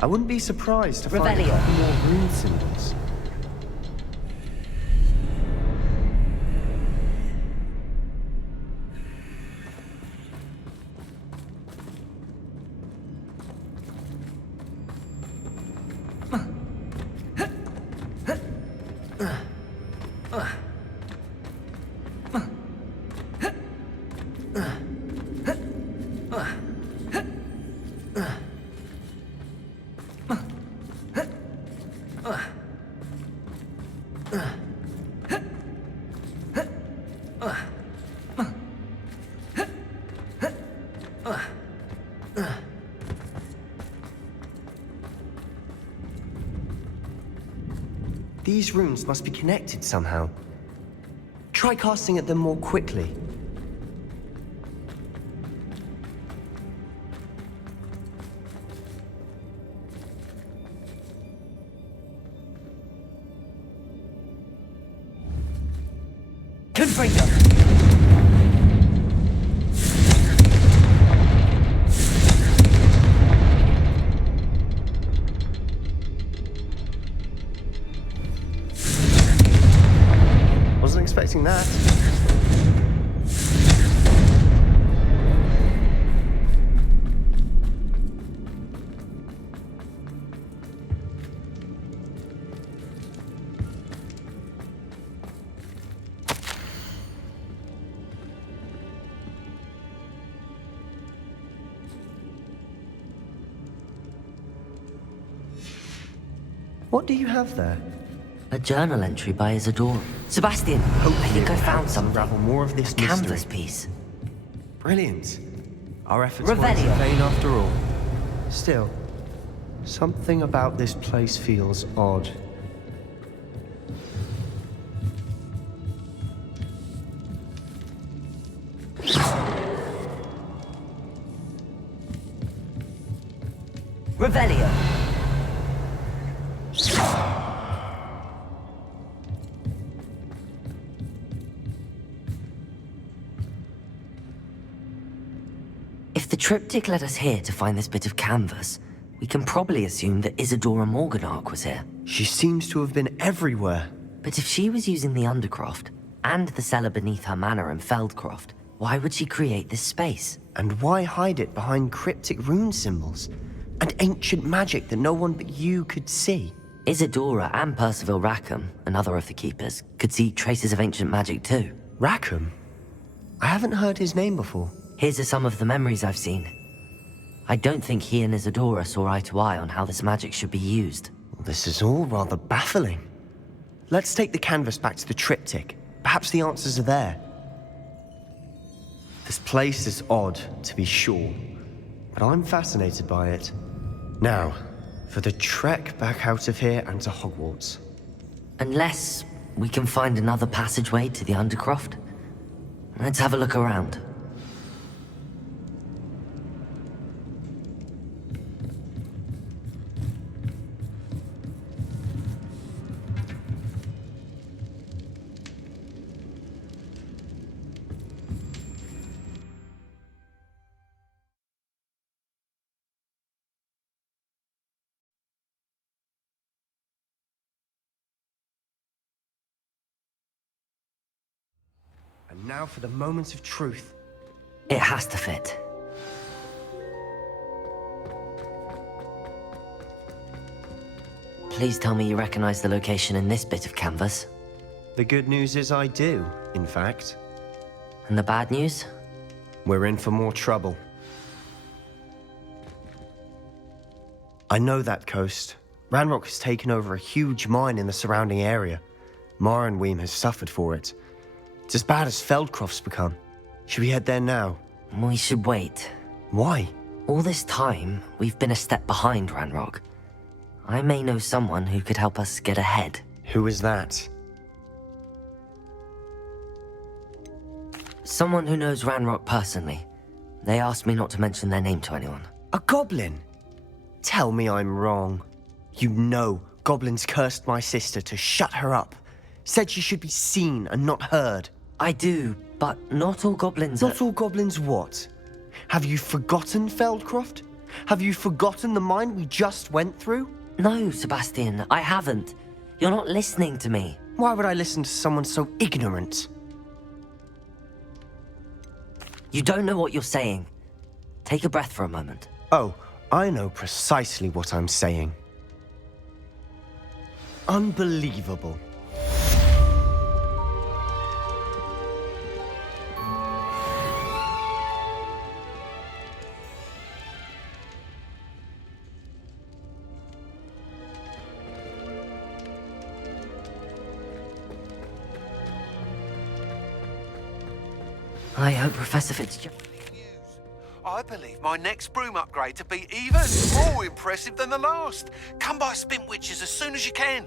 I wouldn't be surprised to find a Revelio. couple more rune symbols. These runes must be connected somehow. Try casting at them more quickly. Confringo! Wasn't expecting that. What do you have there? A journal entry by Isadora. Sebastian, I think I found some. Unravel more of this canvas mystery. piece. Brilliant. Our efforts weren't Revelio. in vain after all. Still, something about this place feels odd. Revelio. If the triptych led us here to find this bit of canvas, we can probably assume that Isadora Morganark was here. She seems to have been everywhere. But if she was using the Undercroft, and the cellar beneath her manor in Feldcroft, why would she create this space? And why hide it behind cryptic rune symbols? And ancient magic that no one but you could see? Isadora and Percival Rackham, another of the Keepers, could see traces of ancient magic too. Rackham? I haven't heard his name before. Here's some of the memories I've seen. I don't think he and Isadora saw eye to eye on how this magic should be used. This is all rather baffling. Let's take the canvas back to the triptych. Perhaps the answers are there. This place is odd, to be sure, but I'm fascinated by it. Now, for the trek back out of here and to Hogwarts. Unless we can find another passageway to the Undercroft. Let's have a look around. And now for the moment of truth. It has to fit. Please tell me you recognize the location in this bit of canvas. The good news is I do, in fact. And the bad news? We're in for more trouble. I know that coast. Ranrock has taken over a huge mine in the surrounding area. Morinweem has suffered for it. It's as bad as Feldcroft's become. Should we head there now? We should wait. Why? All this time, we've been a step behind Ranrock. I may know someone who could help us get ahead. Who is that? Someone who knows Ranrock personally. They asked me not to mention their name to anyone. A goblin? Tell me I'm wrong. You know goblins cursed my sister to shut her up. Said she should be seen and not heard. I do, but not all goblins Not all goblins what? Have you forgotten Feldcroft? Have you forgotten the mine we just went through? No, Sebastian, I haven't. You're not listening to me. Why would I listen to someone so ignorant? You don't know what you're saying. Take a breath for a moment. Oh, I know precisely what I'm saying. Unbelievable. I hope Professor Fitzgerald... I believe my next broom upgrade to be even more impressive than the last. Come by Spintwitches as soon as you can.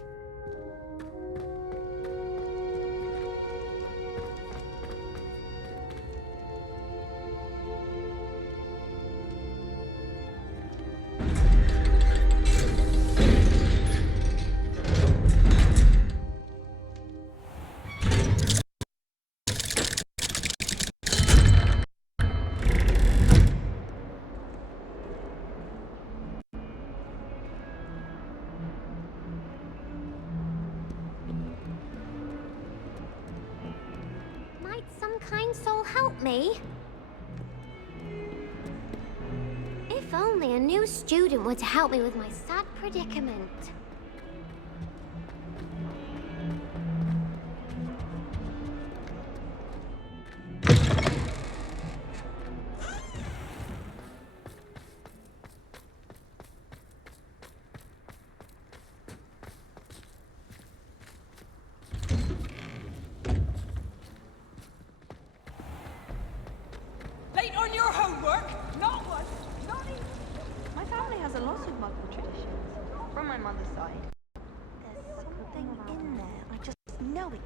Might some kind soul help me? If only a new student were to help me with my sad predicament. Late on your homework? Not one. Not even. My family has a lot of Muggle traditions, from my mother's side. There's something in there, I just know it.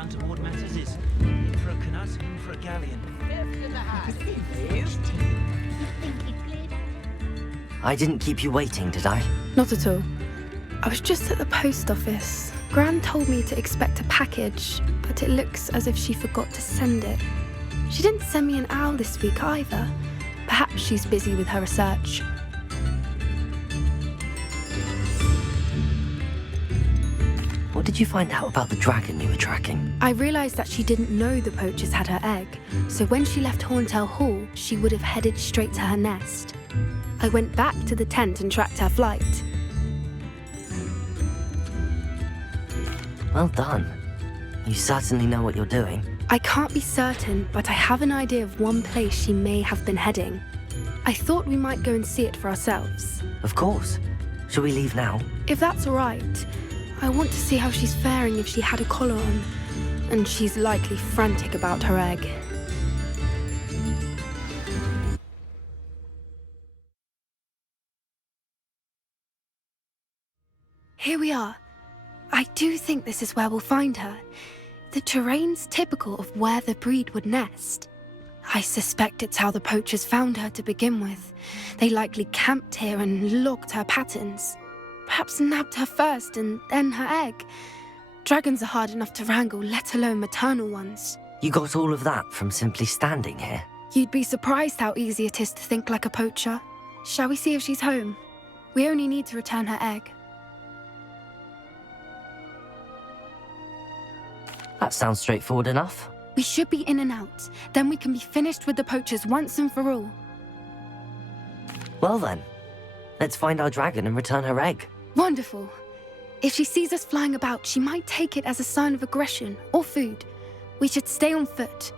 Gun toward matters is in for a canut, in for a galleon. I didn't keep you waiting, did I? Not at all. I was just at the post office. Gran told me to expect a package, but it looks as if she forgot to send it. She didn't send me an owl this week either. Perhaps she's busy with her research. What did you find out about the dragon you were tracking? I realised that she didn't know the poachers had her egg, so when she left Horntail Hall, she would have headed straight to her nest. I went back to the tent and tracked her flight. Well done. You certainly know what you're doing. I can't be certain, but I have an idea of one place she may have been heading. I thought we might go and see it for ourselves. Of course. Shall we leave now? If that's all right. I want to see how she's faring if she had a collar on. And she's likely frantic about her egg. Here we are. I do think this is where we'll find her. The terrain's typical of where the breed would nest. I suspect it's how the poachers found her to begin with. They likely camped here and logged her patterns. Perhaps nabbed her first and then her egg. Dragons are hard enough to wrangle, let alone maternal ones. You got all of that from simply standing here? You'd be surprised how easy it is to think like a poacher. Shall we see if she's home? We only need to return her egg. That sounds straightforward enough. We should be in and out. Then we can be finished with the poachers once and for all. Well then, let's find our dragon and return her egg. Wonderful. If she sees us flying about, she might take it as a sign of aggression or food. We should stay on foot.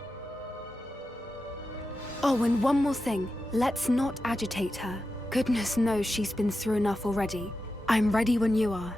Oh, and one more thing. Let's not agitate her. Goodness knows she's been through enough already. I'm ready when you are.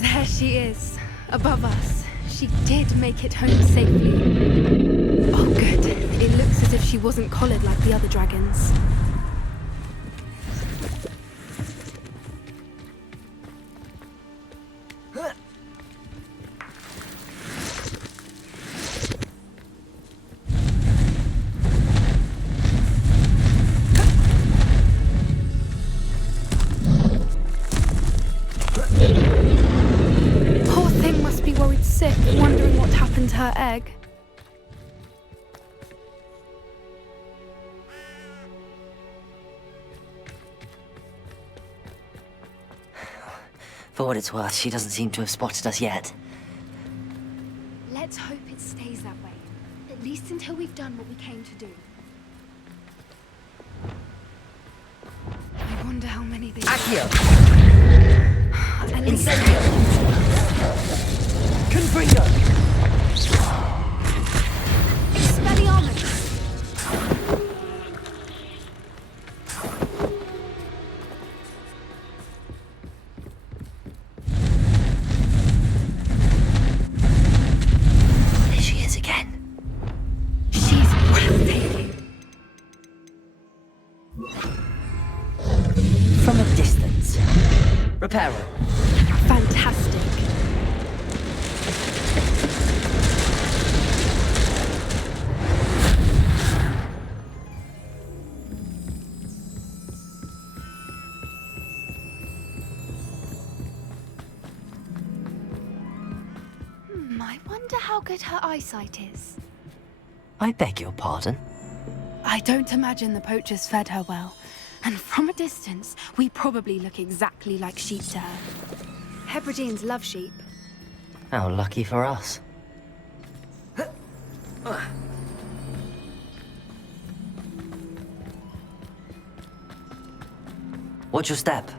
There she is, above us. She did make it home safely. Oh, good. It looks as if she wasn't collared like the other dragons. Poor thing must be worried sick, wondering what happened to her egg. For what it's worth, she doesn't seem to have spotted us yet. Let's hope it stays that way. At least until we've done what we came to do. I wonder how many they... Accio! At least... Confringo! Expelliarmus! There she is again. She's breathtaking. From a distance. Reparo. Fantastic. I wonder how good her eyesight is. I beg your pardon? I don't imagine the poachers fed her well. And from a distance, we probably look exactly like sheep to her. Hebrideans love sheep. How lucky for us. Watch your step.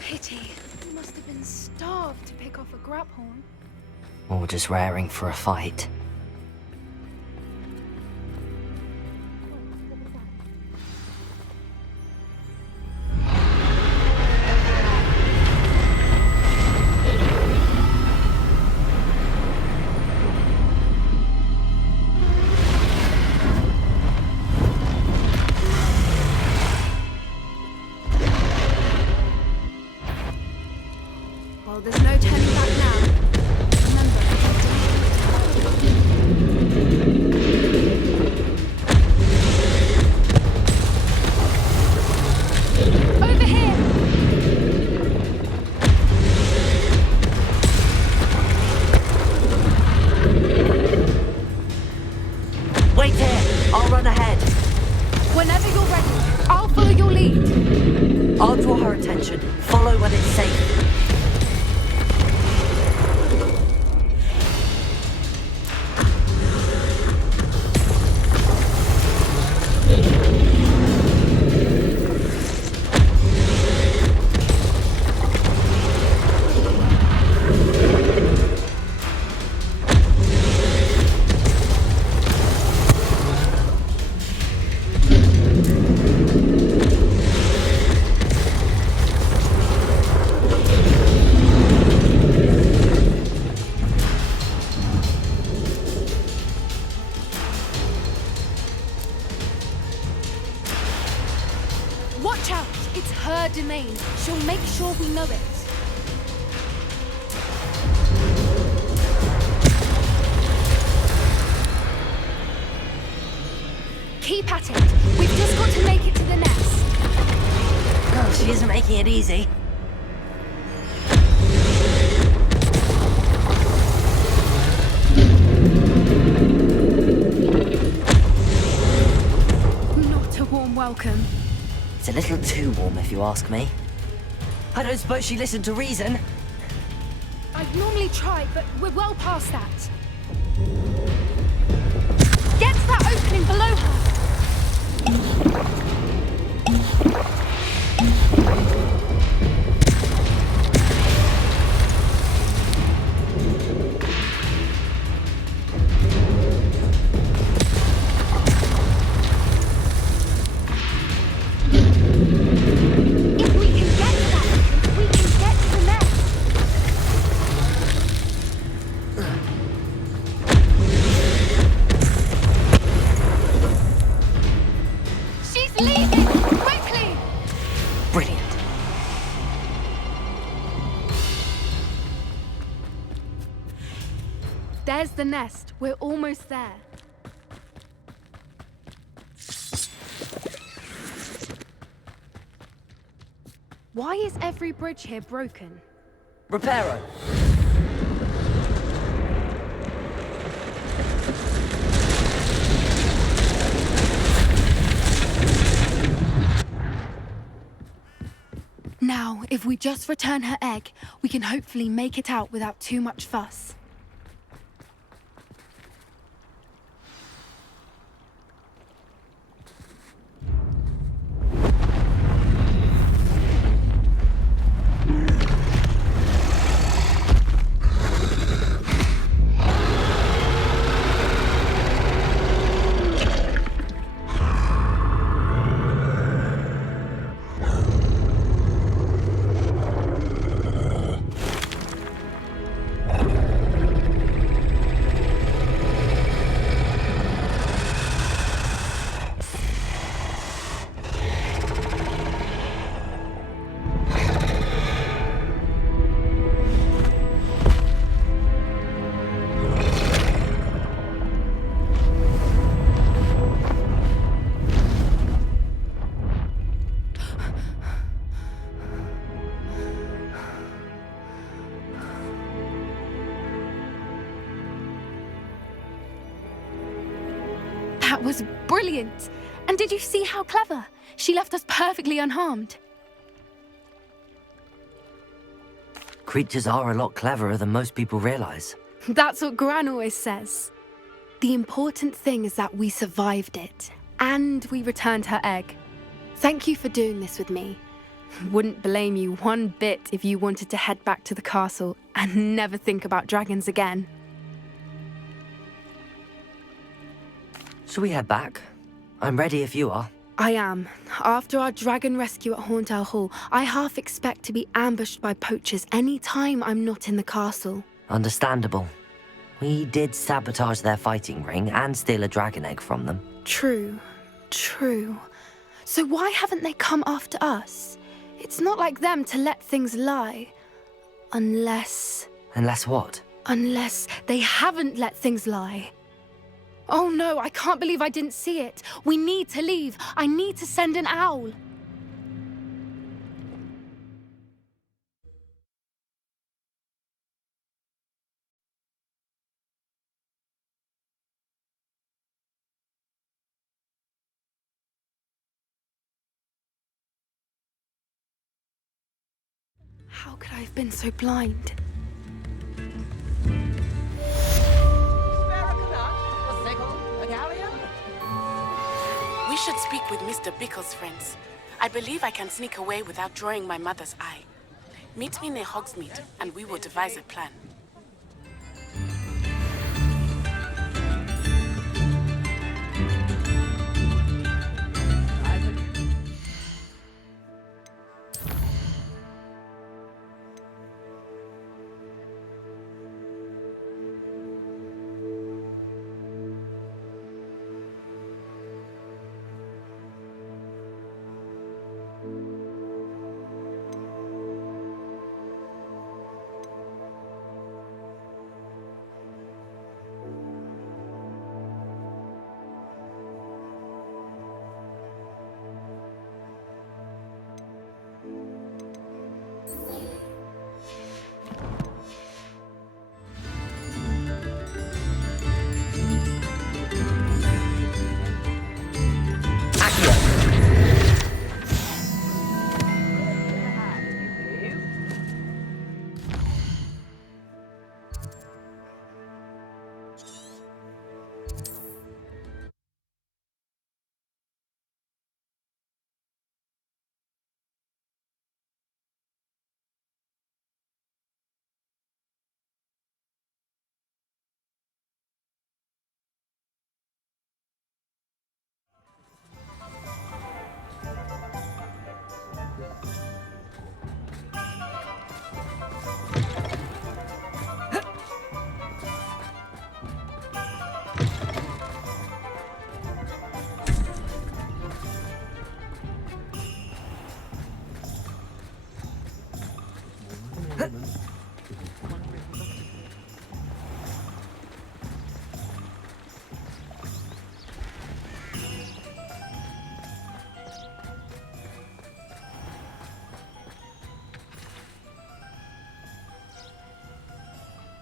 Pity. You must have been starved to pick off a graphorn. Or just raring for a fight. Well, there's no turning back now. Remember, over here! Wait here! I'll run ahead. Whenever you're ready, I'll follow your lead. I'll draw her attention. Follow when it's safe. Watch out! It's her domain. She'll make sure we know it. Keep at it. We've just got to make it to the nest. Oh, she isn't making it easy. Not a warm welcome. It's a little too warm, if you ask me. I don't suppose she listened to reason. I'd normally try, but we're well past that. Get to that opening below her! If we can get to that opening, we can get to the nest. She's leaving! Quickly! Brilliant. There's the nest. We're almost there. Why is every bridge here broken? Reparo. Now, if we just return her egg, we can hopefully make it out without too much fuss. That was brilliant! And did you see how clever? She left us perfectly unharmed. Creatures are a lot cleverer than most people realize. That's what Gran always says. The important thing is that we survived it, and we returned her egg. Thank you for doing this with me. Wouldn't blame you one bit if you wanted to head back to the castle and never think about dragons again. Shall we head back? I'm ready if you are. I am. After our dragon rescue at Hauntel Hall, I half expect to be ambushed by poachers any time I'm not in the castle. Understandable. We did sabotage their fighting ring and steal a dragon egg from them. True. So why haven't they come after us? It's not like them to let things lie. Unless... Unless what? Unless they haven't let things lie. Oh no, I can't believe I didn't see it. We need to leave. I need to send an owl. How could I have been so blind? We should speak with Mr. Bickle's friends. I believe I can sneak away without drawing my mother's eye. Meet me near Hogsmeade, and we will devise a plan.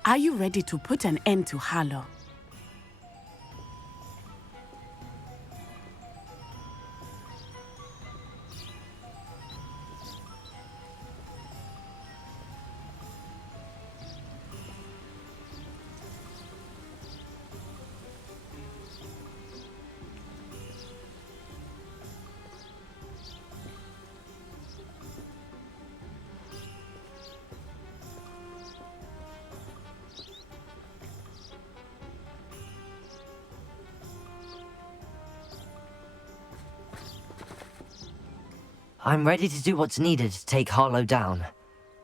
Are you ready to put an end to Harlow? I'm ready to do what's needed to take Harlow down.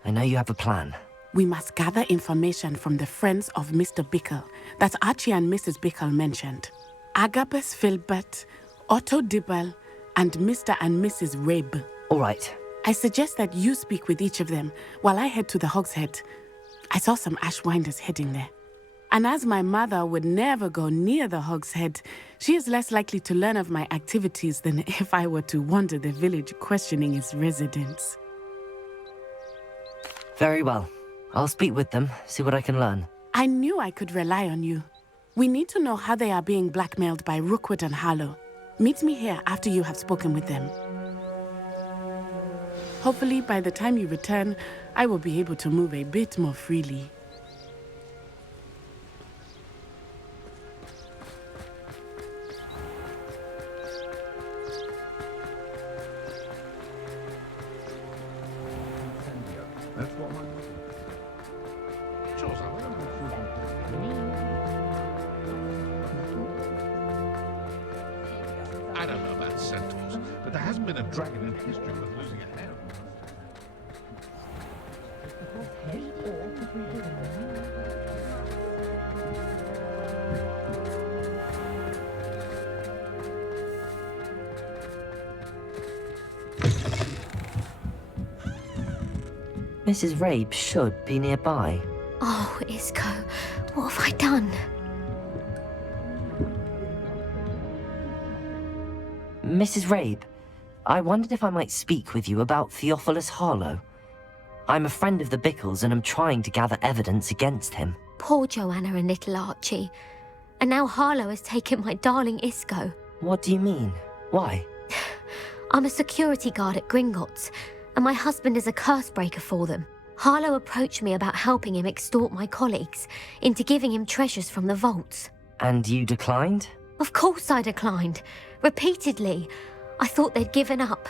I know you have a plan. We must gather information from the friends of Mr. Bickle that Archie and Mrs. Bickle mentioned. Agabus Filbert, Otto Dibble, and Mr. and Mrs. Rabe. All right. I suggest that you speak with each of them while I head to the Hogshead. I saw some Ashwinders heading there. And as my mother would never go near the Hogshead, she is less likely to learn of my activities than if I were to wander the village questioning its residents. Very well. I'll speak with them, see what I can learn. I knew I could rely on you. We need to know how they are being blackmailed by Rookwood and Harlow. Meet me here after you have spoken with them. Hopefully, by the time you return, I will be able to move a bit more freely. That's what my... I don't know about centaurs, but there hasn't been a dragon in history worth losing a hand. Mrs. Rabe should be nearby. Oh, Isco, what have I done? Mrs. Rabe, I wondered if I might speak with you about Theophilus Harlow. I'm a friend of the Bickles and am trying to gather evidence against him. Poor Joanna and little Archie. And now Harlow has taken my darling Isco. What do you mean? Why? I'm a security guard at Gringotts, and my husband is a curse breaker for them. Harlow approached me about helping him extort my colleagues into giving him treasures from the vaults. And you declined? Of course I declined. Repeatedly. I thought they'd given up,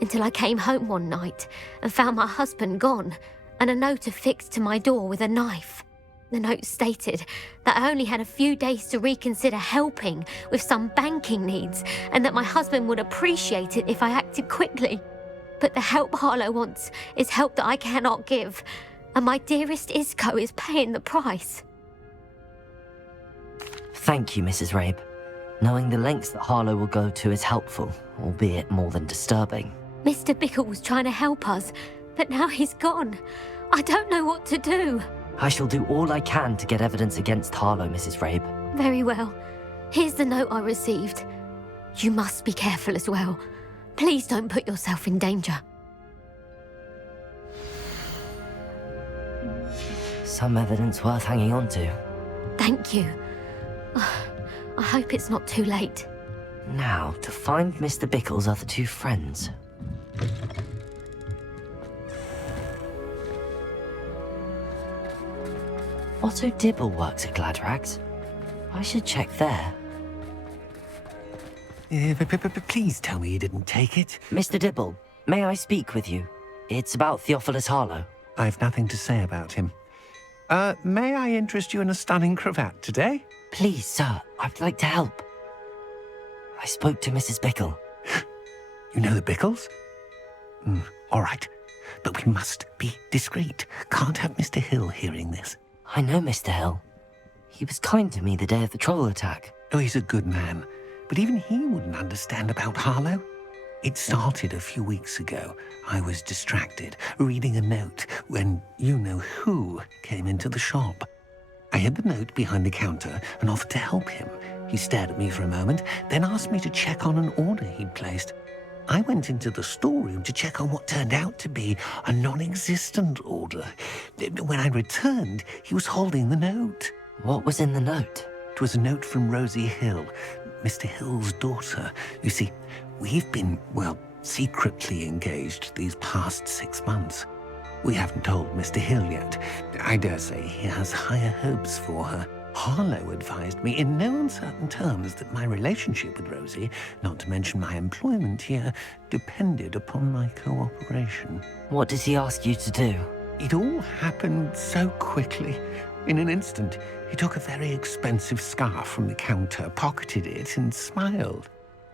until I came home one night and found my husband gone, and a note affixed to my door with a knife. The note stated that I only had a few days to reconsider helping with some banking needs, and that my husband would appreciate it if I acted quickly. But the help Harlow wants is help that I cannot give, and my dearest Isco is paying the price. Thank you, Mrs. Rabe. Knowing the lengths that Harlow will go to is helpful, albeit more than disturbing. Mr. Bickle was trying to help us, but now he's gone. I don't know what to do. I shall do all I can to get evidence against Harlow, Mrs. Rabe. Very well. Here's the note I received. You must be careful as well. Please don't put yourself in danger. Some evidence worth hanging on to. Thank you. I hope it's not too late. Now, to find Mr. Bickle's other two friends. Otto Dibble works at Gladrags. I should check there. Please tell me you didn't take it. Mr. Dibble, may I speak with you? It's about Theophilus Harlow. I've nothing to say about him. May I interest you in a stunning cravat today? Please, sir, I'd like to help. I spoke to Mrs. Bickle. You know the Bickles? All right, but we must be discreet. Can't have Mr. Hill hearing this. I know Mr. Hill. He was kind to me the day of the troll attack. Oh, he's a good man, but even he wouldn't understand about Harlow. It started a few weeks ago. I was distracted, reading a note, when you-know-who came into the shop. I hid the note behind the counter and offered to help him. He stared at me for a moment, then asked me to check on an order he'd placed. I went into the storeroom to check on what turned out to be a non-existent order. When I returned, he was holding the note. What was in the note? It was a note from Rosie Hill, Mr. Hill's daughter. You see, we've been, secretly engaged these past 6 months. We haven't told Mr. Hill yet. I dare say he has higher hopes for her. Harlow advised me in no uncertain terms that my relationship with Rosie, not to mention my employment here, depended upon my cooperation. What does he ask you to do? It all happened so quickly. In an instant, he took a very expensive scarf from the counter, pocketed it, and smiled.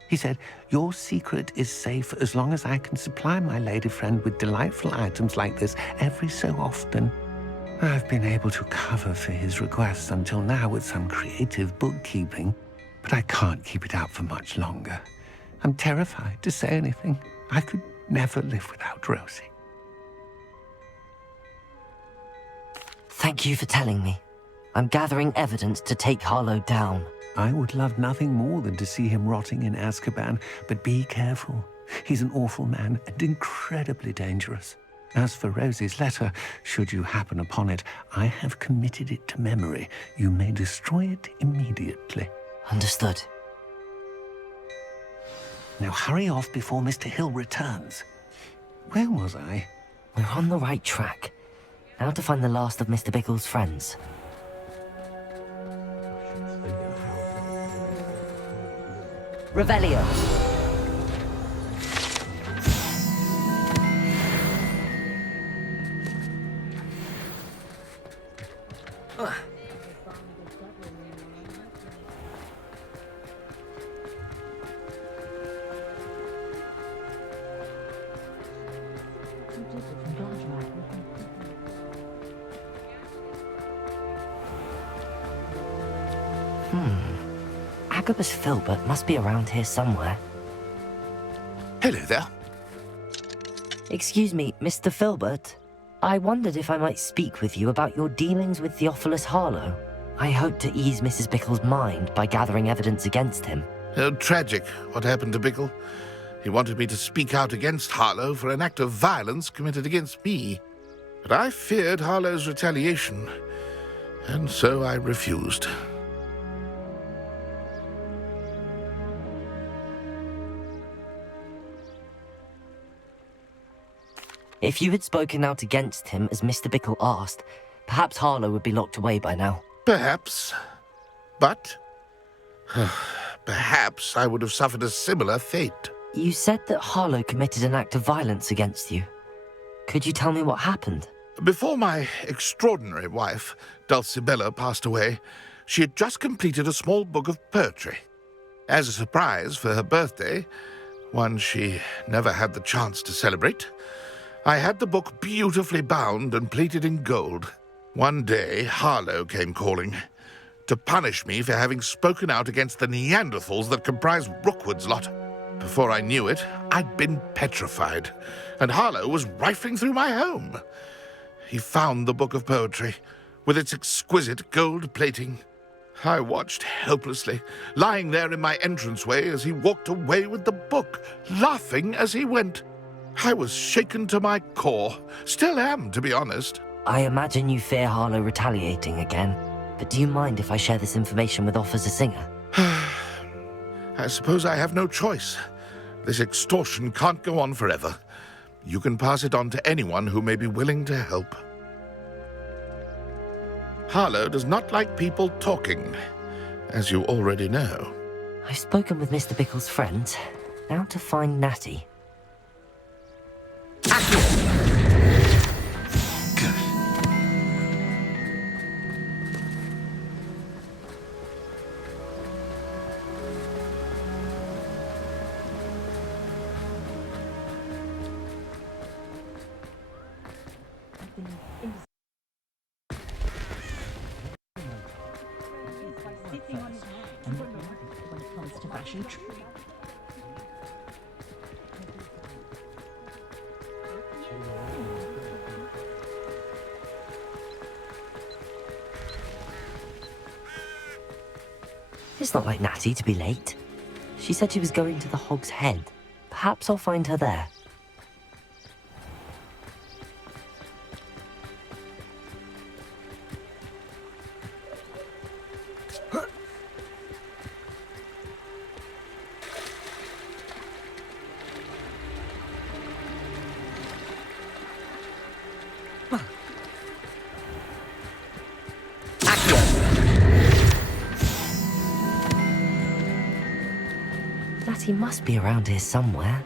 He said, "Your secret is safe as long as I can supply my lady friend with delightful items like this every so often." I've been able to cover for his requests until now with some creative bookkeeping, but I can't keep it out for much longer. I'm terrified to say anything. I could never live without Rosie. Thank you for telling me. I'm gathering evidence to take Harlow down. I would love nothing more than to see him rotting in Azkaban, but be careful. He's an awful man and incredibly dangerous. As for Rosie's letter, should you happen upon it, I have committed it to memory. You may destroy it immediately. Understood. Now hurry off before Mr. Hill returns. Where was I? We're on the right track. Now to find the last of Mr. Bickle's friends. Revelio. Agabus Filbert must be around here somewhere. Hello there. Excuse me, Mr. Filbert? I wondered if I might speak with you about your dealings with Theophilus Harlow. I hope to ease Mrs. Bickle's mind by gathering evidence against him. Tragic, what happened to Bickle. He wanted me to speak out against Harlow for an act of violence committed against me. But I feared Harlow's retaliation, and so I refused. If you had spoken out against him as Mr. Bickle asked, perhaps Harlow would be locked away by now. Perhaps. But perhaps I would have suffered a similar fate. You said that Harlow committed an act of violence against you. Could you tell me what happened? Before my extraordinary wife, Dulcibella, passed away, she had just completed a small book of poetry. As a surprise for her birthday, one she never had the chance to celebrate, I had the book beautifully bound and plated in gold. One day, Harlow came calling to punish me for having spoken out against the Neanderthals that comprise Rookwood's lot. Before I knew it, I'd been petrified, and Harlow was rifling through my home. He found the book of poetry, with its exquisite gold plating. I watched helplessly, lying there in my entranceway as he walked away with the book, laughing as he went. I was shaken to my core. Still am, to be honest. I imagine you fear Harlow retaliating again, but do you mind if I share this information with Officer Singer? I suppose I have no choice. This extortion can't go on forever. You can pass it on to anyone who may be willing to help. Harlow does not like people talking, as you already know. I've spoken with Mr. Bickle's friends. Now to find Natty. It's not like Natty to be late. She said she was going to the Hog's Head. Perhaps I'll find her there. Natty must be around here somewhere.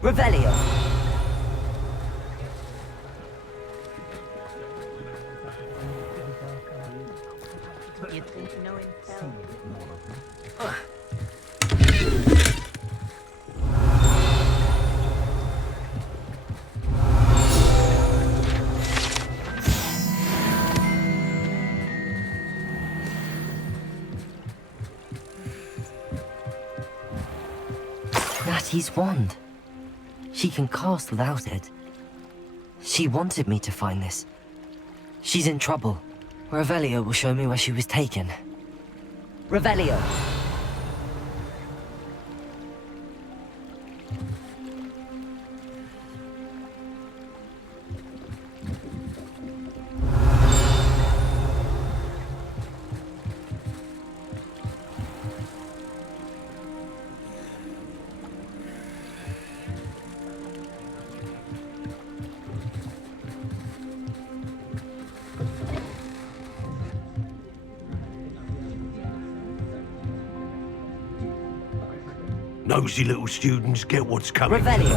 Revelio. You think no intel? Natty's wand. She can cast without it. She wanted me to find this. She's in trouble. Revelio will show me where she was taken. Revelio! Nosy little students get what's coming. Revelio.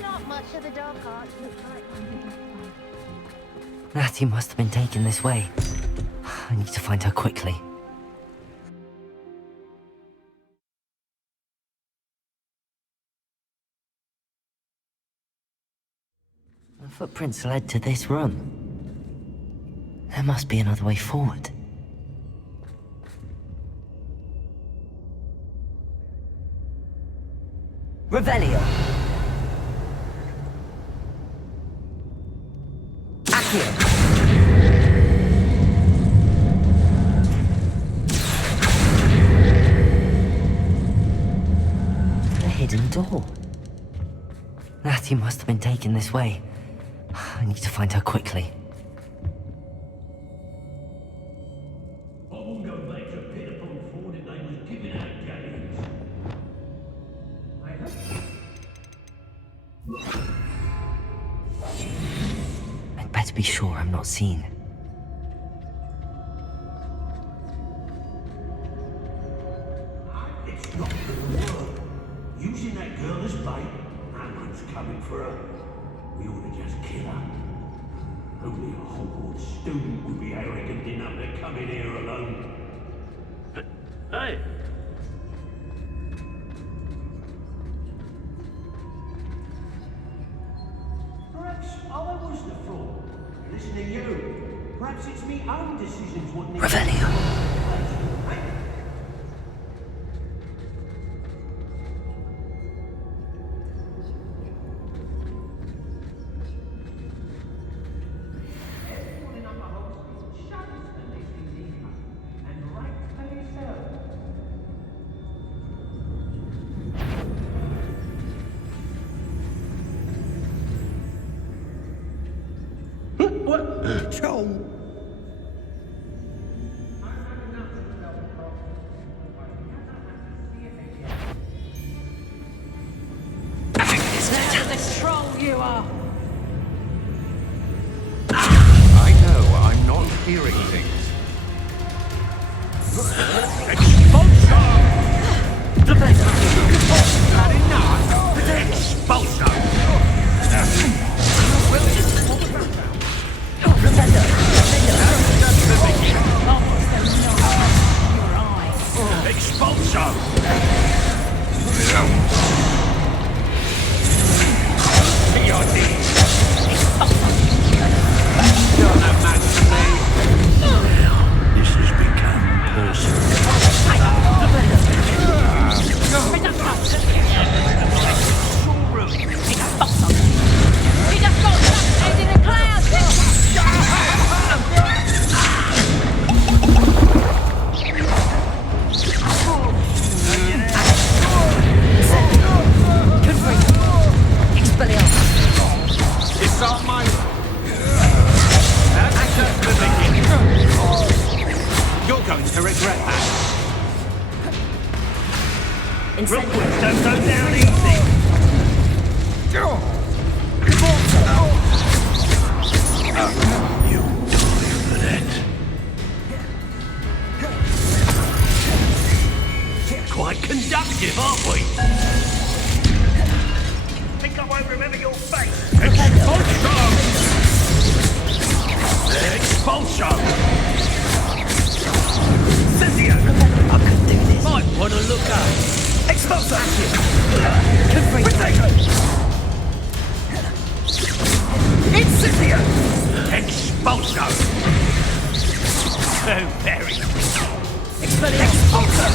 Not much of the dark arts look like. Natty must have been taken this way. I need to find her quickly. The footprints led to this room. There must be another way forward. Revelio. Accio. A hidden door. Natty must have been taken this way. I need to find her quickly. I'd better be sure I'm not seen. It's not gonna work. Using that girl as bait, no one's coming for her. We ought to just kill her. Only a Hogwarts student would be arrogant enough to come in here alone. Hey! Perhaps I was the fraud. Listen to you. Perhaps it's me own decisions what needs... Revelio. I know, I'm not hearing things. Quite conductive, aren't we? Think I won't remember your face. Expulsion! Expulsion! Cynthia! I could do this. Might want to look up. Expulsion! It's Cynthia! Expulsion! So very. Expulsion!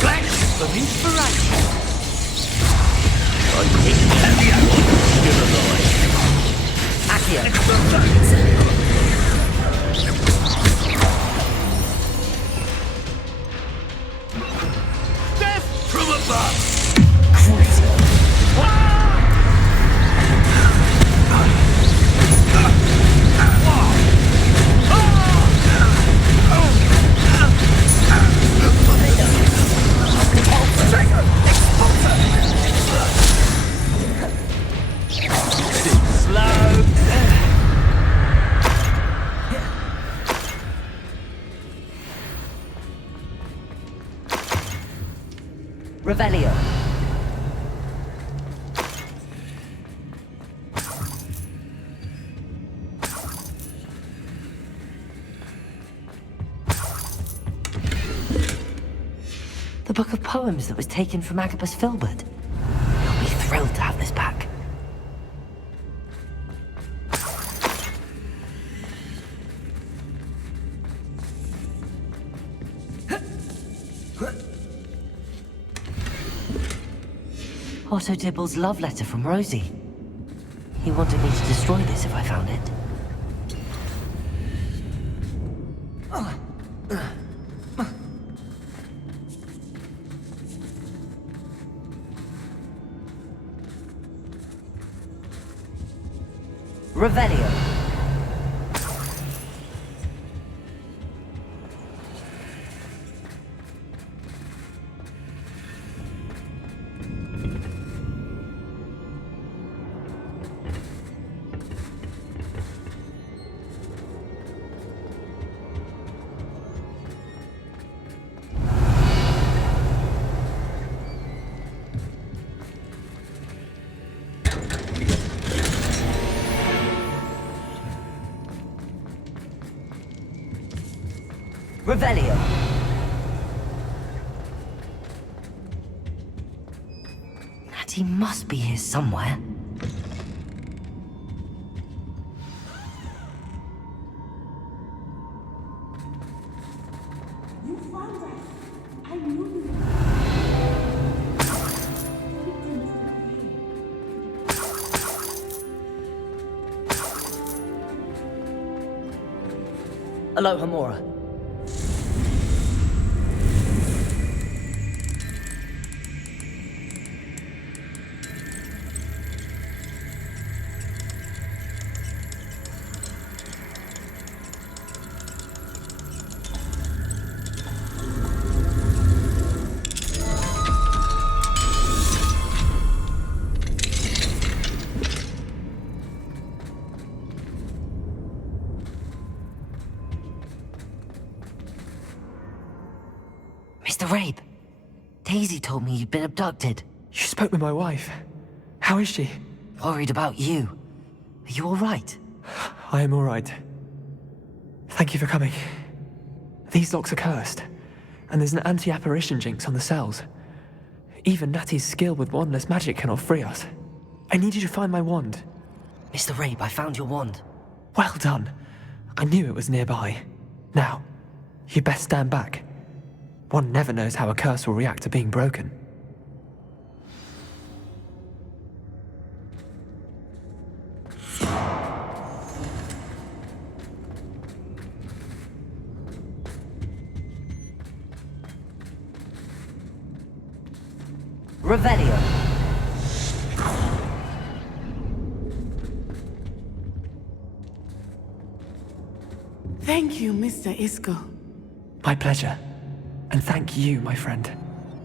Flash of inspiration. I think Cynthia still alive. Accio. Death from above! Revelio. The book of poems that was taken from Agabus Filbert. He'll be thrilled to have this back. Otto Dibble's love letter from Rosie. He wanted me to destroy this if I found it. Revelio. Revelio. Natty must be here somewhere. You found us. I knew you. Aloha, Mora. Mr. Rabe, Daisy told me you'd been abducted. You spoke with my wife. How is she? Worried about you. Are you all right? I am all right. Thank you for coming. These locks are cursed, and there's an anti-apparition jinx on the cells. Even Natty's skill with wandless magic cannot free us. I need you to find my wand. Mr. Rabe, I found your wand. Well done. I knew it was nearby. Now, you best stand back. One never knows how a curse will react to being broken. Revelio. Thank you, Mr. Isco. My pleasure. And thank you, my friend.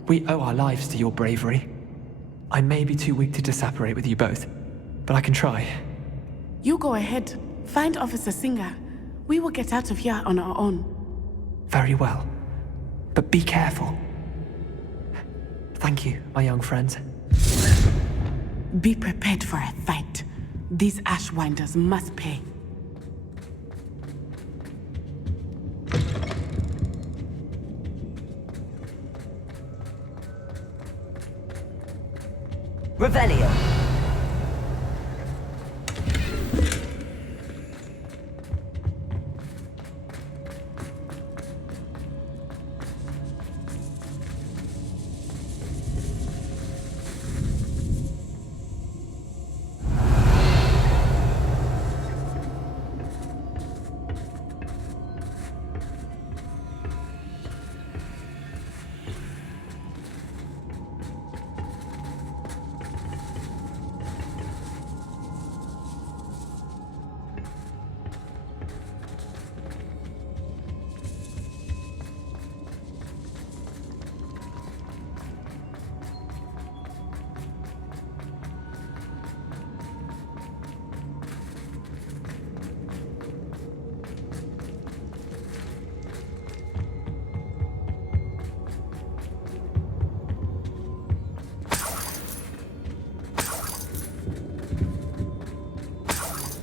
We owe our lives to your bravery. I may be too weak to disapparate with you both, but I can try. You go ahead. Find Officer Singer. We will get out of here on our own. Very well. But be careful. Thank you, my young friends. Be prepared for a fight. These Ashwinders must pay. Revelio.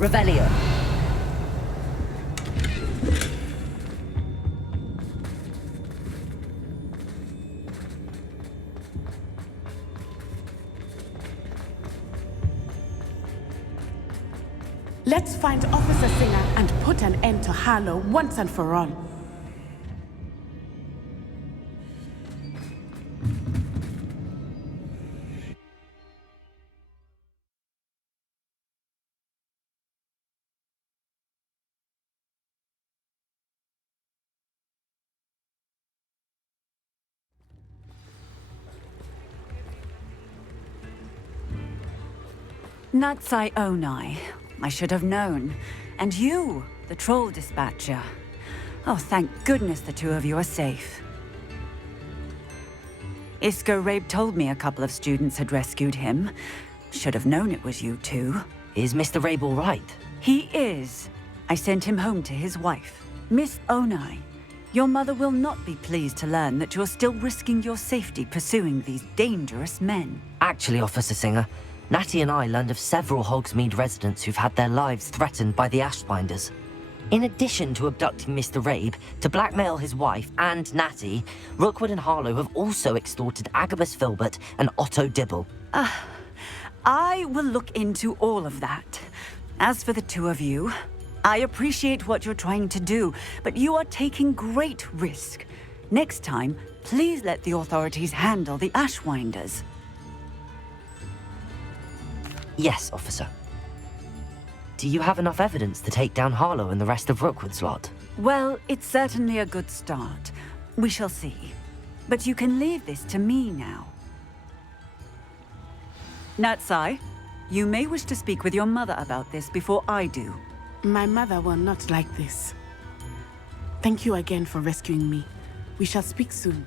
Revelio. Let's find Officer Singer and put an end to Harlow once and for all. Natsai Onai. I should have known. And you, the troll dispatcher. Oh, thank goodness the two of you are safe. Isco Rabe told me a couple of students had rescued him. Should have known it was you two. Is Mr. Rabe all right? He is. I sent him home to his wife. Miss Onai, your mother will not be pleased to learn that you're still risking your safety pursuing these dangerous men. Actually, Officer Singer, Natty and I learned of several Hogsmeade residents who've had their lives threatened by the Ashbinders. In addition to abducting Mr. Rabe to blackmail his wife and Natty, Rookwood and Harlow have also extorted Agabus Filbert and Otto Dibble. I will look into all of that. As for the two of you, I appreciate what you're trying to do, but you are taking great risk. Next time, please let the authorities handle the Ashwinders. Yes, officer. Do you have enough evidence to take down Harlow and the rest of Rookwood's lot? Well, it's certainly a good start. We shall see. But you can leave this to me now. Natsai, you may wish to speak with your mother about this before I do. My mother will not like this. Thank you again for rescuing me. We shall speak soon.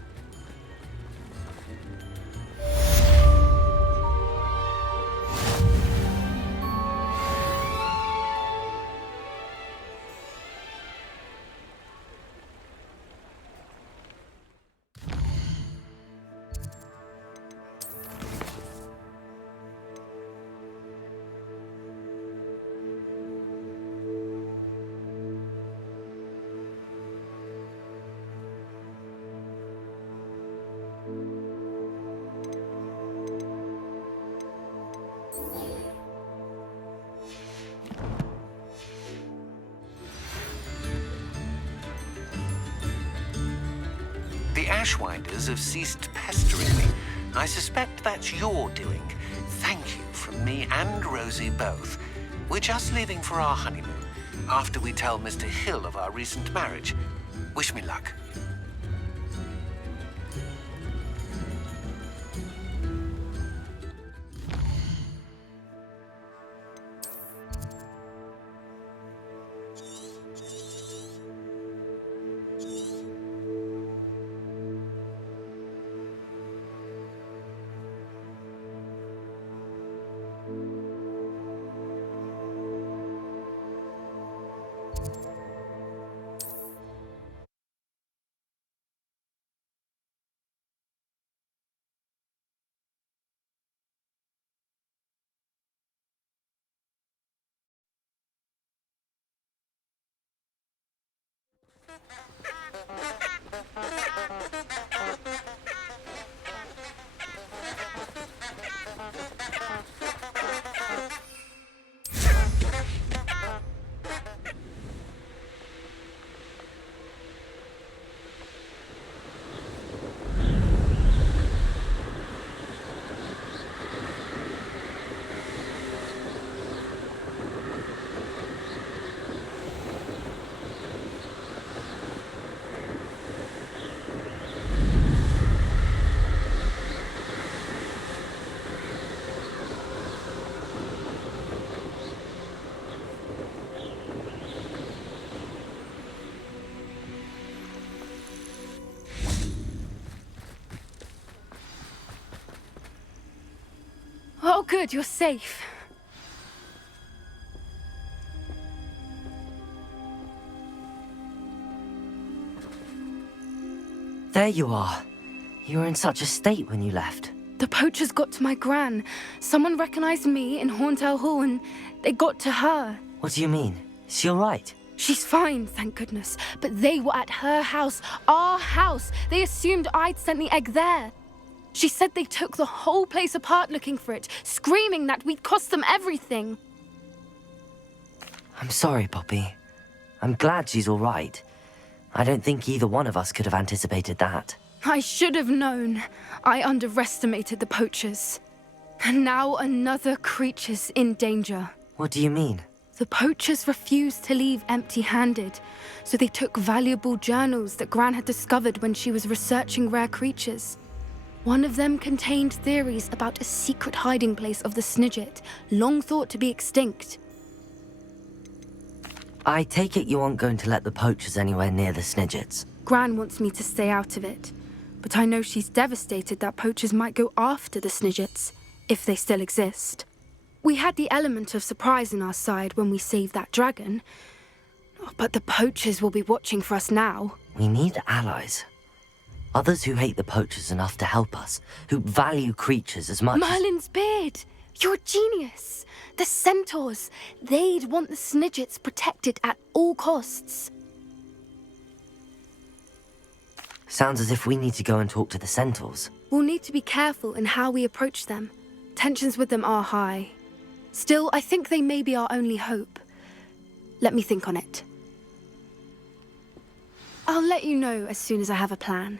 The Ashwinders have ceased pestering me. I suspect that's your doing. Thank you from me and Rosie both. We're just leaving for our honeymoon, after we tell Mr. Hill of our recent marriage. Wish me luck. Oh, good, you're safe. There you are. You were in such a state when you left. The poachers got to my gran. Someone recognized me in Horntail Hall and they got to her. What do you mean? Is she all right? She's fine, thank goodness. But they were at her house, our house. They assumed I'd sent the egg there. She said they took the whole place apart looking for it, screaming that we'd cost them everything. I'm sorry, Poppy. I'm glad she's all right. I don't think either one of us could have anticipated that. I should have known. I underestimated the poachers. And now another creature's in danger. What do you mean? The poachers refused to leave empty-handed, so they took valuable journals that Gran had discovered when she was researching rare creatures. One of them contained theories about a secret hiding place of the Snidget, long thought to be extinct. I take it you aren't going to let the poachers anywhere near the Snidgets. Gran wants me to stay out of it, but I know she's devastated that poachers might go after the Snidgets, if they still exist. We had the element of surprise on our side when we saved that dragon, but the poachers will be watching for us now. We need allies. Others who hate the poachers enough to help us, who value creatures as much Merlin's beard! You're a genius! The centaurs! They'd want the Snidgets protected at all costs. Sounds as if we need to go and talk to the centaurs. We'll need to be careful in how we approach them. Tensions with them are high. Still, I think they may be our only hope. Let me think on it. I'll let you know as soon as I have a plan.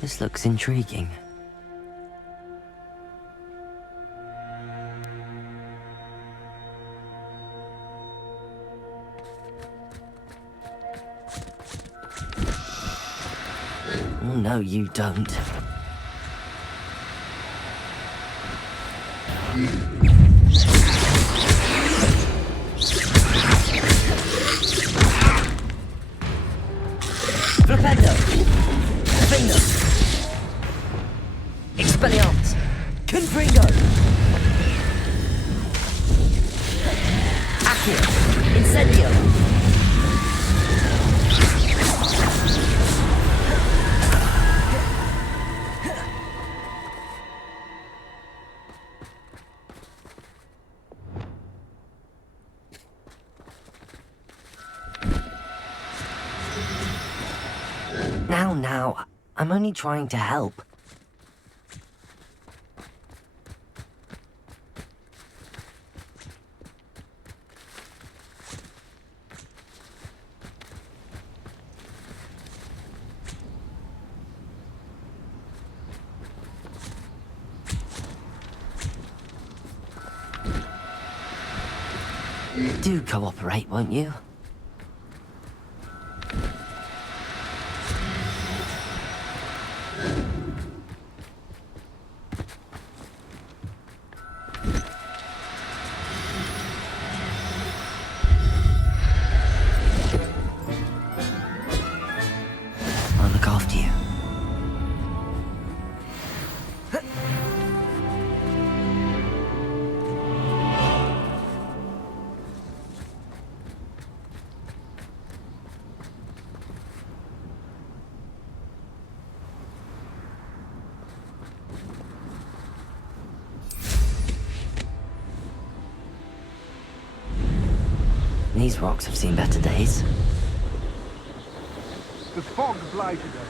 This looks intriguing. Oh, no, you don't. Flipendo! Finger! Expelliarmus! Confringo! Accio! Incendio! I'm only trying to help. Do cooperate, won't you? I'll look after you. These rocks have seen better days. The fog blighted us.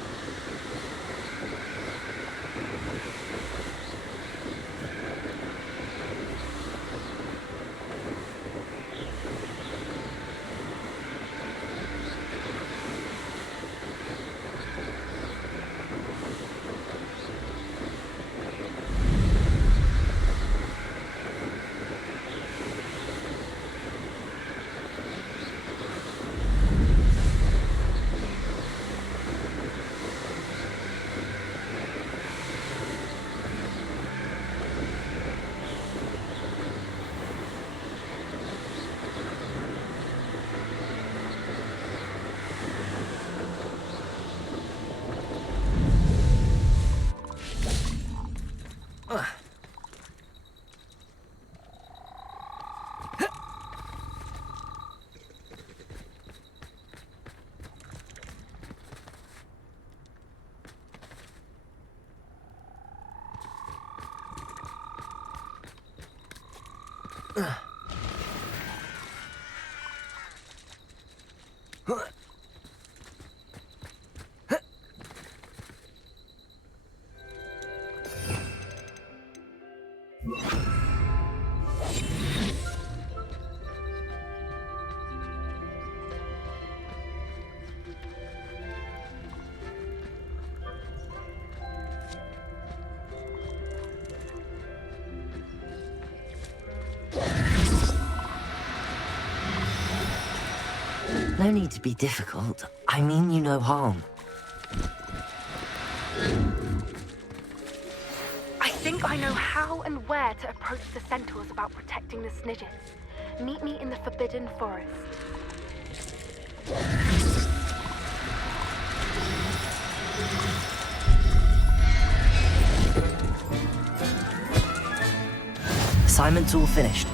No need to be difficult. I mean you no harm. I think I know how and where to approach the centaurs about protecting the Snidges. Meet me in the Forbidden Forest. Assignment's all finished.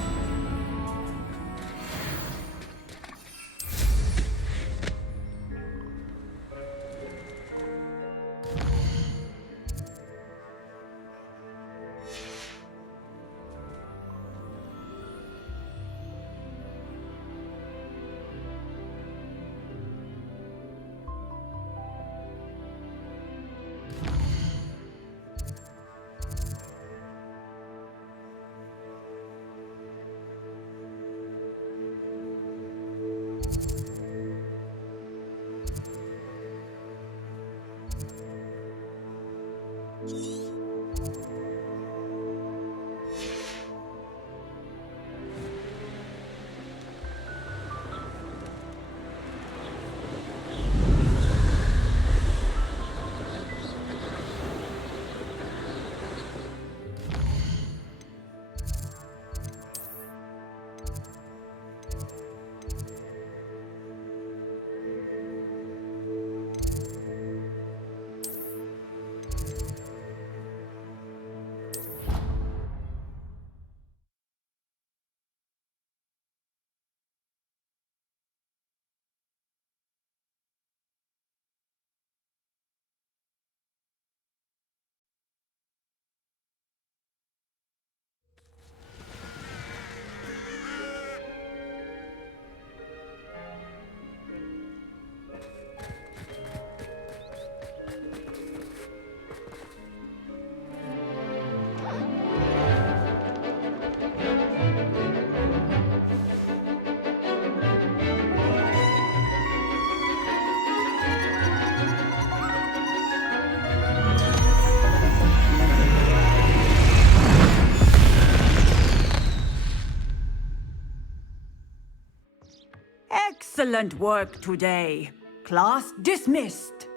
Excellent work today. Class dismissed.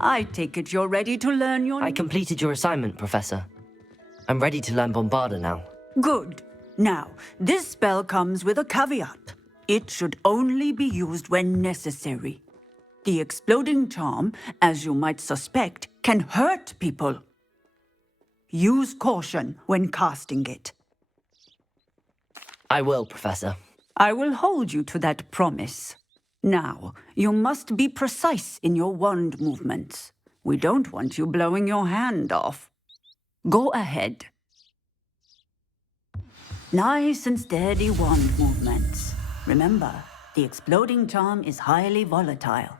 I take it you're ready to learn your... I completed your assignment, Professor. I'm ready to learn Bombarda now. Good. Now, this spell comes with a caveat. It should only be used when necessary. The exploding charm, as you might suspect, can hurt people. Use caution when casting it. I will, Professor. I will hold you to that promise. Now, you must be precise in your wand movements. We don't want you blowing your hand off. Go ahead. Nice and steady wand movements. Remember, the exploding charm is highly volatile.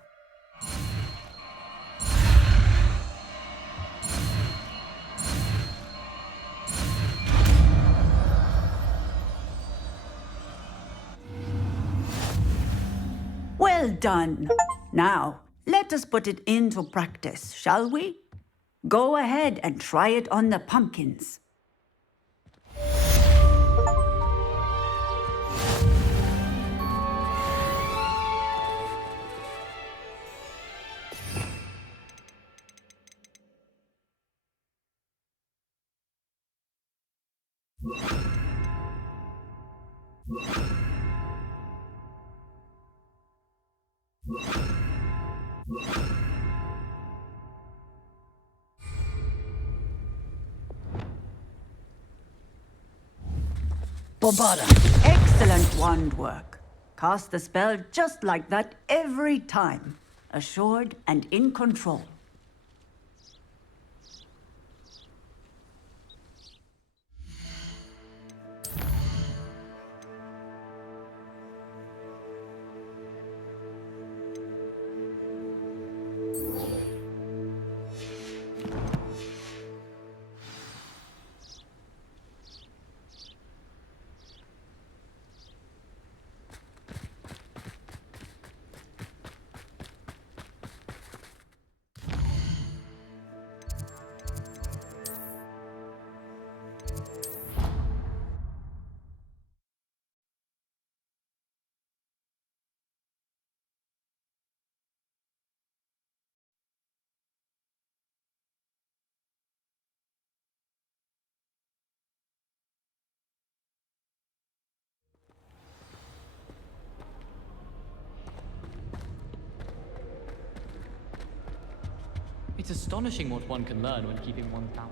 Well done. Now, let us put it into practice, shall we? Go ahead and try it on the pumpkins. Bombarda! Excellent wand work. Cast the spell just like that every time. Assured and in control. It's astonishing what one can learn when keeping one down.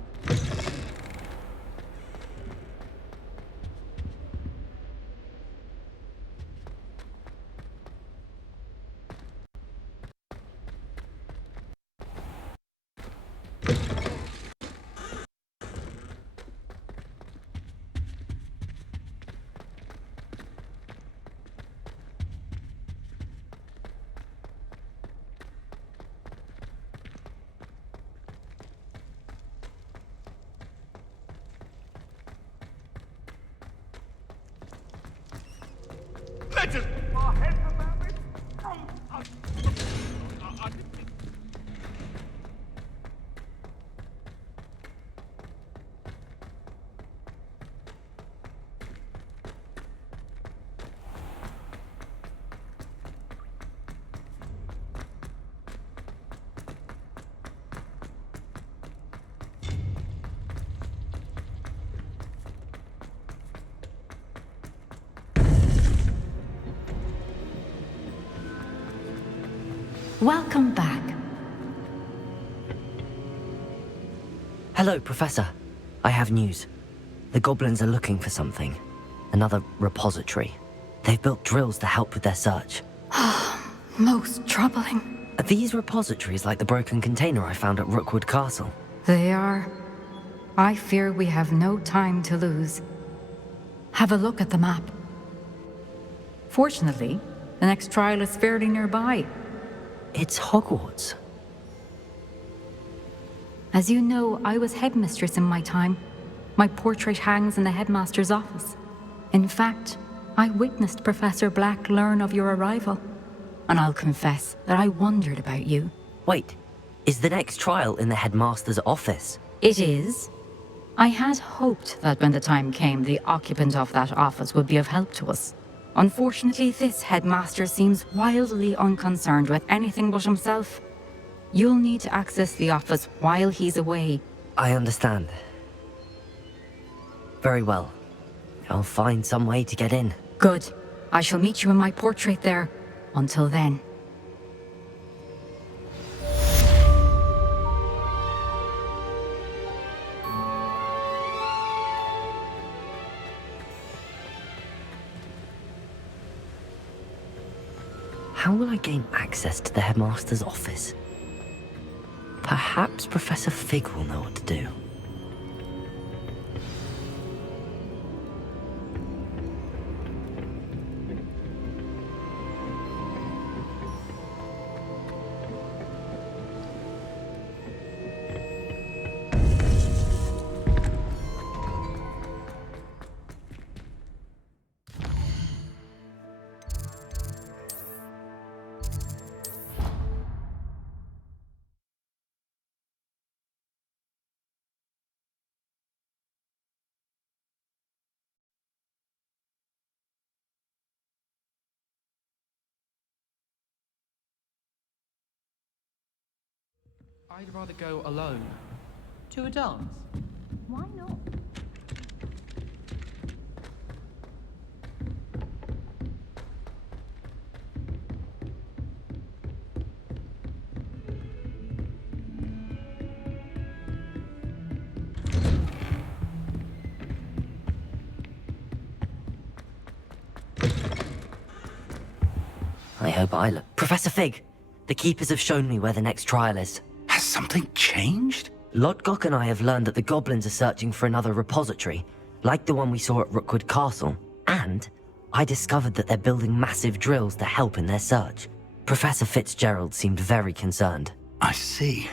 Let us put our heads around it. Welcome back. Hello, Professor. I have news. The goblins are looking for something. Another repository. They've built drills to help with their search. Most troubling. Are these repositories like the broken container I found at Rookwood Castle? They are. I fear we have no time to lose. Have a look at the map. Fortunately, the next trial is fairly nearby. It's Hogwarts. As you know, I was headmistress in my time. My portrait hangs in the headmaster's office. In fact, I witnessed Professor Black learn of your arrival. And I'll confess that I wondered about you. Wait, is the next trial in the headmaster's office? It is. I had hoped that when the time came, the occupant of that office would be of help to us. Unfortunately, this headmaster seems wildly unconcerned with anything but himself. You'll need to access the office while he's away. I understand. Very well. I'll find some way to get in. Good. I shall meet you in my portrait there. Until then. How will I gain access to the headmaster's office? Perhaps Professor Fig will know what to do. I'd rather go alone. To a dance? Why not? I hope I look. Professor Fig, the Keepers have shown me where the next trial is. Has something changed? Lodgok and I have learned that the goblins are searching for another repository, like the one we saw at Rookwood Castle. And I discovered that they're building massive drills to help in their search. Professor Fitzgerald seemed very concerned. I see.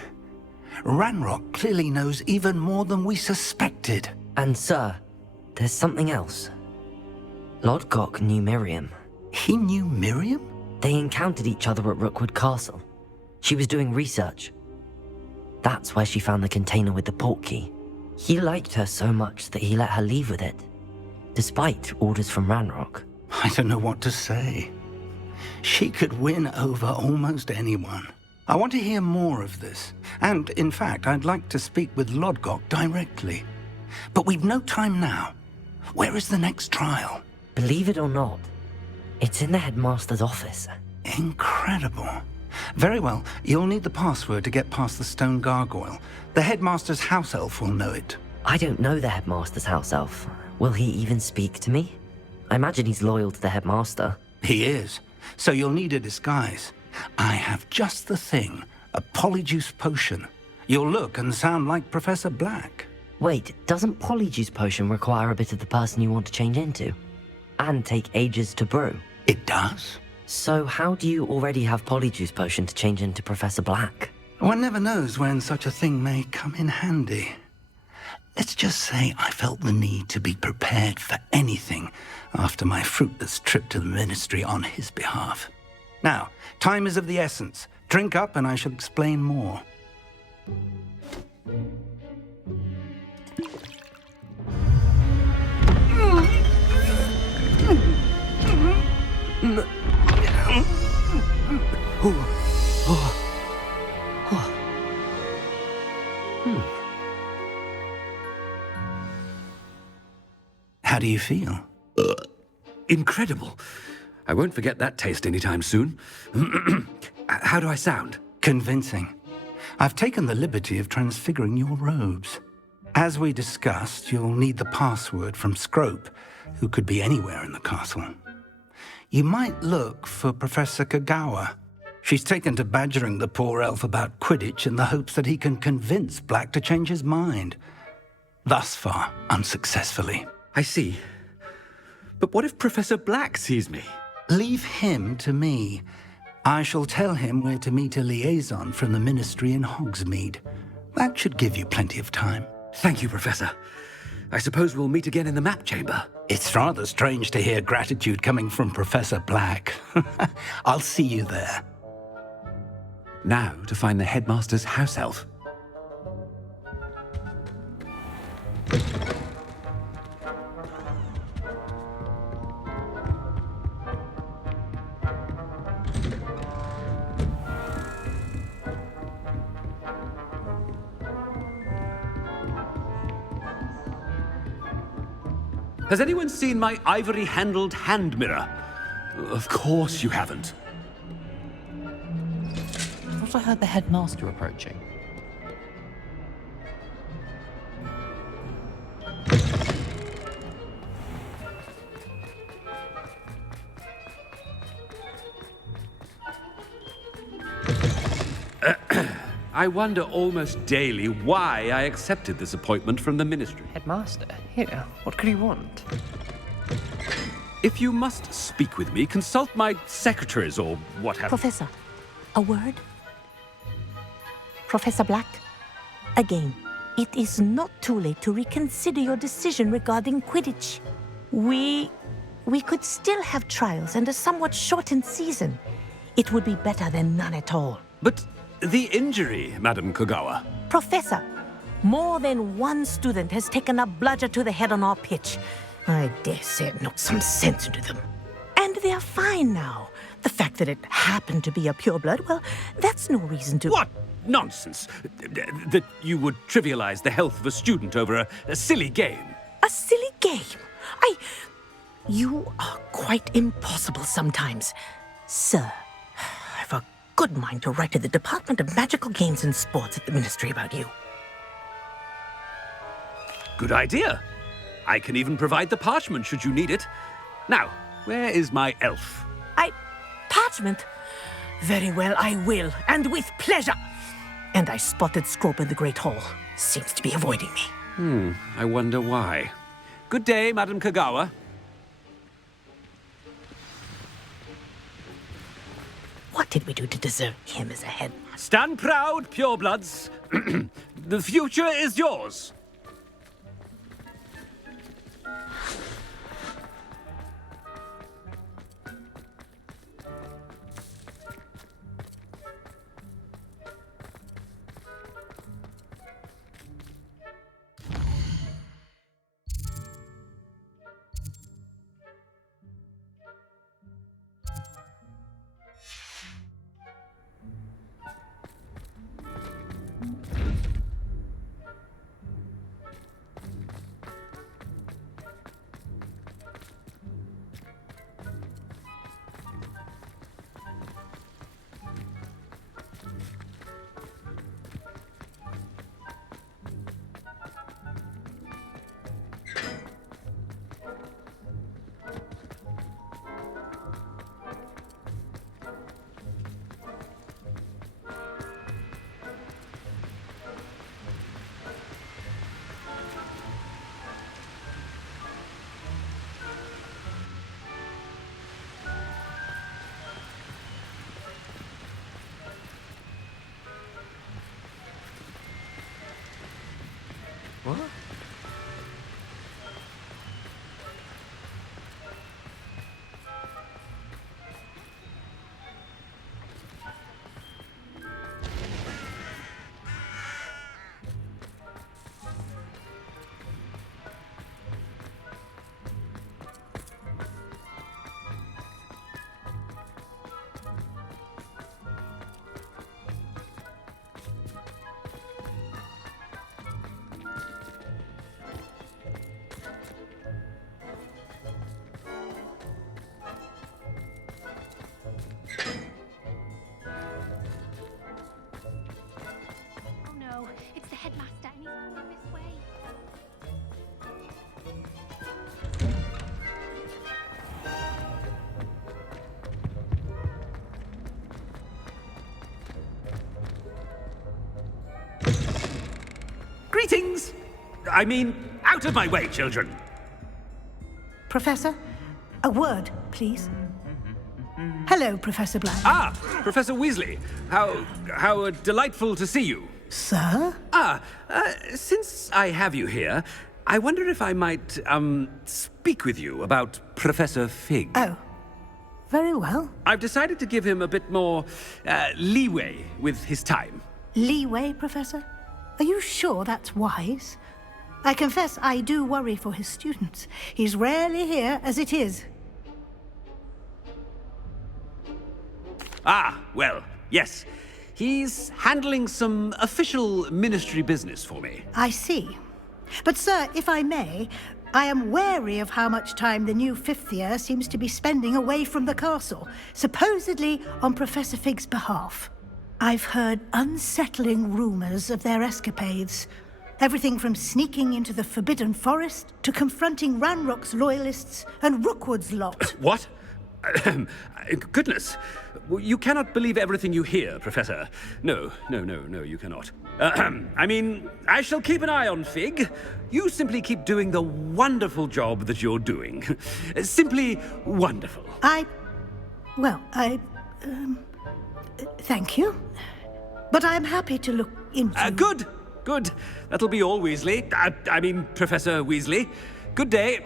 Ranrock clearly knows even more than we suspected. And sir, there's something else. Lodgok knew Miriam. He knew Miriam? They encountered each other at Rookwood Castle. She was doing research. That's where she found the container with the portkey. He liked her so much that he let her leave with it, despite orders from Ranrock. I don't know what to say. She could win over almost anyone. I want to hear more of this. And, in fact, I'd like to speak with Lodgok directly. But we've no time now. Where is the next trial? Believe it or not, it's in the headmaster's office. Incredible. Very well. You'll need the password to get past the stone gargoyle. The headmaster's house elf will know it. I don't know the headmaster's house elf. Will he even speak to me? I imagine he's loyal to the headmaster. He is. So you'll need a disguise. I have just the thing. A polyjuice potion. You'll look and sound like Professor Black. Wait, doesn't polyjuice potion require a bit of the person you want to change into? And take ages to brew? It does. So how do you already have polyjuice potion to change into Professor Black? One never knows when such a thing may come in handy. Let's just say I felt the need to be prepared for anything after my fruitless trip to the ministry on his behalf. Now, time is of the essence. Drink up and I shall explain more. How do you feel? Incredible. I won't forget that taste anytime soon. How do I sound? Convincing. I've taken the liberty of transfiguring your robes. As we discussed, you'll need the password from Scrope, who could be anywhere in the castle. You might look for Professor Kagawa. She's taken to badgering the poor elf about Quidditch in the hopes that he can convince Black to change his mind. Thus far, unsuccessfully. I see. But what if Professor Black sees me? Leave him to me. I shall tell him where to meet a liaison from the ministry in Hogsmeade. That should give you plenty of time. Thank you, Professor. I suppose we'll meet again in the map chamber. It's rather strange to hear gratitude coming from Professor Black. I'll see you there. Now to find the headmaster's house elf. Has anyone seen my ivory-handled hand mirror? Of course you haven't. I thought I heard the headmaster approaching. I wonder almost daily why I accepted this appointment from the Ministry. Headmaster? Here, what could he want? If you must speak with me, consult my secretaries or what have you. Professor, a word? Professor Black? Again, it is not too late to reconsider your decision regarding Quidditch. We could still have trials and a somewhat shortened season. It would be better than none at all. But the injury, Madam Kogawa. Professor, more than one student has taken a bludger to the head on our pitch. I dare say it knocked some sense into them. And they're fine now. The fact that it happened to be a pureblood, well, that's no reason to... What nonsense! That you would trivialize the health of a student over a silly game. A silly game? You are quite impossible sometimes. Sir, I've a good mind to write to the Department of Magical Games and Sports at the Ministry about you. Good idea. I can even provide the parchment should you need it. Now, where is my elf? Parchment? Very well, I will, and with pleasure. And I spotted Scrope in the Great Hall. Seems to be avoiding me. I wonder why. Good day, Madam Kogawa. What did we do to deserve him as a headmaster? Stand proud, purebloods. The future is yours. What? It's the headmaster and he's coming this way. Greetings! I mean, out of my way, children! Professor, a word, please. Hello, Professor Black. Ah, Professor Weasley. How delightful to see you. Sir? Since I have you here, I wonder if I might, speak with you about Professor Fig. Oh, very well. I've decided to give him a bit more, leeway with his time. Leeway, Professor? Are you sure that's wise? I confess I do worry for his students. He's rarely here as it is. Ah, well, yes. He's handling some official ministry business for me. I see. But, sir, if I may, I am wary of how much time the new fifth year seems to be spending away from the castle, supposedly on Professor Fig's behalf. I've heard unsettling rumors of their escapades. Everything from sneaking into the Forbidden Forest to confronting Ranrock's loyalists and Rookwood's lot. What? Goodness. You cannot believe everything you hear, Professor. No, you cannot. I mean, I shall keep an eye on Fig. You simply keep doing the wonderful job that you're doing. Simply wonderful. Thank you. But I'm happy to look into... Good. That'll be all, Weasley. I mean, Professor Weasley. Good day.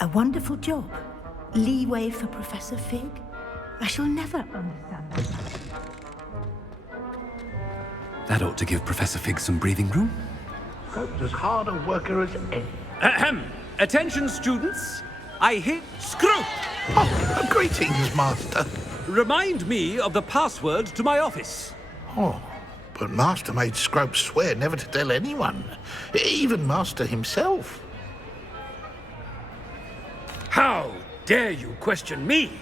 A wonderful job. Leeway for Professor Fig. I shall never understand. That ought to give Professor Fig some breathing room. Scope's as hard a worker as any. Attention, students. I hit Scrope. Oh, greetings, Master. Remind me of the password to my office. Oh, but Master made Scrope swear never to tell anyone, even Master himself. How dare you question me?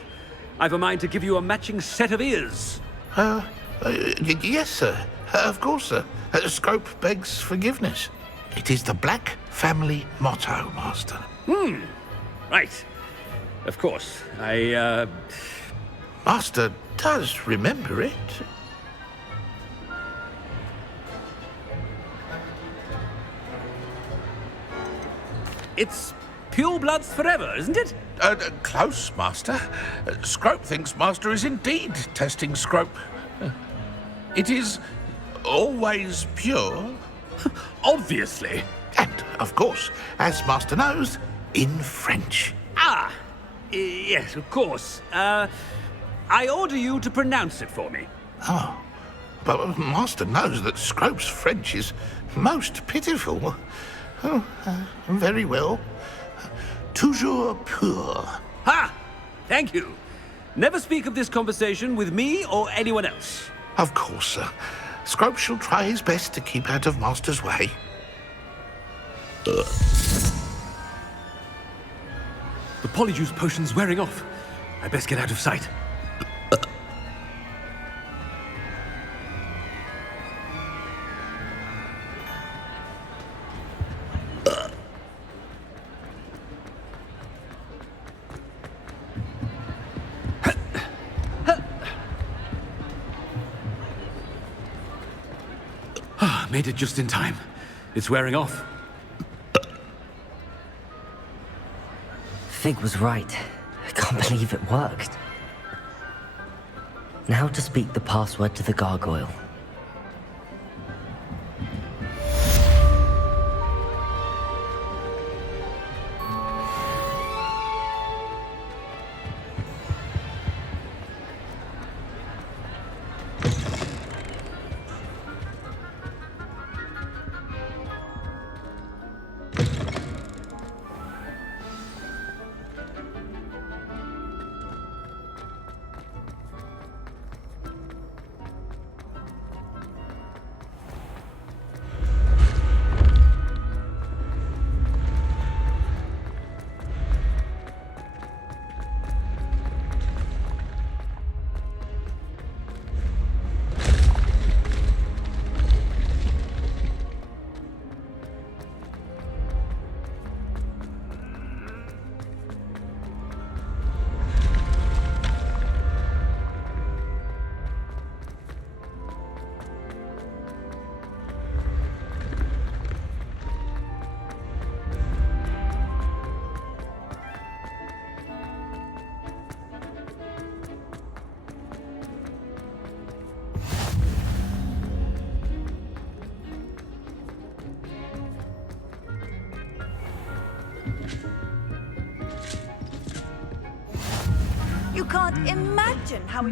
I've a mind to give you a matching set of ears. Yes, sir. Of course, sir. Scrope begs forgiveness. It is the Black family motto, Master. Right. Of course. Master does remember it. It's pure bloods forever, isn't it? Close, Master. Scrope thinks Master is indeed testing Scrope. It is always pure. Obviously. And, of course, as Master knows, in French. Yes, of course. I order you to pronounce it for me. Oh, but Master knows that Scrope's French is most pitiful. Oh, very well. Toujours pur. Ha! Thank you. Never speak of this conversation with me or anyone else. Of course, sir. Scrope shall try his best to keep out of Master's way. The Polyjuice potion's wearing off. I best get out of sight. Made it just in time. It's wearing off. Fig was right. I can't believe it worked. Now to speak the password to the gargoyle. You can't imagine how...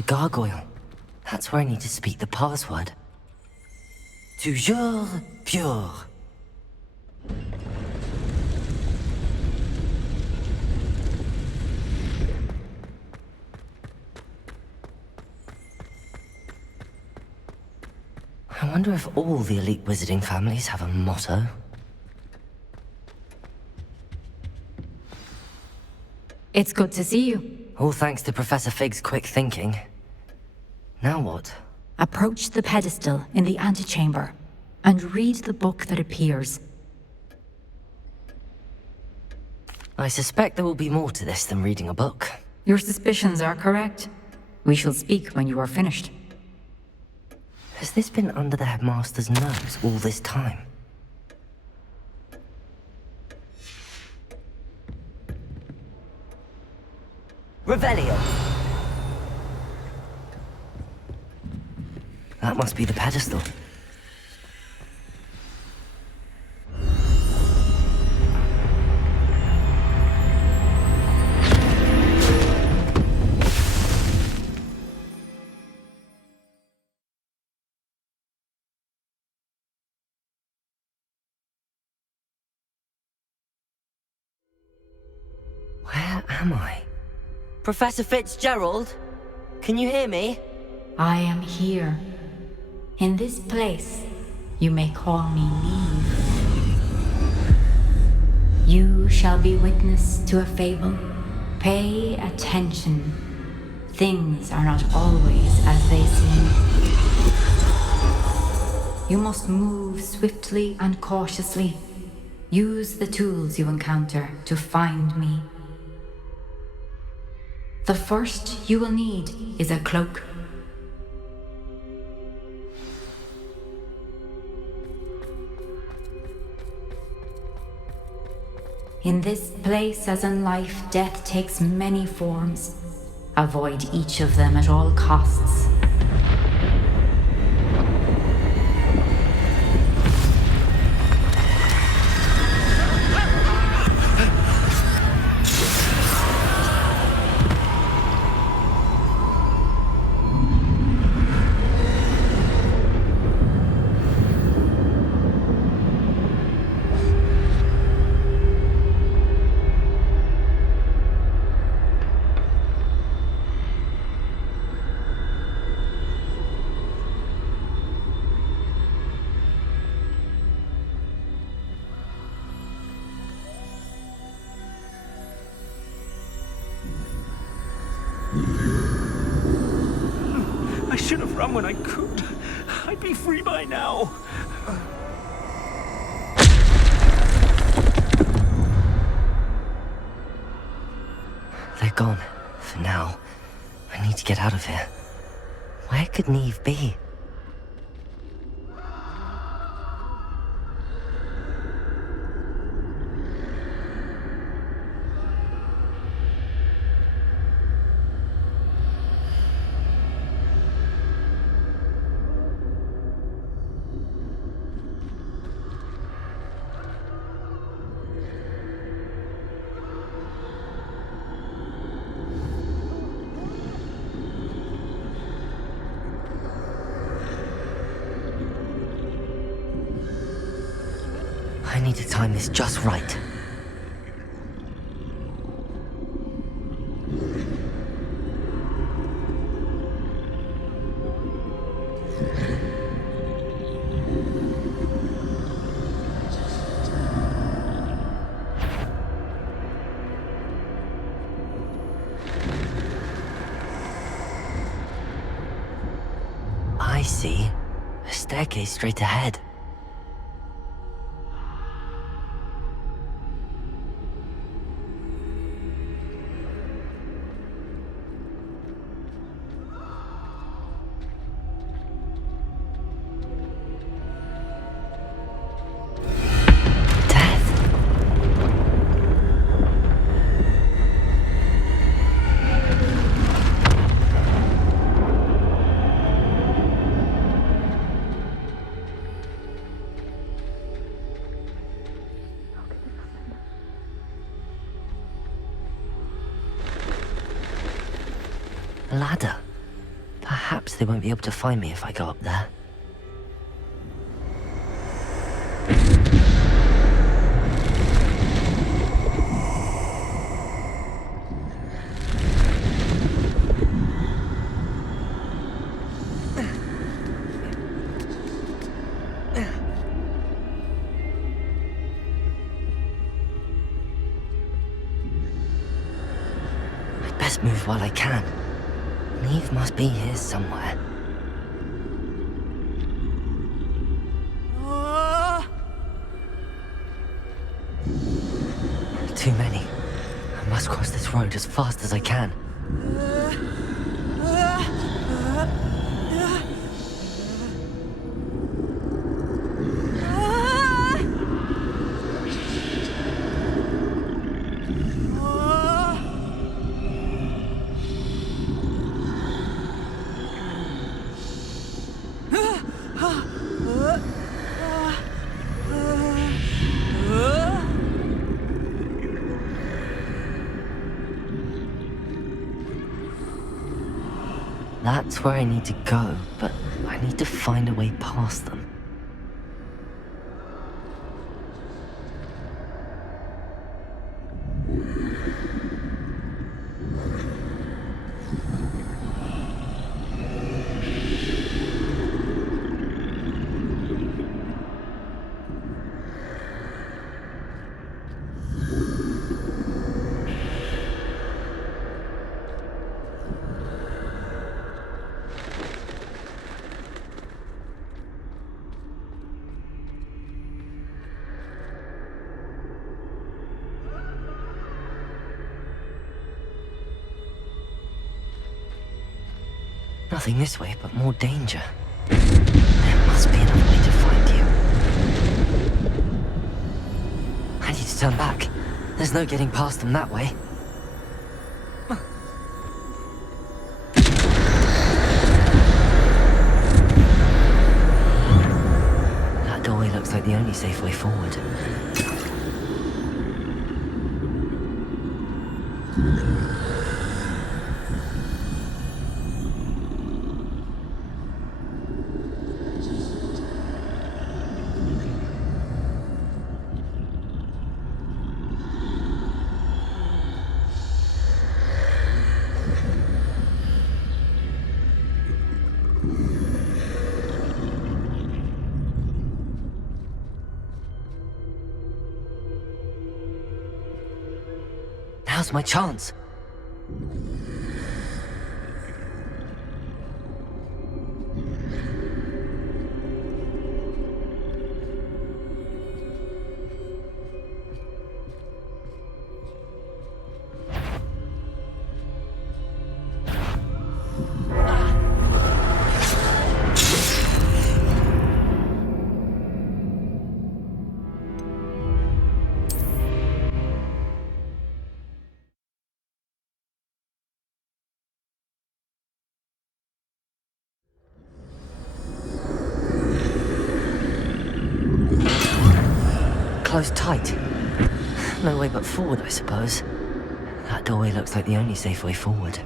The gargoyle. That's where I need to speak the password. Toujours pure. I wonder if all the elite wizarding families have a motto. It's good to see you. All thanks to Professor Fig's quick thinking. Now what? Approach the pedestal in the antechamber and read the book that appears. I suspect there will be more to this than reading a book. Your suspicions are correct. We shall speak when you are finished. Has this been under the headmaster's nose all this time? Revelio! That must be the pedestal. Where am I? Professor Fitzgerald? Can you hear me? I am here. In this place, you may call me Neve. You shall be witness to a fable. Pay attention. Things are not always as they seem. You must move swiftly and cautiously. Use the tools you encounter to find me. The first you will need is a cloak. In this place, as in life, death takes many forms. Avoid each of them at all costs. I should have run when I could. I'd be free by now. They're gone. For now. I need to get out of here. Where could Neve be? I need to time this just right. I see. A staircase straight ahead. Ladder. Perhaps they won't be able to find me if I go up there. I'd best move while I can. Neve must be here somewhere. Too many. I must cross this road as fast as I can. That's where I need to go, but I need to find a way past them. Nothing this way, but more danger. There must be another way to find you. I need to turn back. There's no getting past them that way. That doorway looks like the only safe way forward. Now's my chance. Closed tight. No way but forward, I suppose. That doorway looks like the only safe way forward.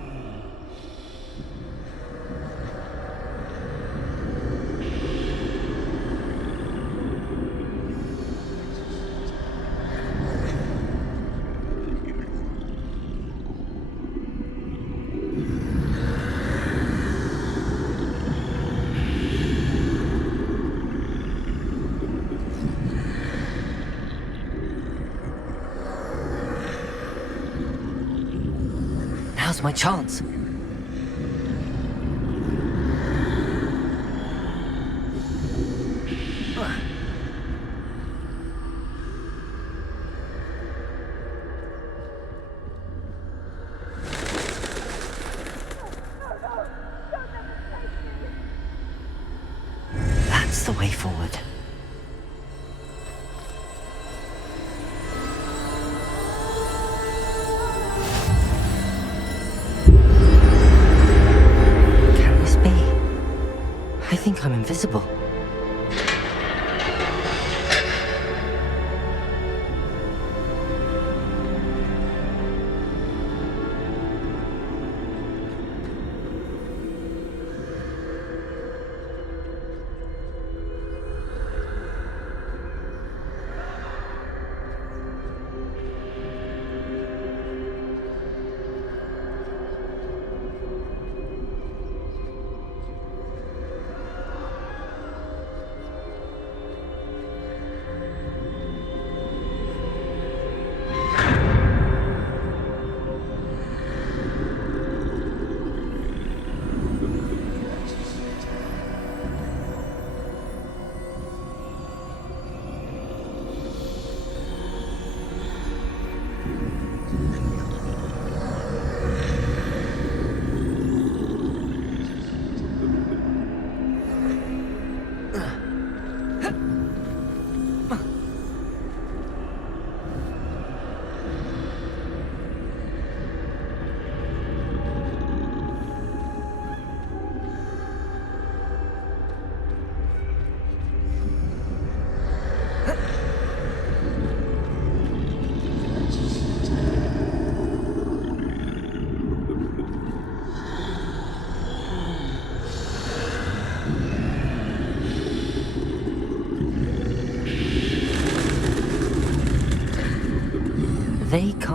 Now's my chance. That's the way forward. I think I'm invisible.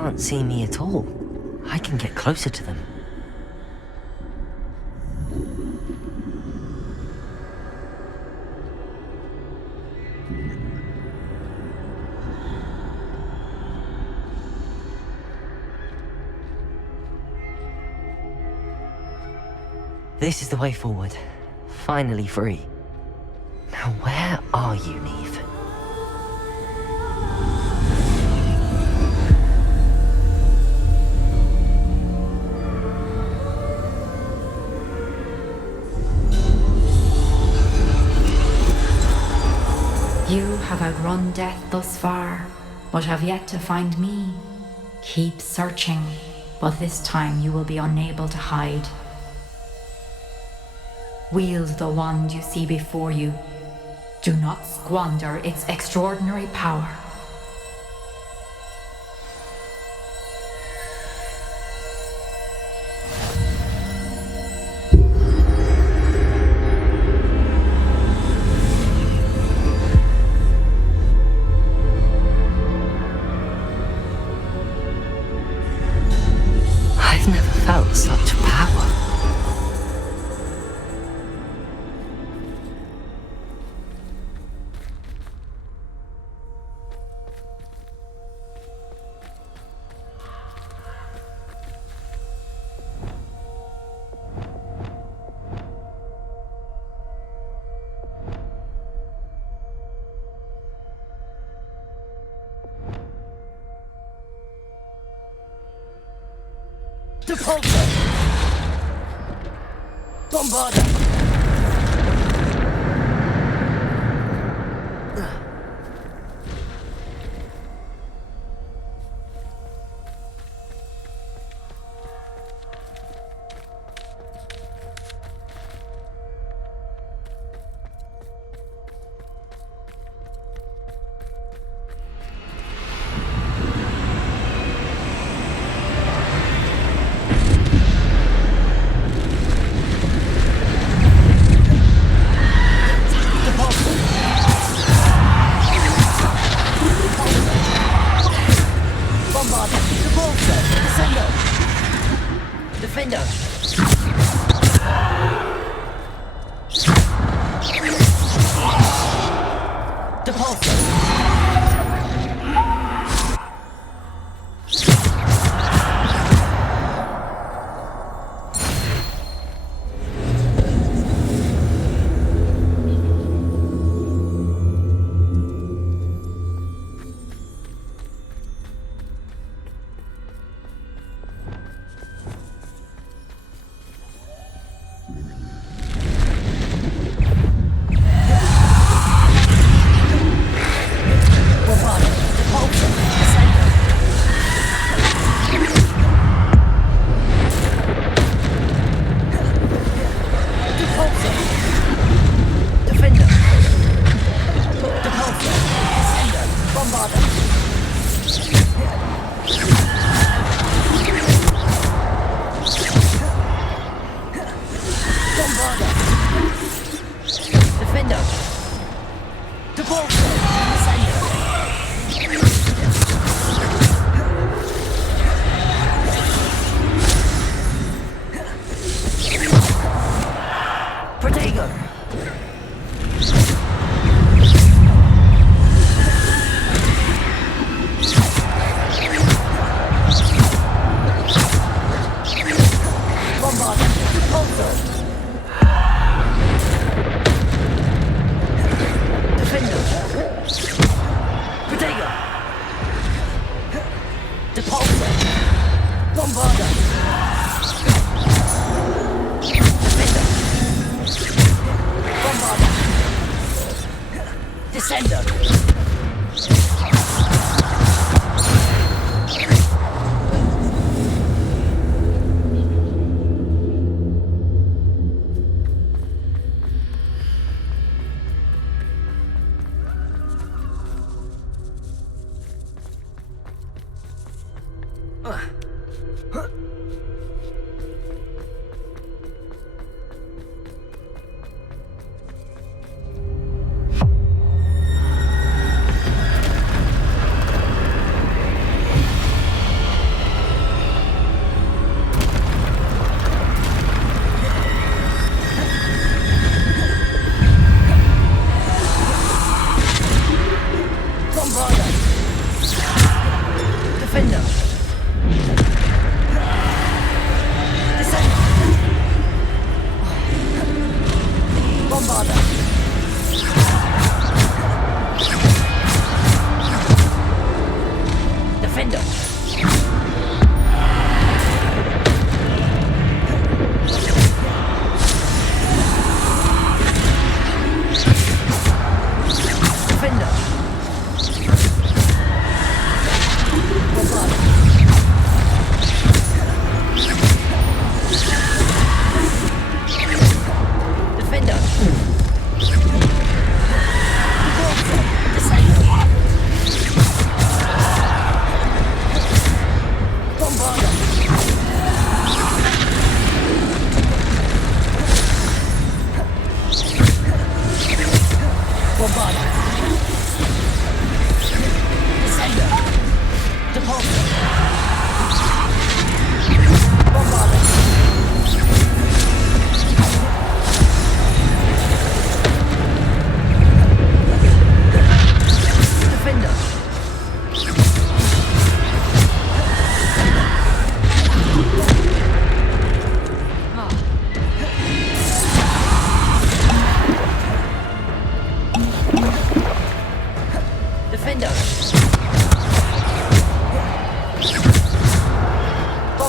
can't see me at all. I can get closer to them. This is the way forward. Finally free. Now where are you, Neve? You have outrun death thus far, but have yet to find me. Keep searching, but this time you will be unable to hide. Wield the wand you see before you. Do not squander its extraordinary power. I've never felt such power. Depulso! Bombarda! Defender! Depulso!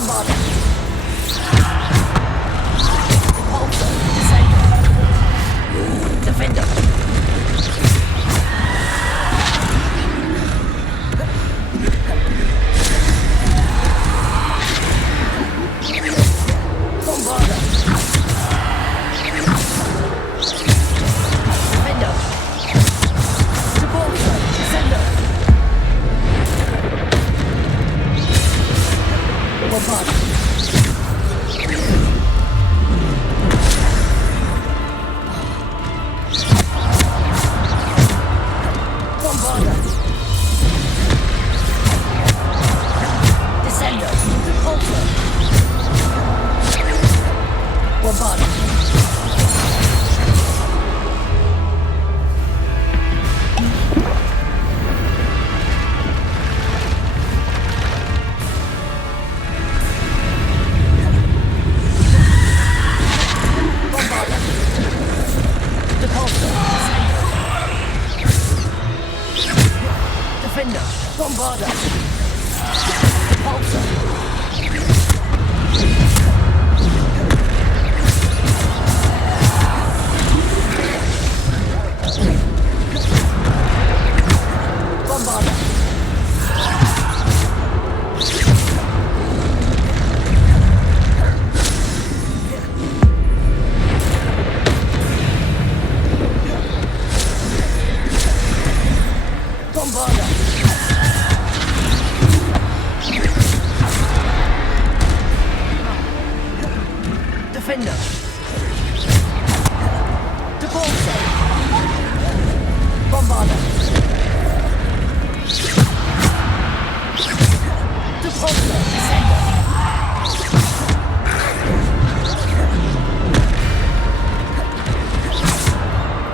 Bombarder. Repulsor. Descender. Defender. Bombarder. Defender. Repulsor. Descender. Bombarder. Bombarder. Descender. Repulsor. Bombarder. Defender. Bombarder. Repulsor. Bombarder. Bombarder. Defender. Repulsor. Bombarder. Repulsor. Descender.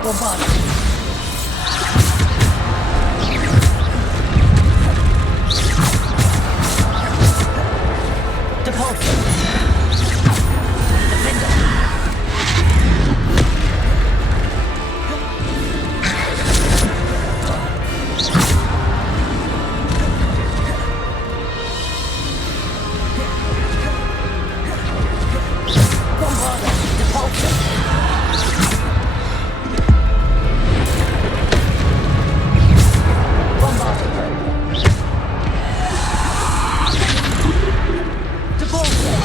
Bombarder. Repulsor. Defender. Bombarder. Repulsor. Bombarder. Repulsor.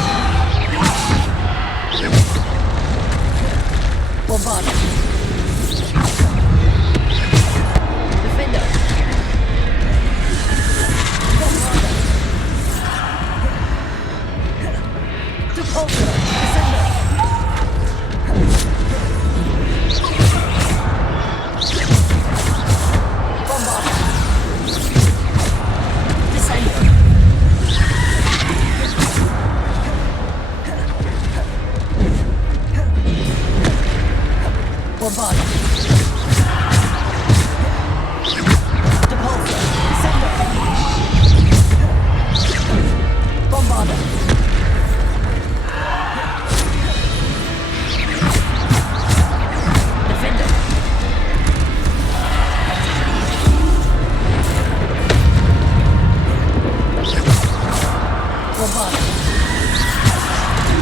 Bombarder. Defender. Bombarder. Repulsor. Descender. Bombarder. Descender. Bombarder. Repulsor. Descender. Bombarder. Defender. Bombarder.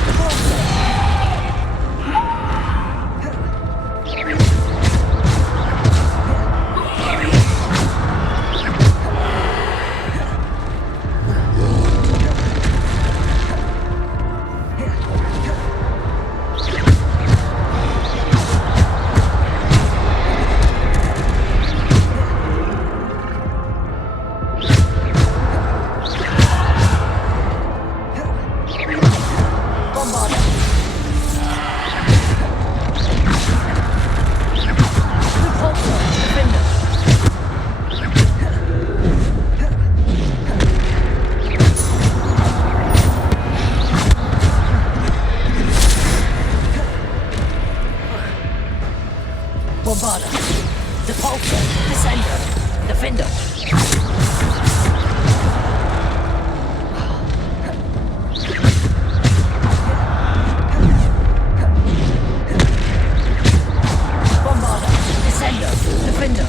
Repulsor. Bombarder. Repulsor. Defender. Bombarder. Repulsor. Descender. Defender. Bombarder. Descender. Defender.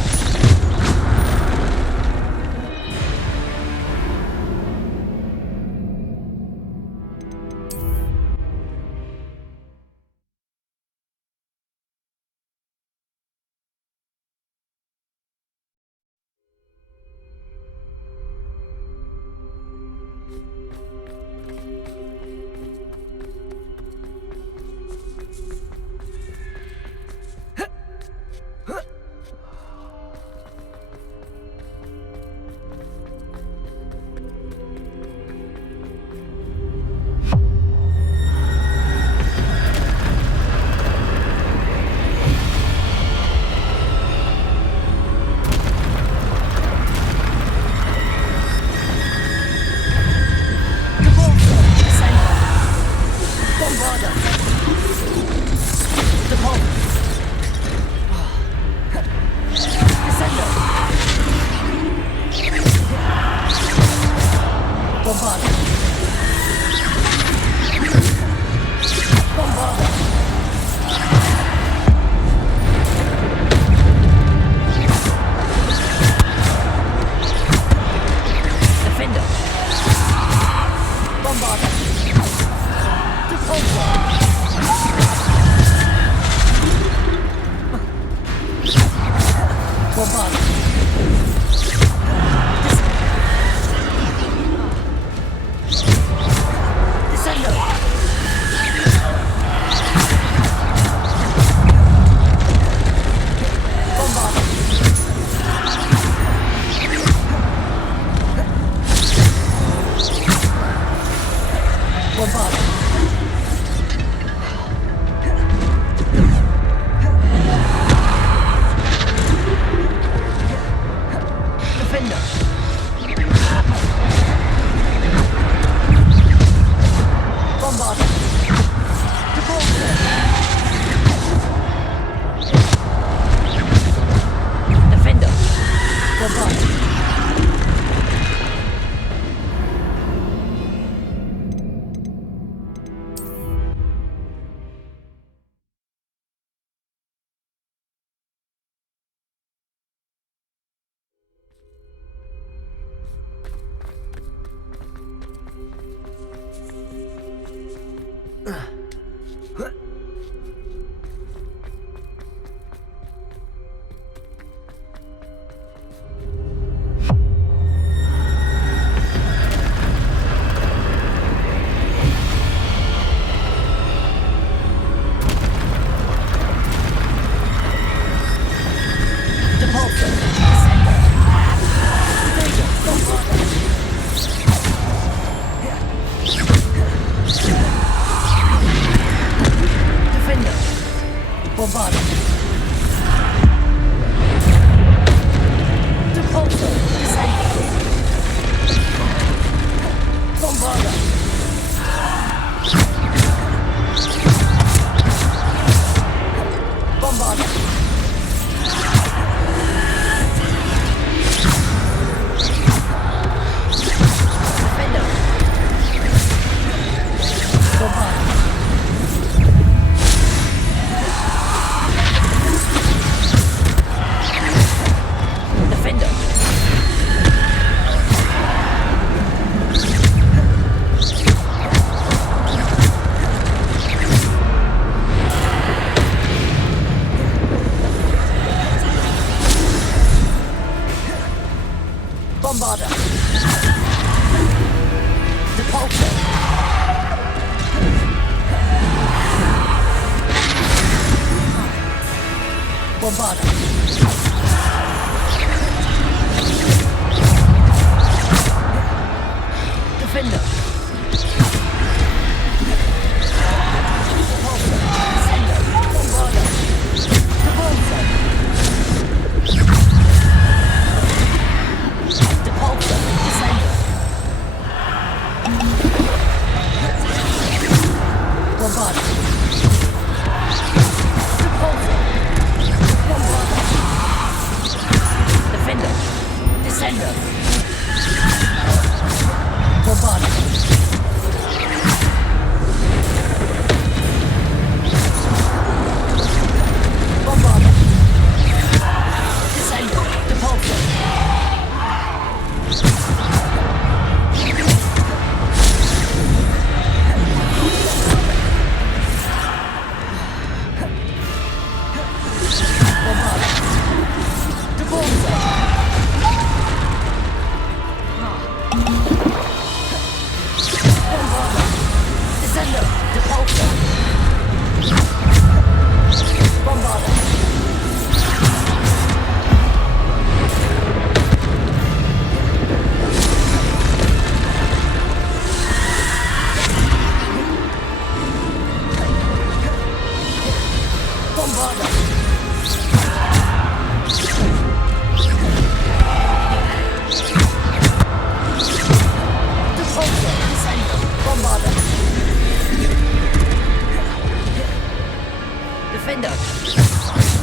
Defender!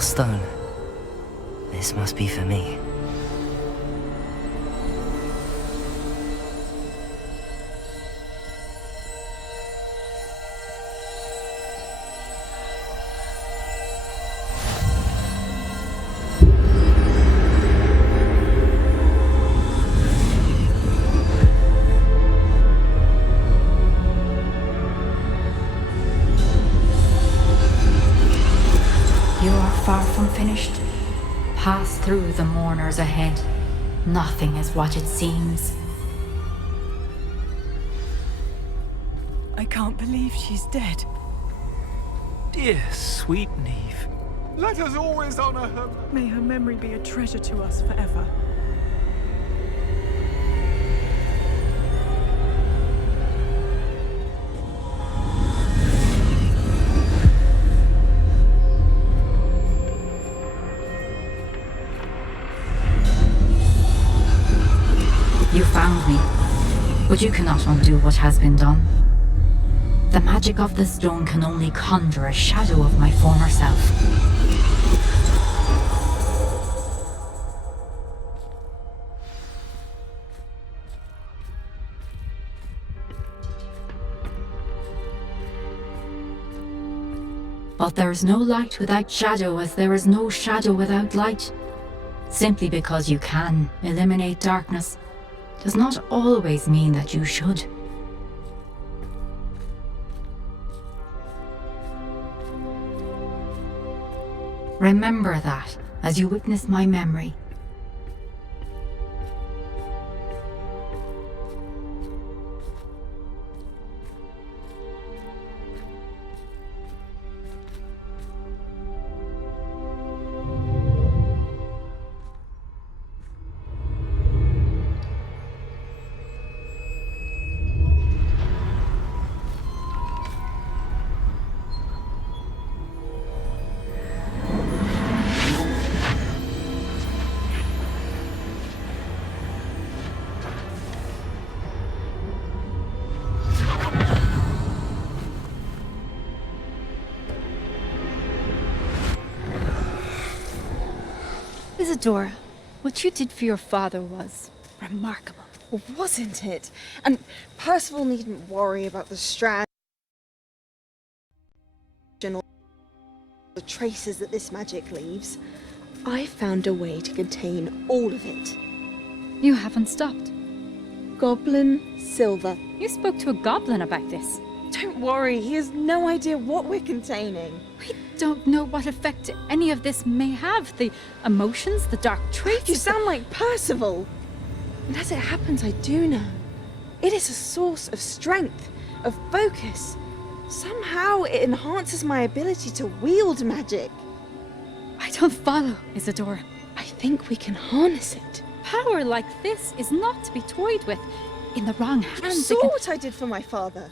Stone. This must be for me. You are far from finished. Pass through the mourners ahead. Nothing is what it seems. I can't believe she's dead. Dear sweet Neve. Let us always honor her. May her memory be a treasure to us forever. You found me, but you cannot undo what has been done. The magic of the stone can only conjure a shadow of my former self. But there is no light without shadow, as there is no shadow without light. Simply because you can eliminate darkness does not always mean that you should. Remember that as you witness my memory. Isadora, what you did for your father was remarkable. Wasn't it? And Percival needn't worry about the strategy. the traces that this magic leaves, I found a way to contain all of it. You haven't stopped. Goblin silver. You spoke to a goblin about this. Don't worry, he has no idea what we're containing. We don't know what effect any of this may have. The emotions, the dark traits. You sound like Percival. And as it happens, I do know. It is a source of strength, of focus. Somehow it enhances my ability to wield magic. I don't follow, Isadora. I think we can harness it. Power like this is not to be toyed with. In the wrong You hands, saw what I did for my father.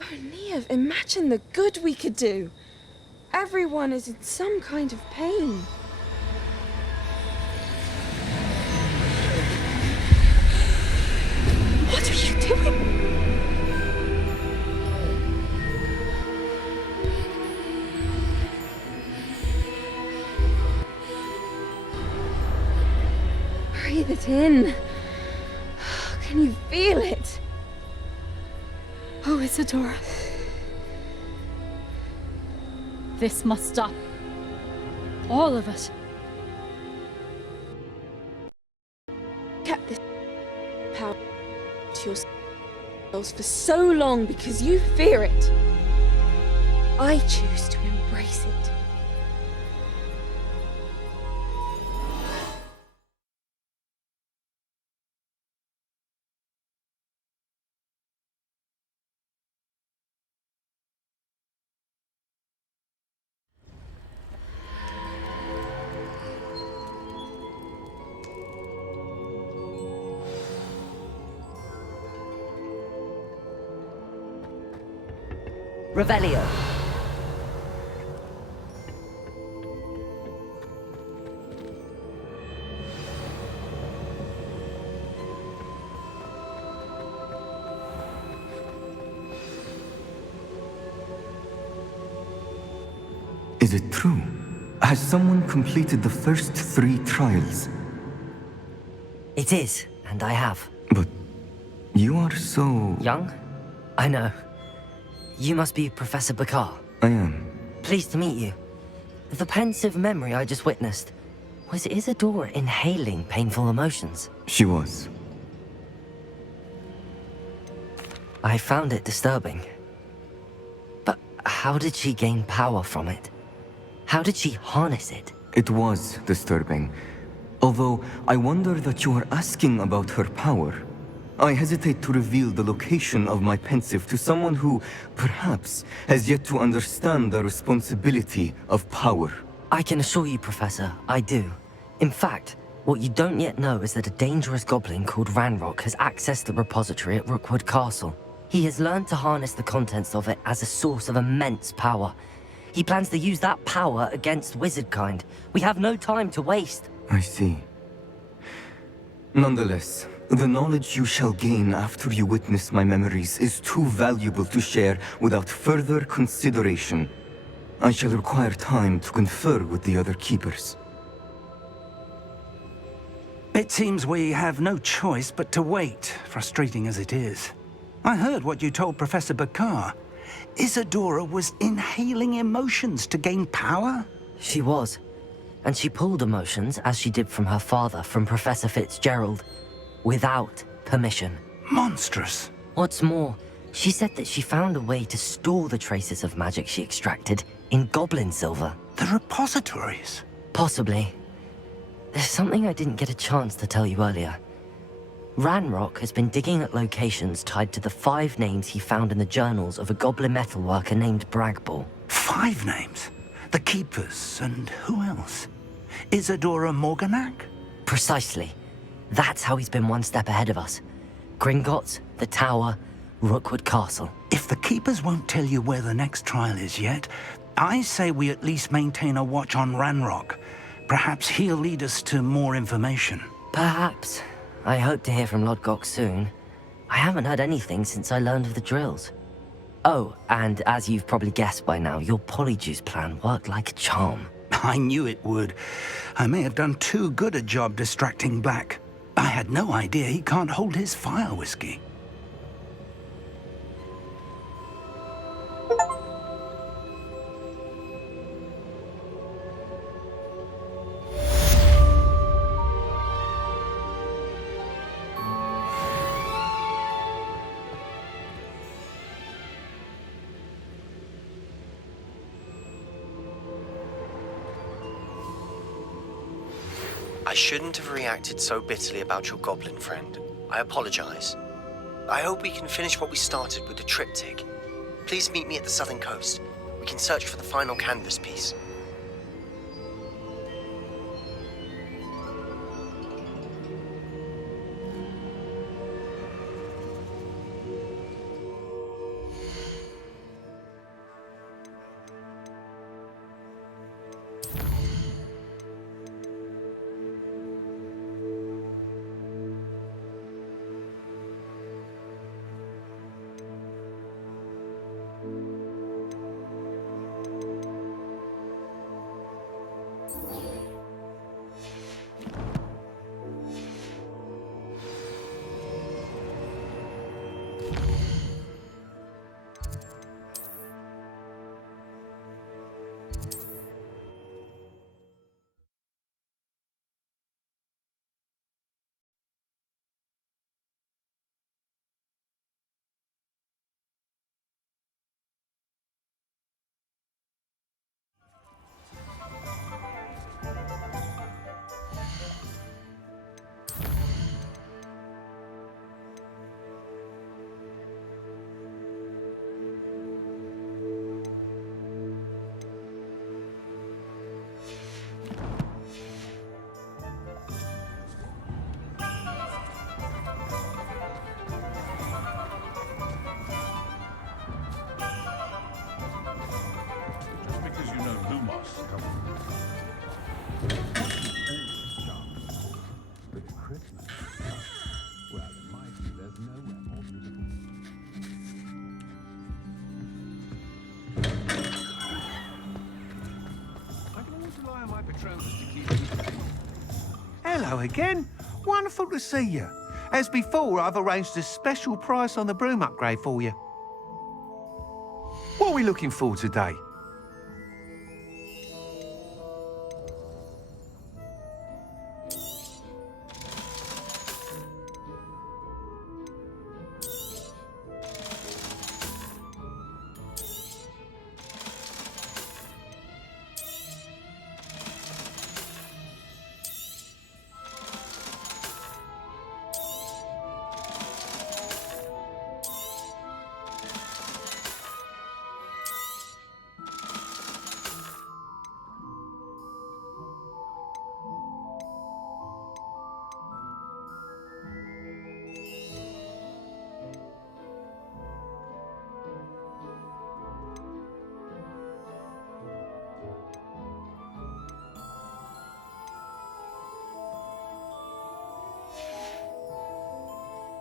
Oh, Neve, imagine the good we could do. Everyone is in some kind of pain. What are you doing? Breathe it in. Can you feel it? Oh, Isadora. This must stop. All of it. Kept this power to yourselves for so long because you fear it. I choose to embrace it. Revelio. Is it true? Has someone completed the first 3 trials? It is, and I have. But you are so... Young? I know. You must be Professor Bakar. I am. Pleased to meet you. The pensive memory I just witnessed. Was Isadora inhaling painful emotions? She was. I found it disturbing. But how did she gain power from it? How did she harness it? It was disturbing. Although, I wonder that you are asking about her power. I hesitate to reveal the location of my pensive to someone who, perhaps, has yet to understand the responsibility of power. I can assure you, Professor, I do. In fact, what you don't yet know is that a dangerous goblin called Ranrock has accessed the repository at Rookwood Castle. He has learned to harness the contents of it as a source of immense power. He plans to use that power against wizardkind. We have no time to waste. I see. Nonetheless, the knowledge you shall gain after you witness my memories is too valuable to share without further consideration. I shall require time to confer with the other keepers. It seems we have no choice but to wait, frustrating as it is. I heard what you told Professor Bakar. Isadora was inhaling emotions to gain power? She was. And she pulled emotions, as she did from her father, from Professor Fitzgerald, without permission. Monstrous. What's more, she said that she found a way to store the traces of magic she extracted in goblin silver. The repositories? Possibly. There's something I didn't get a chance to tell you earlier. Ranrock has been digging at locations tied to the 5 names he found in the journals of a goblin metalworker named Bragball. 5 names? The Keepers, and who else? Isadora Morganac? Precisely. That's how he's been one step ahead of us. Gringotts, the Tower, Rookwood Castle. If the Keepers won't tell you where the next trial is yet, I say we at least maintain a watch on Ranrock. Perhaps he'll lead us to more information. Perhaps. I hope to hear from Lodgok soon. I haven't heard anything since I learned of the drills. Oh, and as you've probably guessed by now, your polyjuice plan worked like a charm. I knew it would. I may have done too good a job distracting Black. I had no idea he can't hold his fire whiskey. I shouldn't have reacted so bitterly about your goblin friend. I apologize. I hope we can finish what we started with the triptych. Please meet me at the southern coast. We can search for the final canvas piece. Hello again. Wonderful to see you. As before, I've arranged a special price on the broom upgrade for you. What are we looking for today?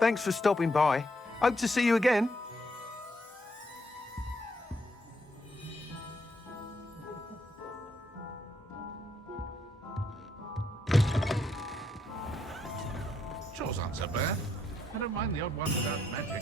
Thanks for stopping by. Hope to see you again. Chores aren't so bad. I don't mind the odd one without magic.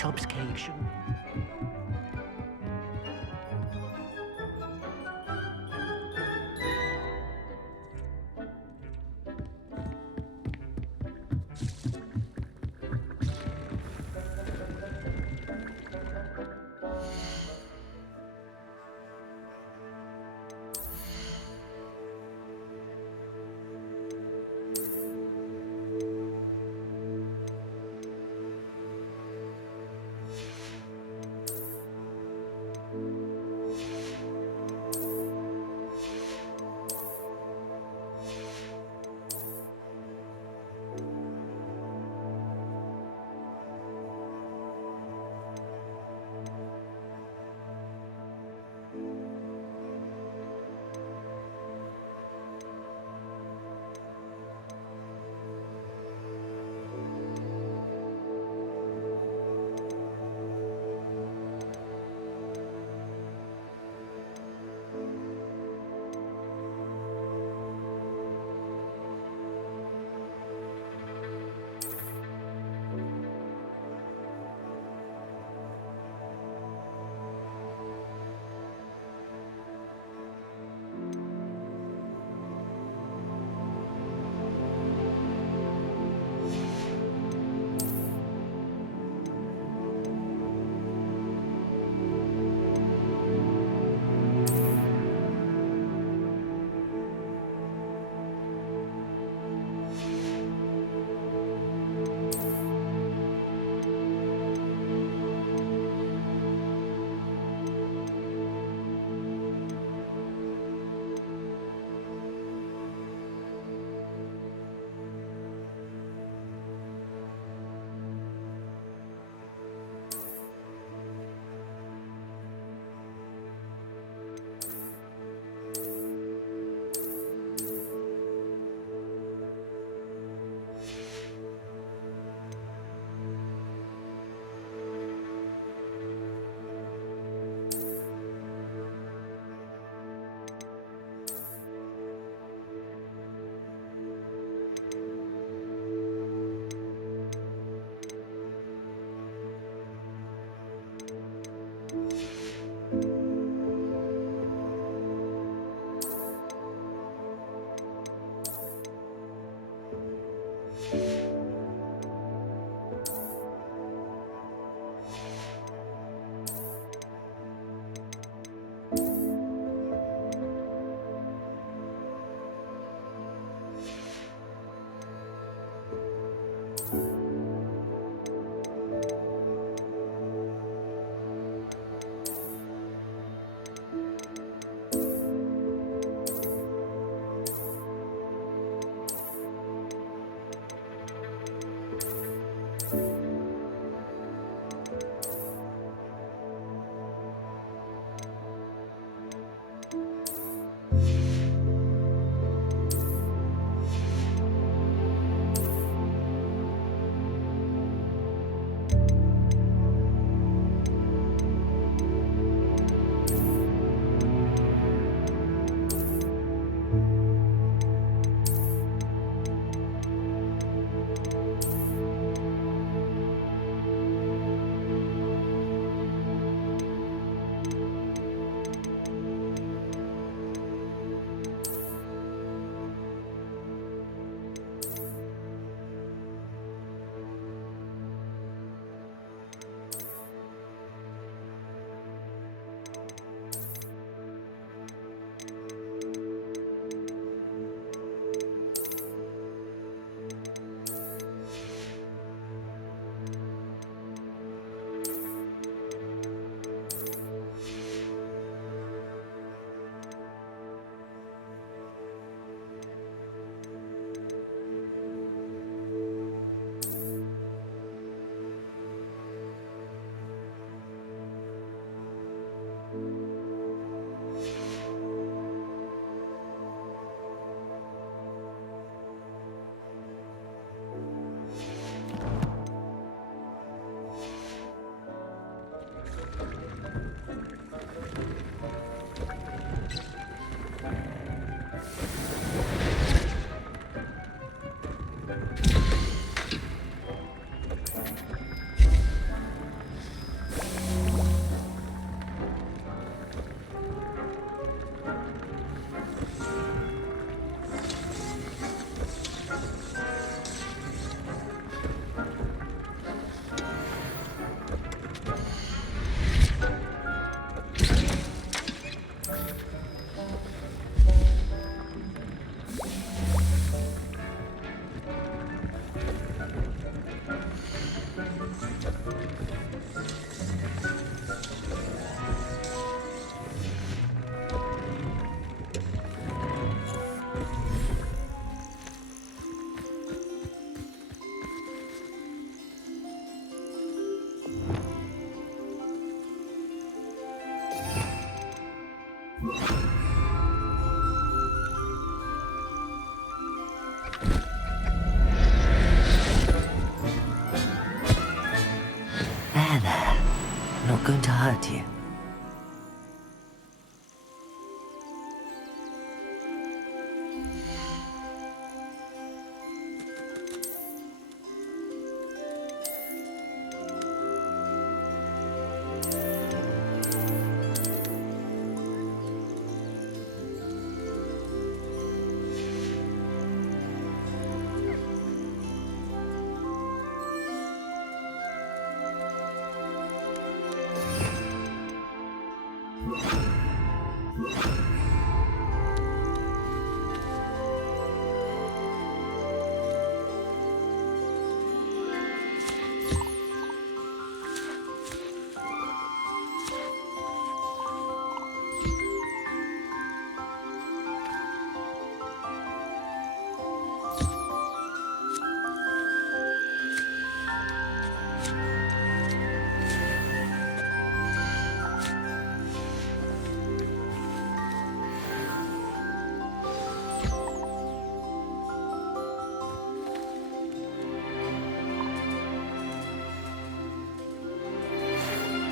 great obfuscation. not going to hurt you.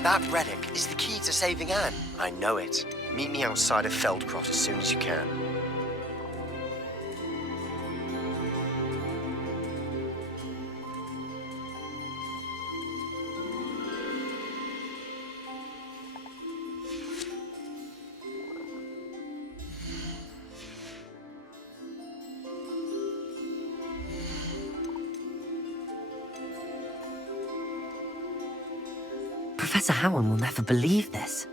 That relic is the key to saving Anne. I know it. Meet me outside of Feldcroft as soon as you can. Professor Howard will never believe this.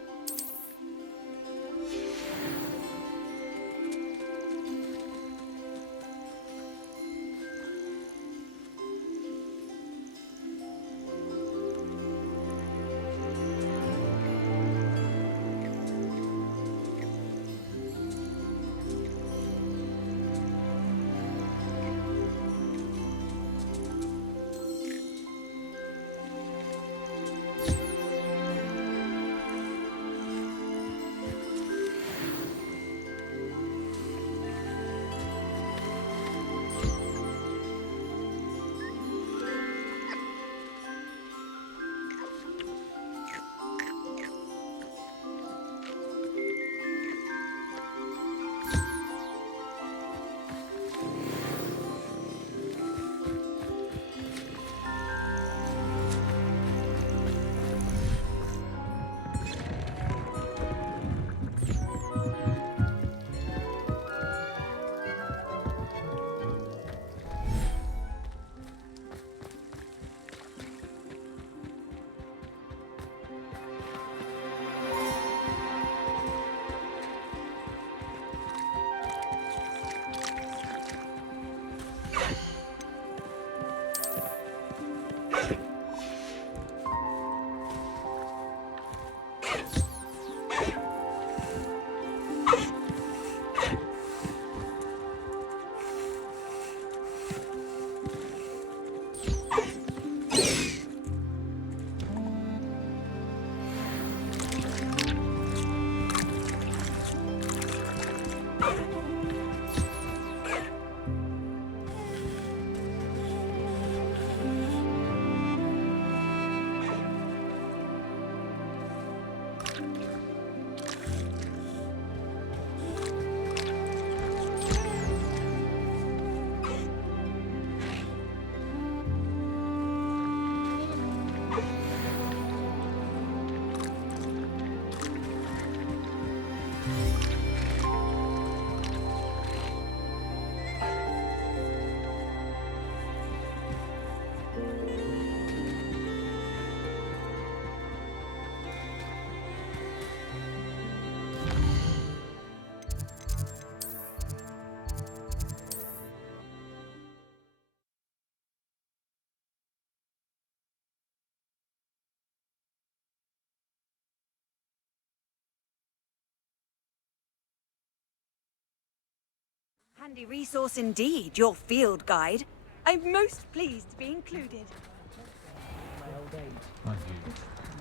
Handy resource indeed, your field guide. I'm most pleased to be included.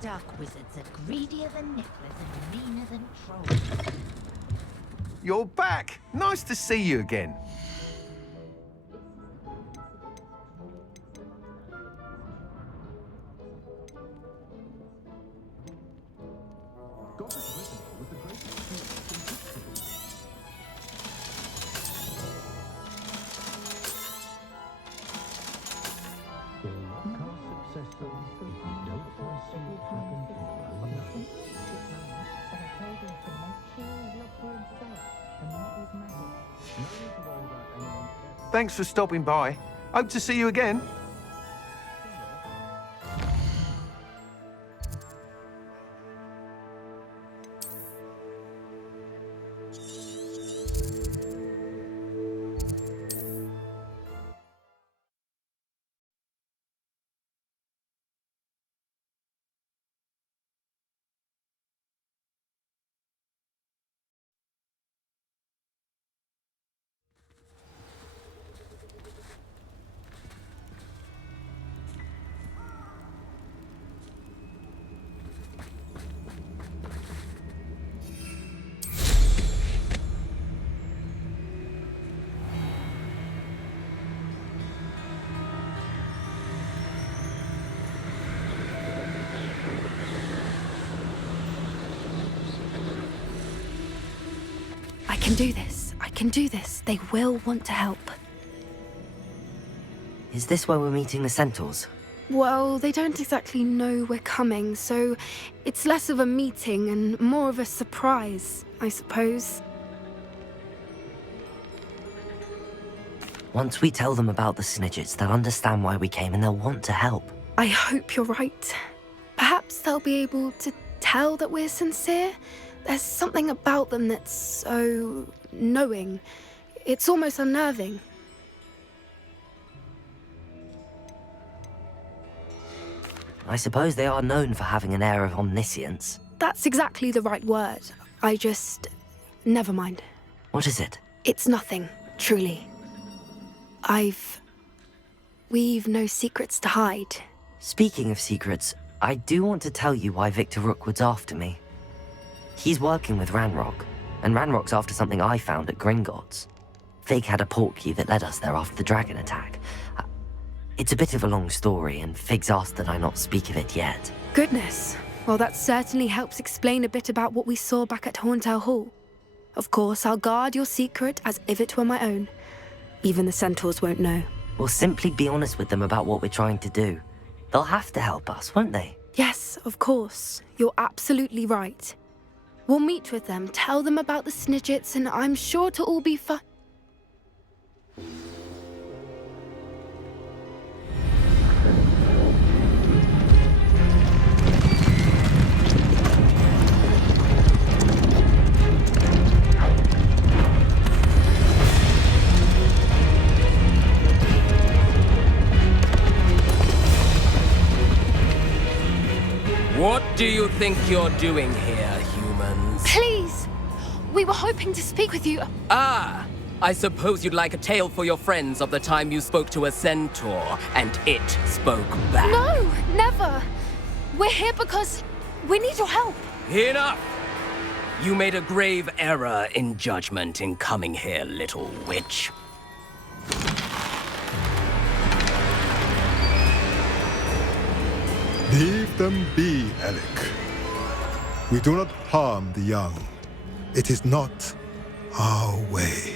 Dark wizards are greedier than nibblers and meaner than trolls. You're back! Nice to see you again. Thanks for stopping by. Hope to see you again. I can do this. I can do this. They will want to help. Is this where we're meeting the centaurs? Well, they don't exactly know we're coming, so it's less of a meeting and more of a surprise, I suppose. Once we tell them about the Snidgets, they'll understand why we came and they'll want to help. I hope you're right. Perhaps they'll be able to tell that we're sincere. There's something about them that's so knowing. It's almost unnerving. I suppose they are known for having an air of omniscience. That's exactly the right word. I just... never mind. What is it? It's nothing, truly. We've no secrets to hide. Speaking of secrets, I do want to tell you why Victor Rookwood's after me. He's working with Ranrock, and Ranrock's after something I found at Gringotts. Fig had a portkey that led us there after the dragon attack. It's a bit of a long story, and Fig's asked that I not speak of it yet. Goodness. Well, that certainly helps explain a bit about what we saw back at Horntail Hall. Of course, I'll guard your secret as if it were my own. Even the centaurs won't know. We'll simply be honest with them about what we're trying to do. They'll have to help us, won't they? Yes, of course. You're absolutely right. We'll meet with them, tell them about the Snidgets, and I'm sure to all be fine. What do you think you're doing here, humans? Please! We were hoping to speak with you. Ah! I suppose you'd like a tale for your friends of the time you spoke to a centaur, and it spoke back. No, never! We're here because we need your help. Enough! You made a grave error in judgment in coming here, little witch. Leave them be, Alec. We do not harm the young. It is not our way.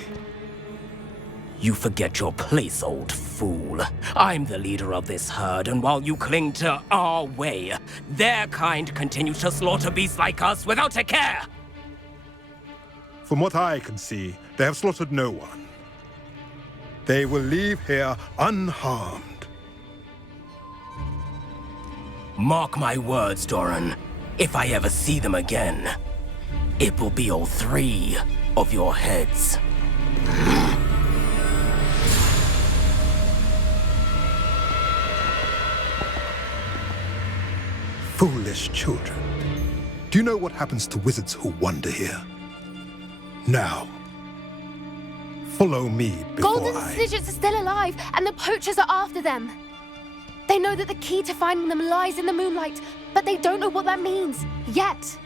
You forget your place, old fool. I'm the leader of this herd, and while you cling to our way, their kind continue to slaughter beasts like us without a care! From what I can see, they have slaughtered no one. They will leave here unharmed. Mark my words, Doran. If I ever see them again, it will be all 3 of your heads. Foolish children. Do you know what happens to wizards who wander here? Now, follow me before Golden Snidgets are still alive, and the poachers are after them. They know that the key to finding them lies in the moonlight, but they don't know what that means, yet.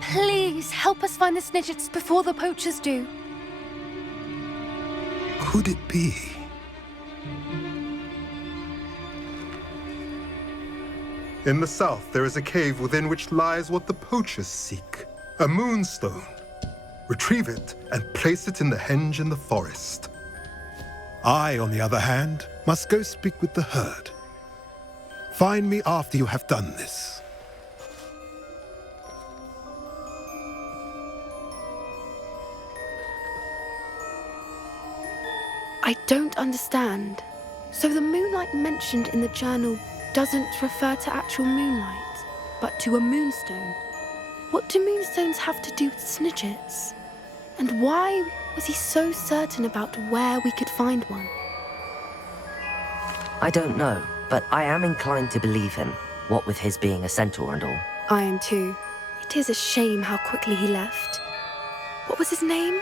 Please, help us find the Snidgets before the poachers do. Could it be? In the south, there is a cave within which lies what the poachers seek. A moonstone. Retrieve it and place it in the henge in the forest. I, on the other hand, must go speak with the herd. Find me after you have done this. I don't understand. So the moonlight mentioned in the journal doesn't refer to actual moonlight, but to a moonstone. What do moonstones have to do with snidgets? And why was he so certain about where we could find one? I don't know, but I am inclined to believe him, what with his being a centaur and all. I am too. It is a shame how quickly he left. What was his name?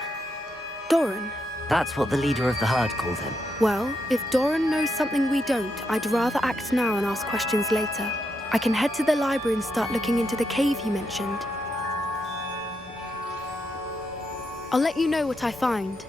Doran. That's what the leader of the herd called him. Well, if Doran knows something we don't, I'd rather act now and ask questions later. I can head to the library and start looking into the cave you mentioned. I'll let you know what I find.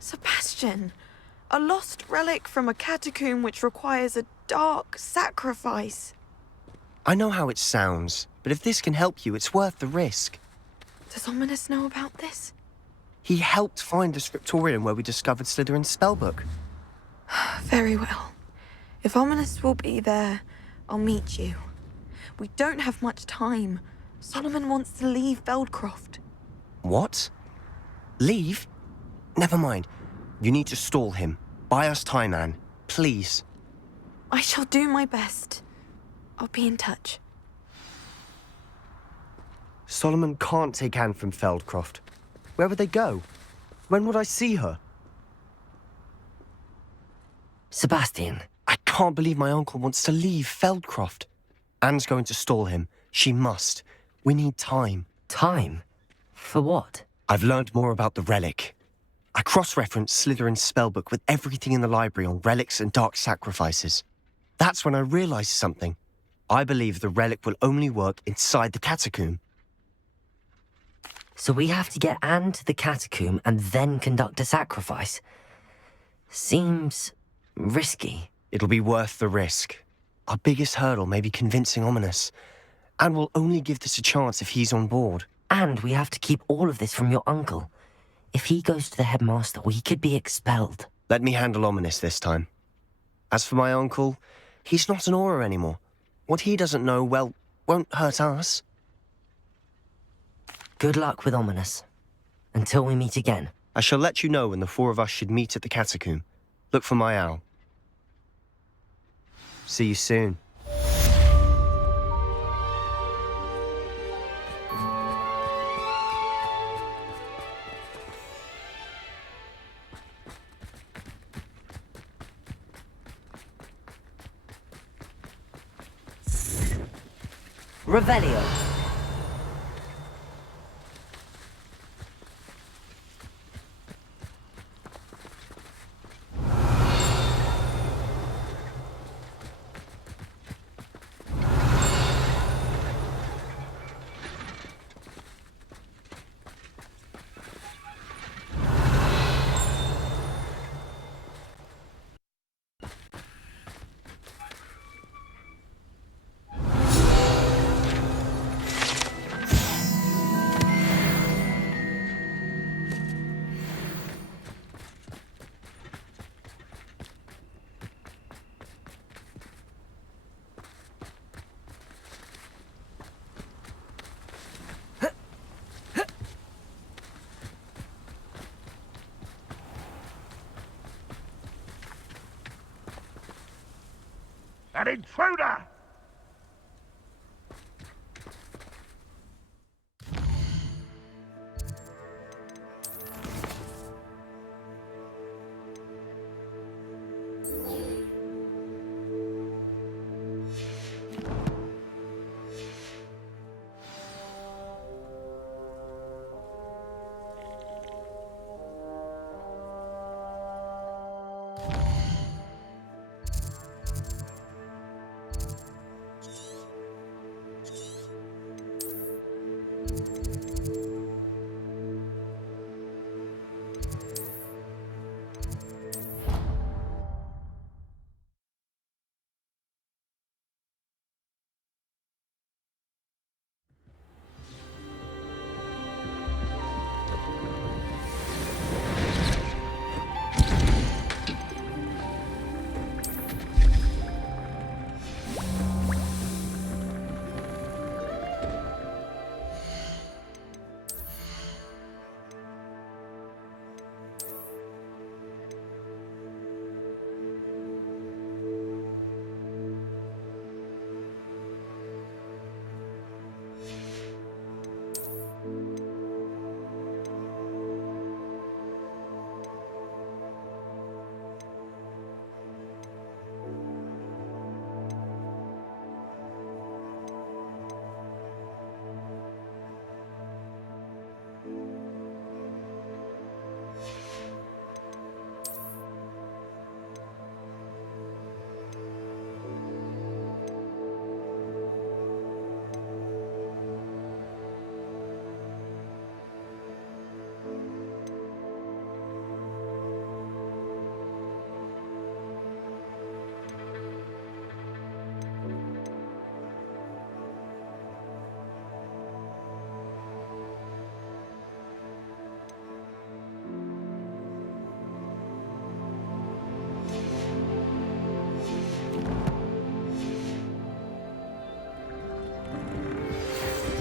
Sebastian, a lost relic from a catacomb which requires a dark sacrifice. I know how it sounds, but if this can help you, it's worth the risk. Does Ominous know about this? He helped find the scriptorium where we discovered Slytherin's spellbook. Very well. If Ominous will be there, I'll meet you. We don't have much time. Solomon wants to leave Feldcroft. What? Leave? Never mind. You need to stall him. Buy us time, Anne. Please. I shall do my best. I'll be in touch. Solomon can't take Anne from Feldcroft. Where would they go? When would I see her? Sebastian. I can't believe my uncle wants to leave Feldcroft. Anne's going to stall him. She must. We need time. Time? For what? I've learned more about the relic. I cross-referenced Slytherin's spellbook with everything in the library on relics and dark sacrifices. That's when I realized something. I believe the relic will only work inside the catacomb. So we have to get Anne to the catacomb and then conduct a sacrifice? Seems risky. It'll be worth the risk. Our biggest hurdle may be convincing Ominous. And we'll only give this a chance if he's on board. And we have to keep all of this from your uncle. If he goes to the headmaster, we could be expelled. Let me handle Ominous this time. As for my uncle, he's not an Auror anymore. What he doesn't know, well, won't hurt us. Good luck with Ominous. Until we meet again. I shall let you know when the four of us should meet at the catacomb. Look for my owl. See you soon. Revelio. An intruder!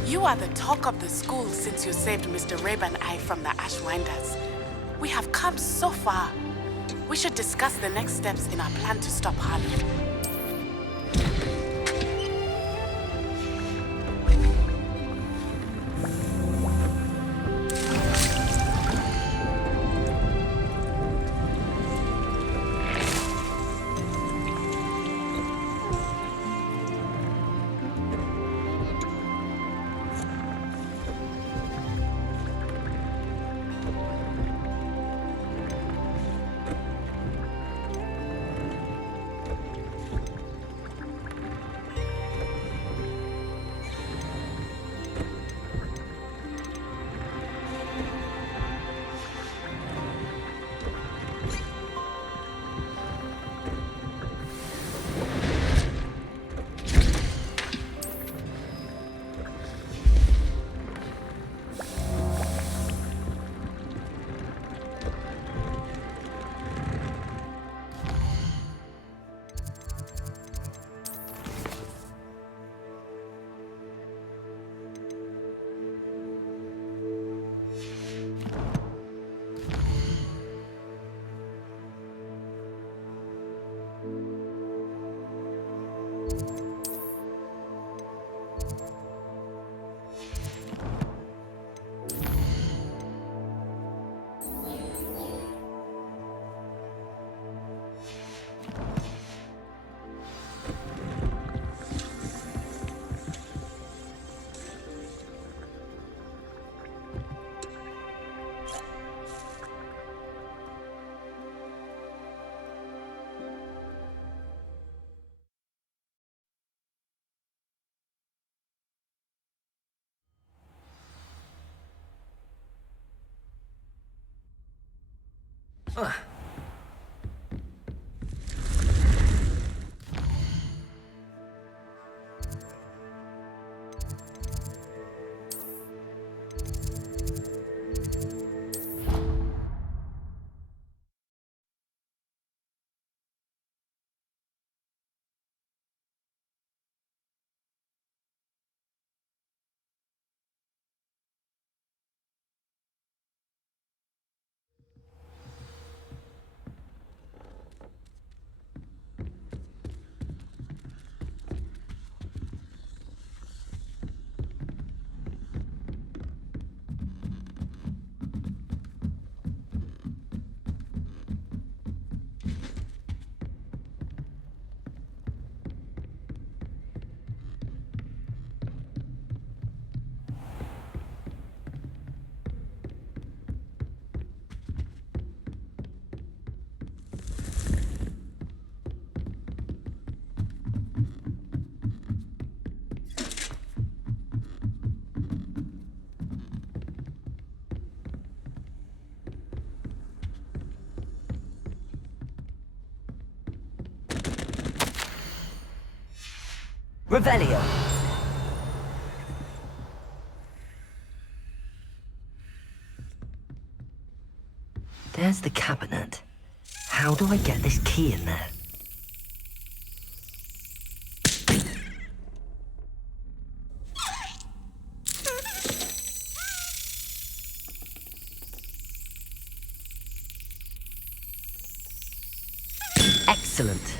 You are the talk of the school since you saved Mr. Rabe and I from the Ashwinders. We have come so far. We should discuss the next steps in our plan to stop Harley. Revelio. There's the cabinet. How do I get this key in there? Excellent.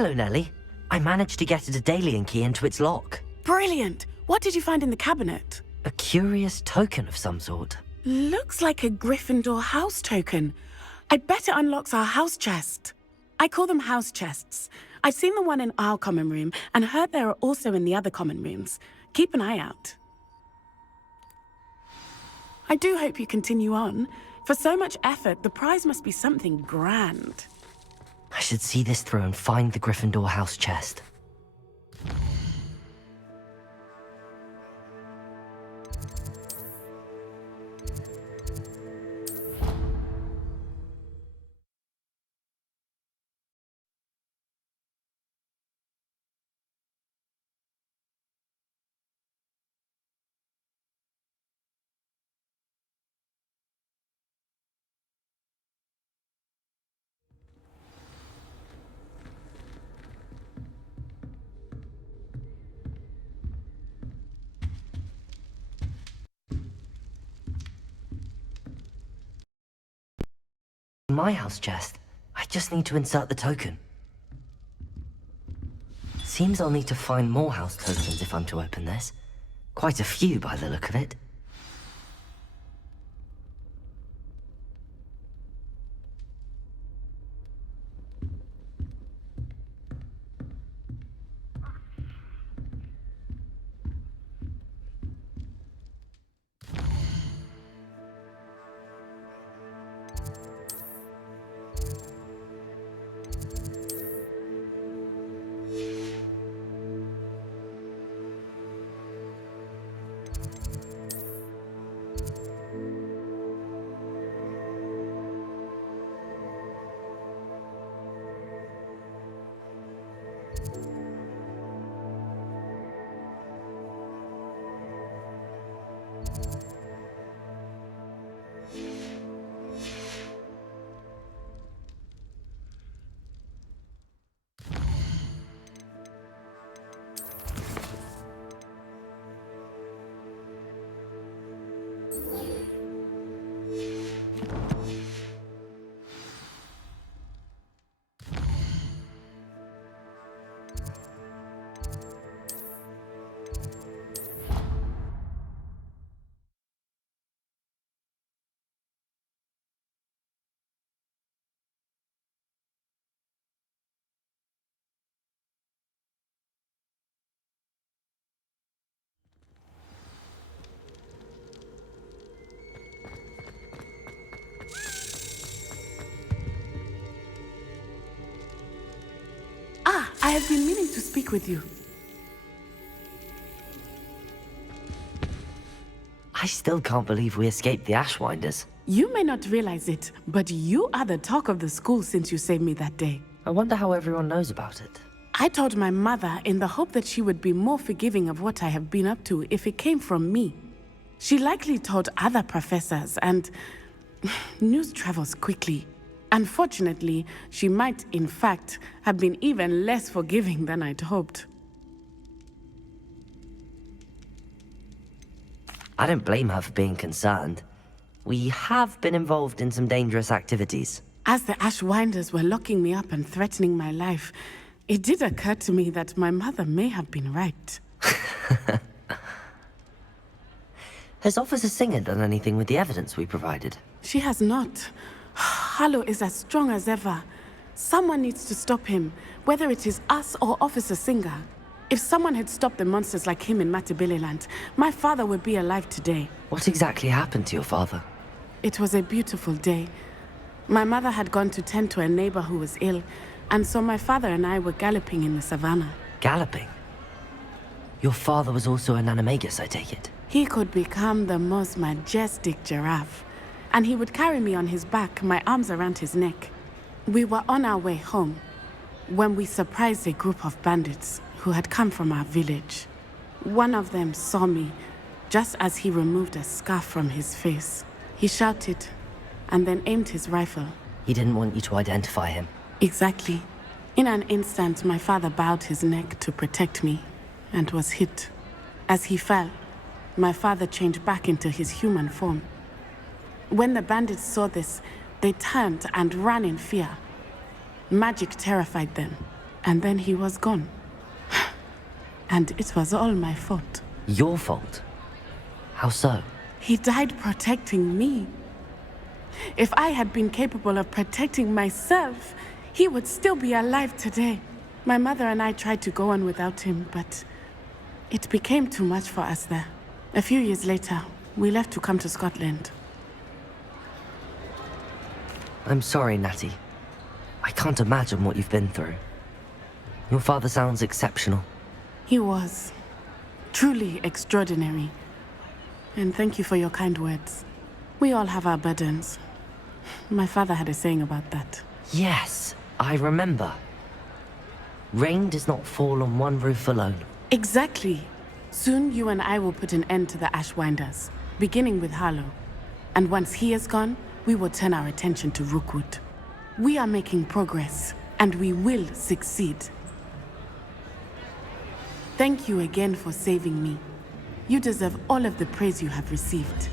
Hello, Nellie. I managed to get a Daedalian key into its lock. Brilliant! What did you find in the cabinet? A curious token of some sort. Looks like a Gryffindor house token. I bet it unlocks our house chest. I call them house chests. I've seen the one in our common room and heard there are also in the other common rooms. Keep an eye out. I do hope you continue on. For so much effort, the prize must be something grand. I should see this through and find the Gryffindor house chest. My house chest. I just need to insert the token. Seems I'll need to find more house tokens if I'm to open this. Quite a few by the look of it. I have been meaning to speak with you. I still can't believe we escaped the Ashwinders. You may not realize it, but you are the talk of the school since you saved me that day. I wonder how everyone knows about it. I told my mother in the hope that she would be more forgiving of what I have been up to if it came from me. She likely told other professors, and news travels quickly. Unfortunately, she might, in fact, have been even less forgiving than I'd hoped. I don't blame her for being concerned. We have been involved in some dangerous activities. As the Ashwinders were locking me up and threatening my life, it did occur to me that my mother may have been right. Has Officer Singer done anything with the evidence we provided? She has not. Harlow is as strong as ever. Someone needs to stop him, whether it is us or Officer Singer. If someone had stopped the monsters like him in Matabeleland, my father would be alive today. What exactly happened to your father? It was a beautiful day. My mother had gone to tend to a neighbor who was ill, and so my father and I were galloping in the savannah. Galloping? Your father was also an animagus, I take it? He could become the most majestic giraffe, and he would carry me on his back, my arms around his neck. We were on our way home when we surprised a group of bandits who had come from our village. One of them saw me just as he removed a scarf from his face. He shouted and then aimed his rifle. He didn't want you to identify him. Exactly. In an instant, my father bowed his neck to protect me and was hit. As he fell, my father changed back into his human form. When the bandits saw this, they turned and ran in fear. Magic terrified them, and then he was gone. And it was all my fault. Your fault? How so? He died protecting me. If I had been capable of protecting myself, he would still be alive today. My mother and I tried to go on without him, but it became too much for us there. A few years later, we left to come to Scotland. I'm sorry, Natty. I can't imagine what you've been through. Your father sounds exceptional. He was. Truly extraordinary. And thank you for your kind words. We all have our burdens. My father had a saying about that. Yes, I remember. Rain does not fall on one roof alone. Exactly. Soon you and I will put an end to the Ashwinders, beginning with Harlow. And once he is gone, we will turn our attention to Rookwood. We are making progress, and we will succeed. Thank you again for saving me. You deserve all of the praise you have received.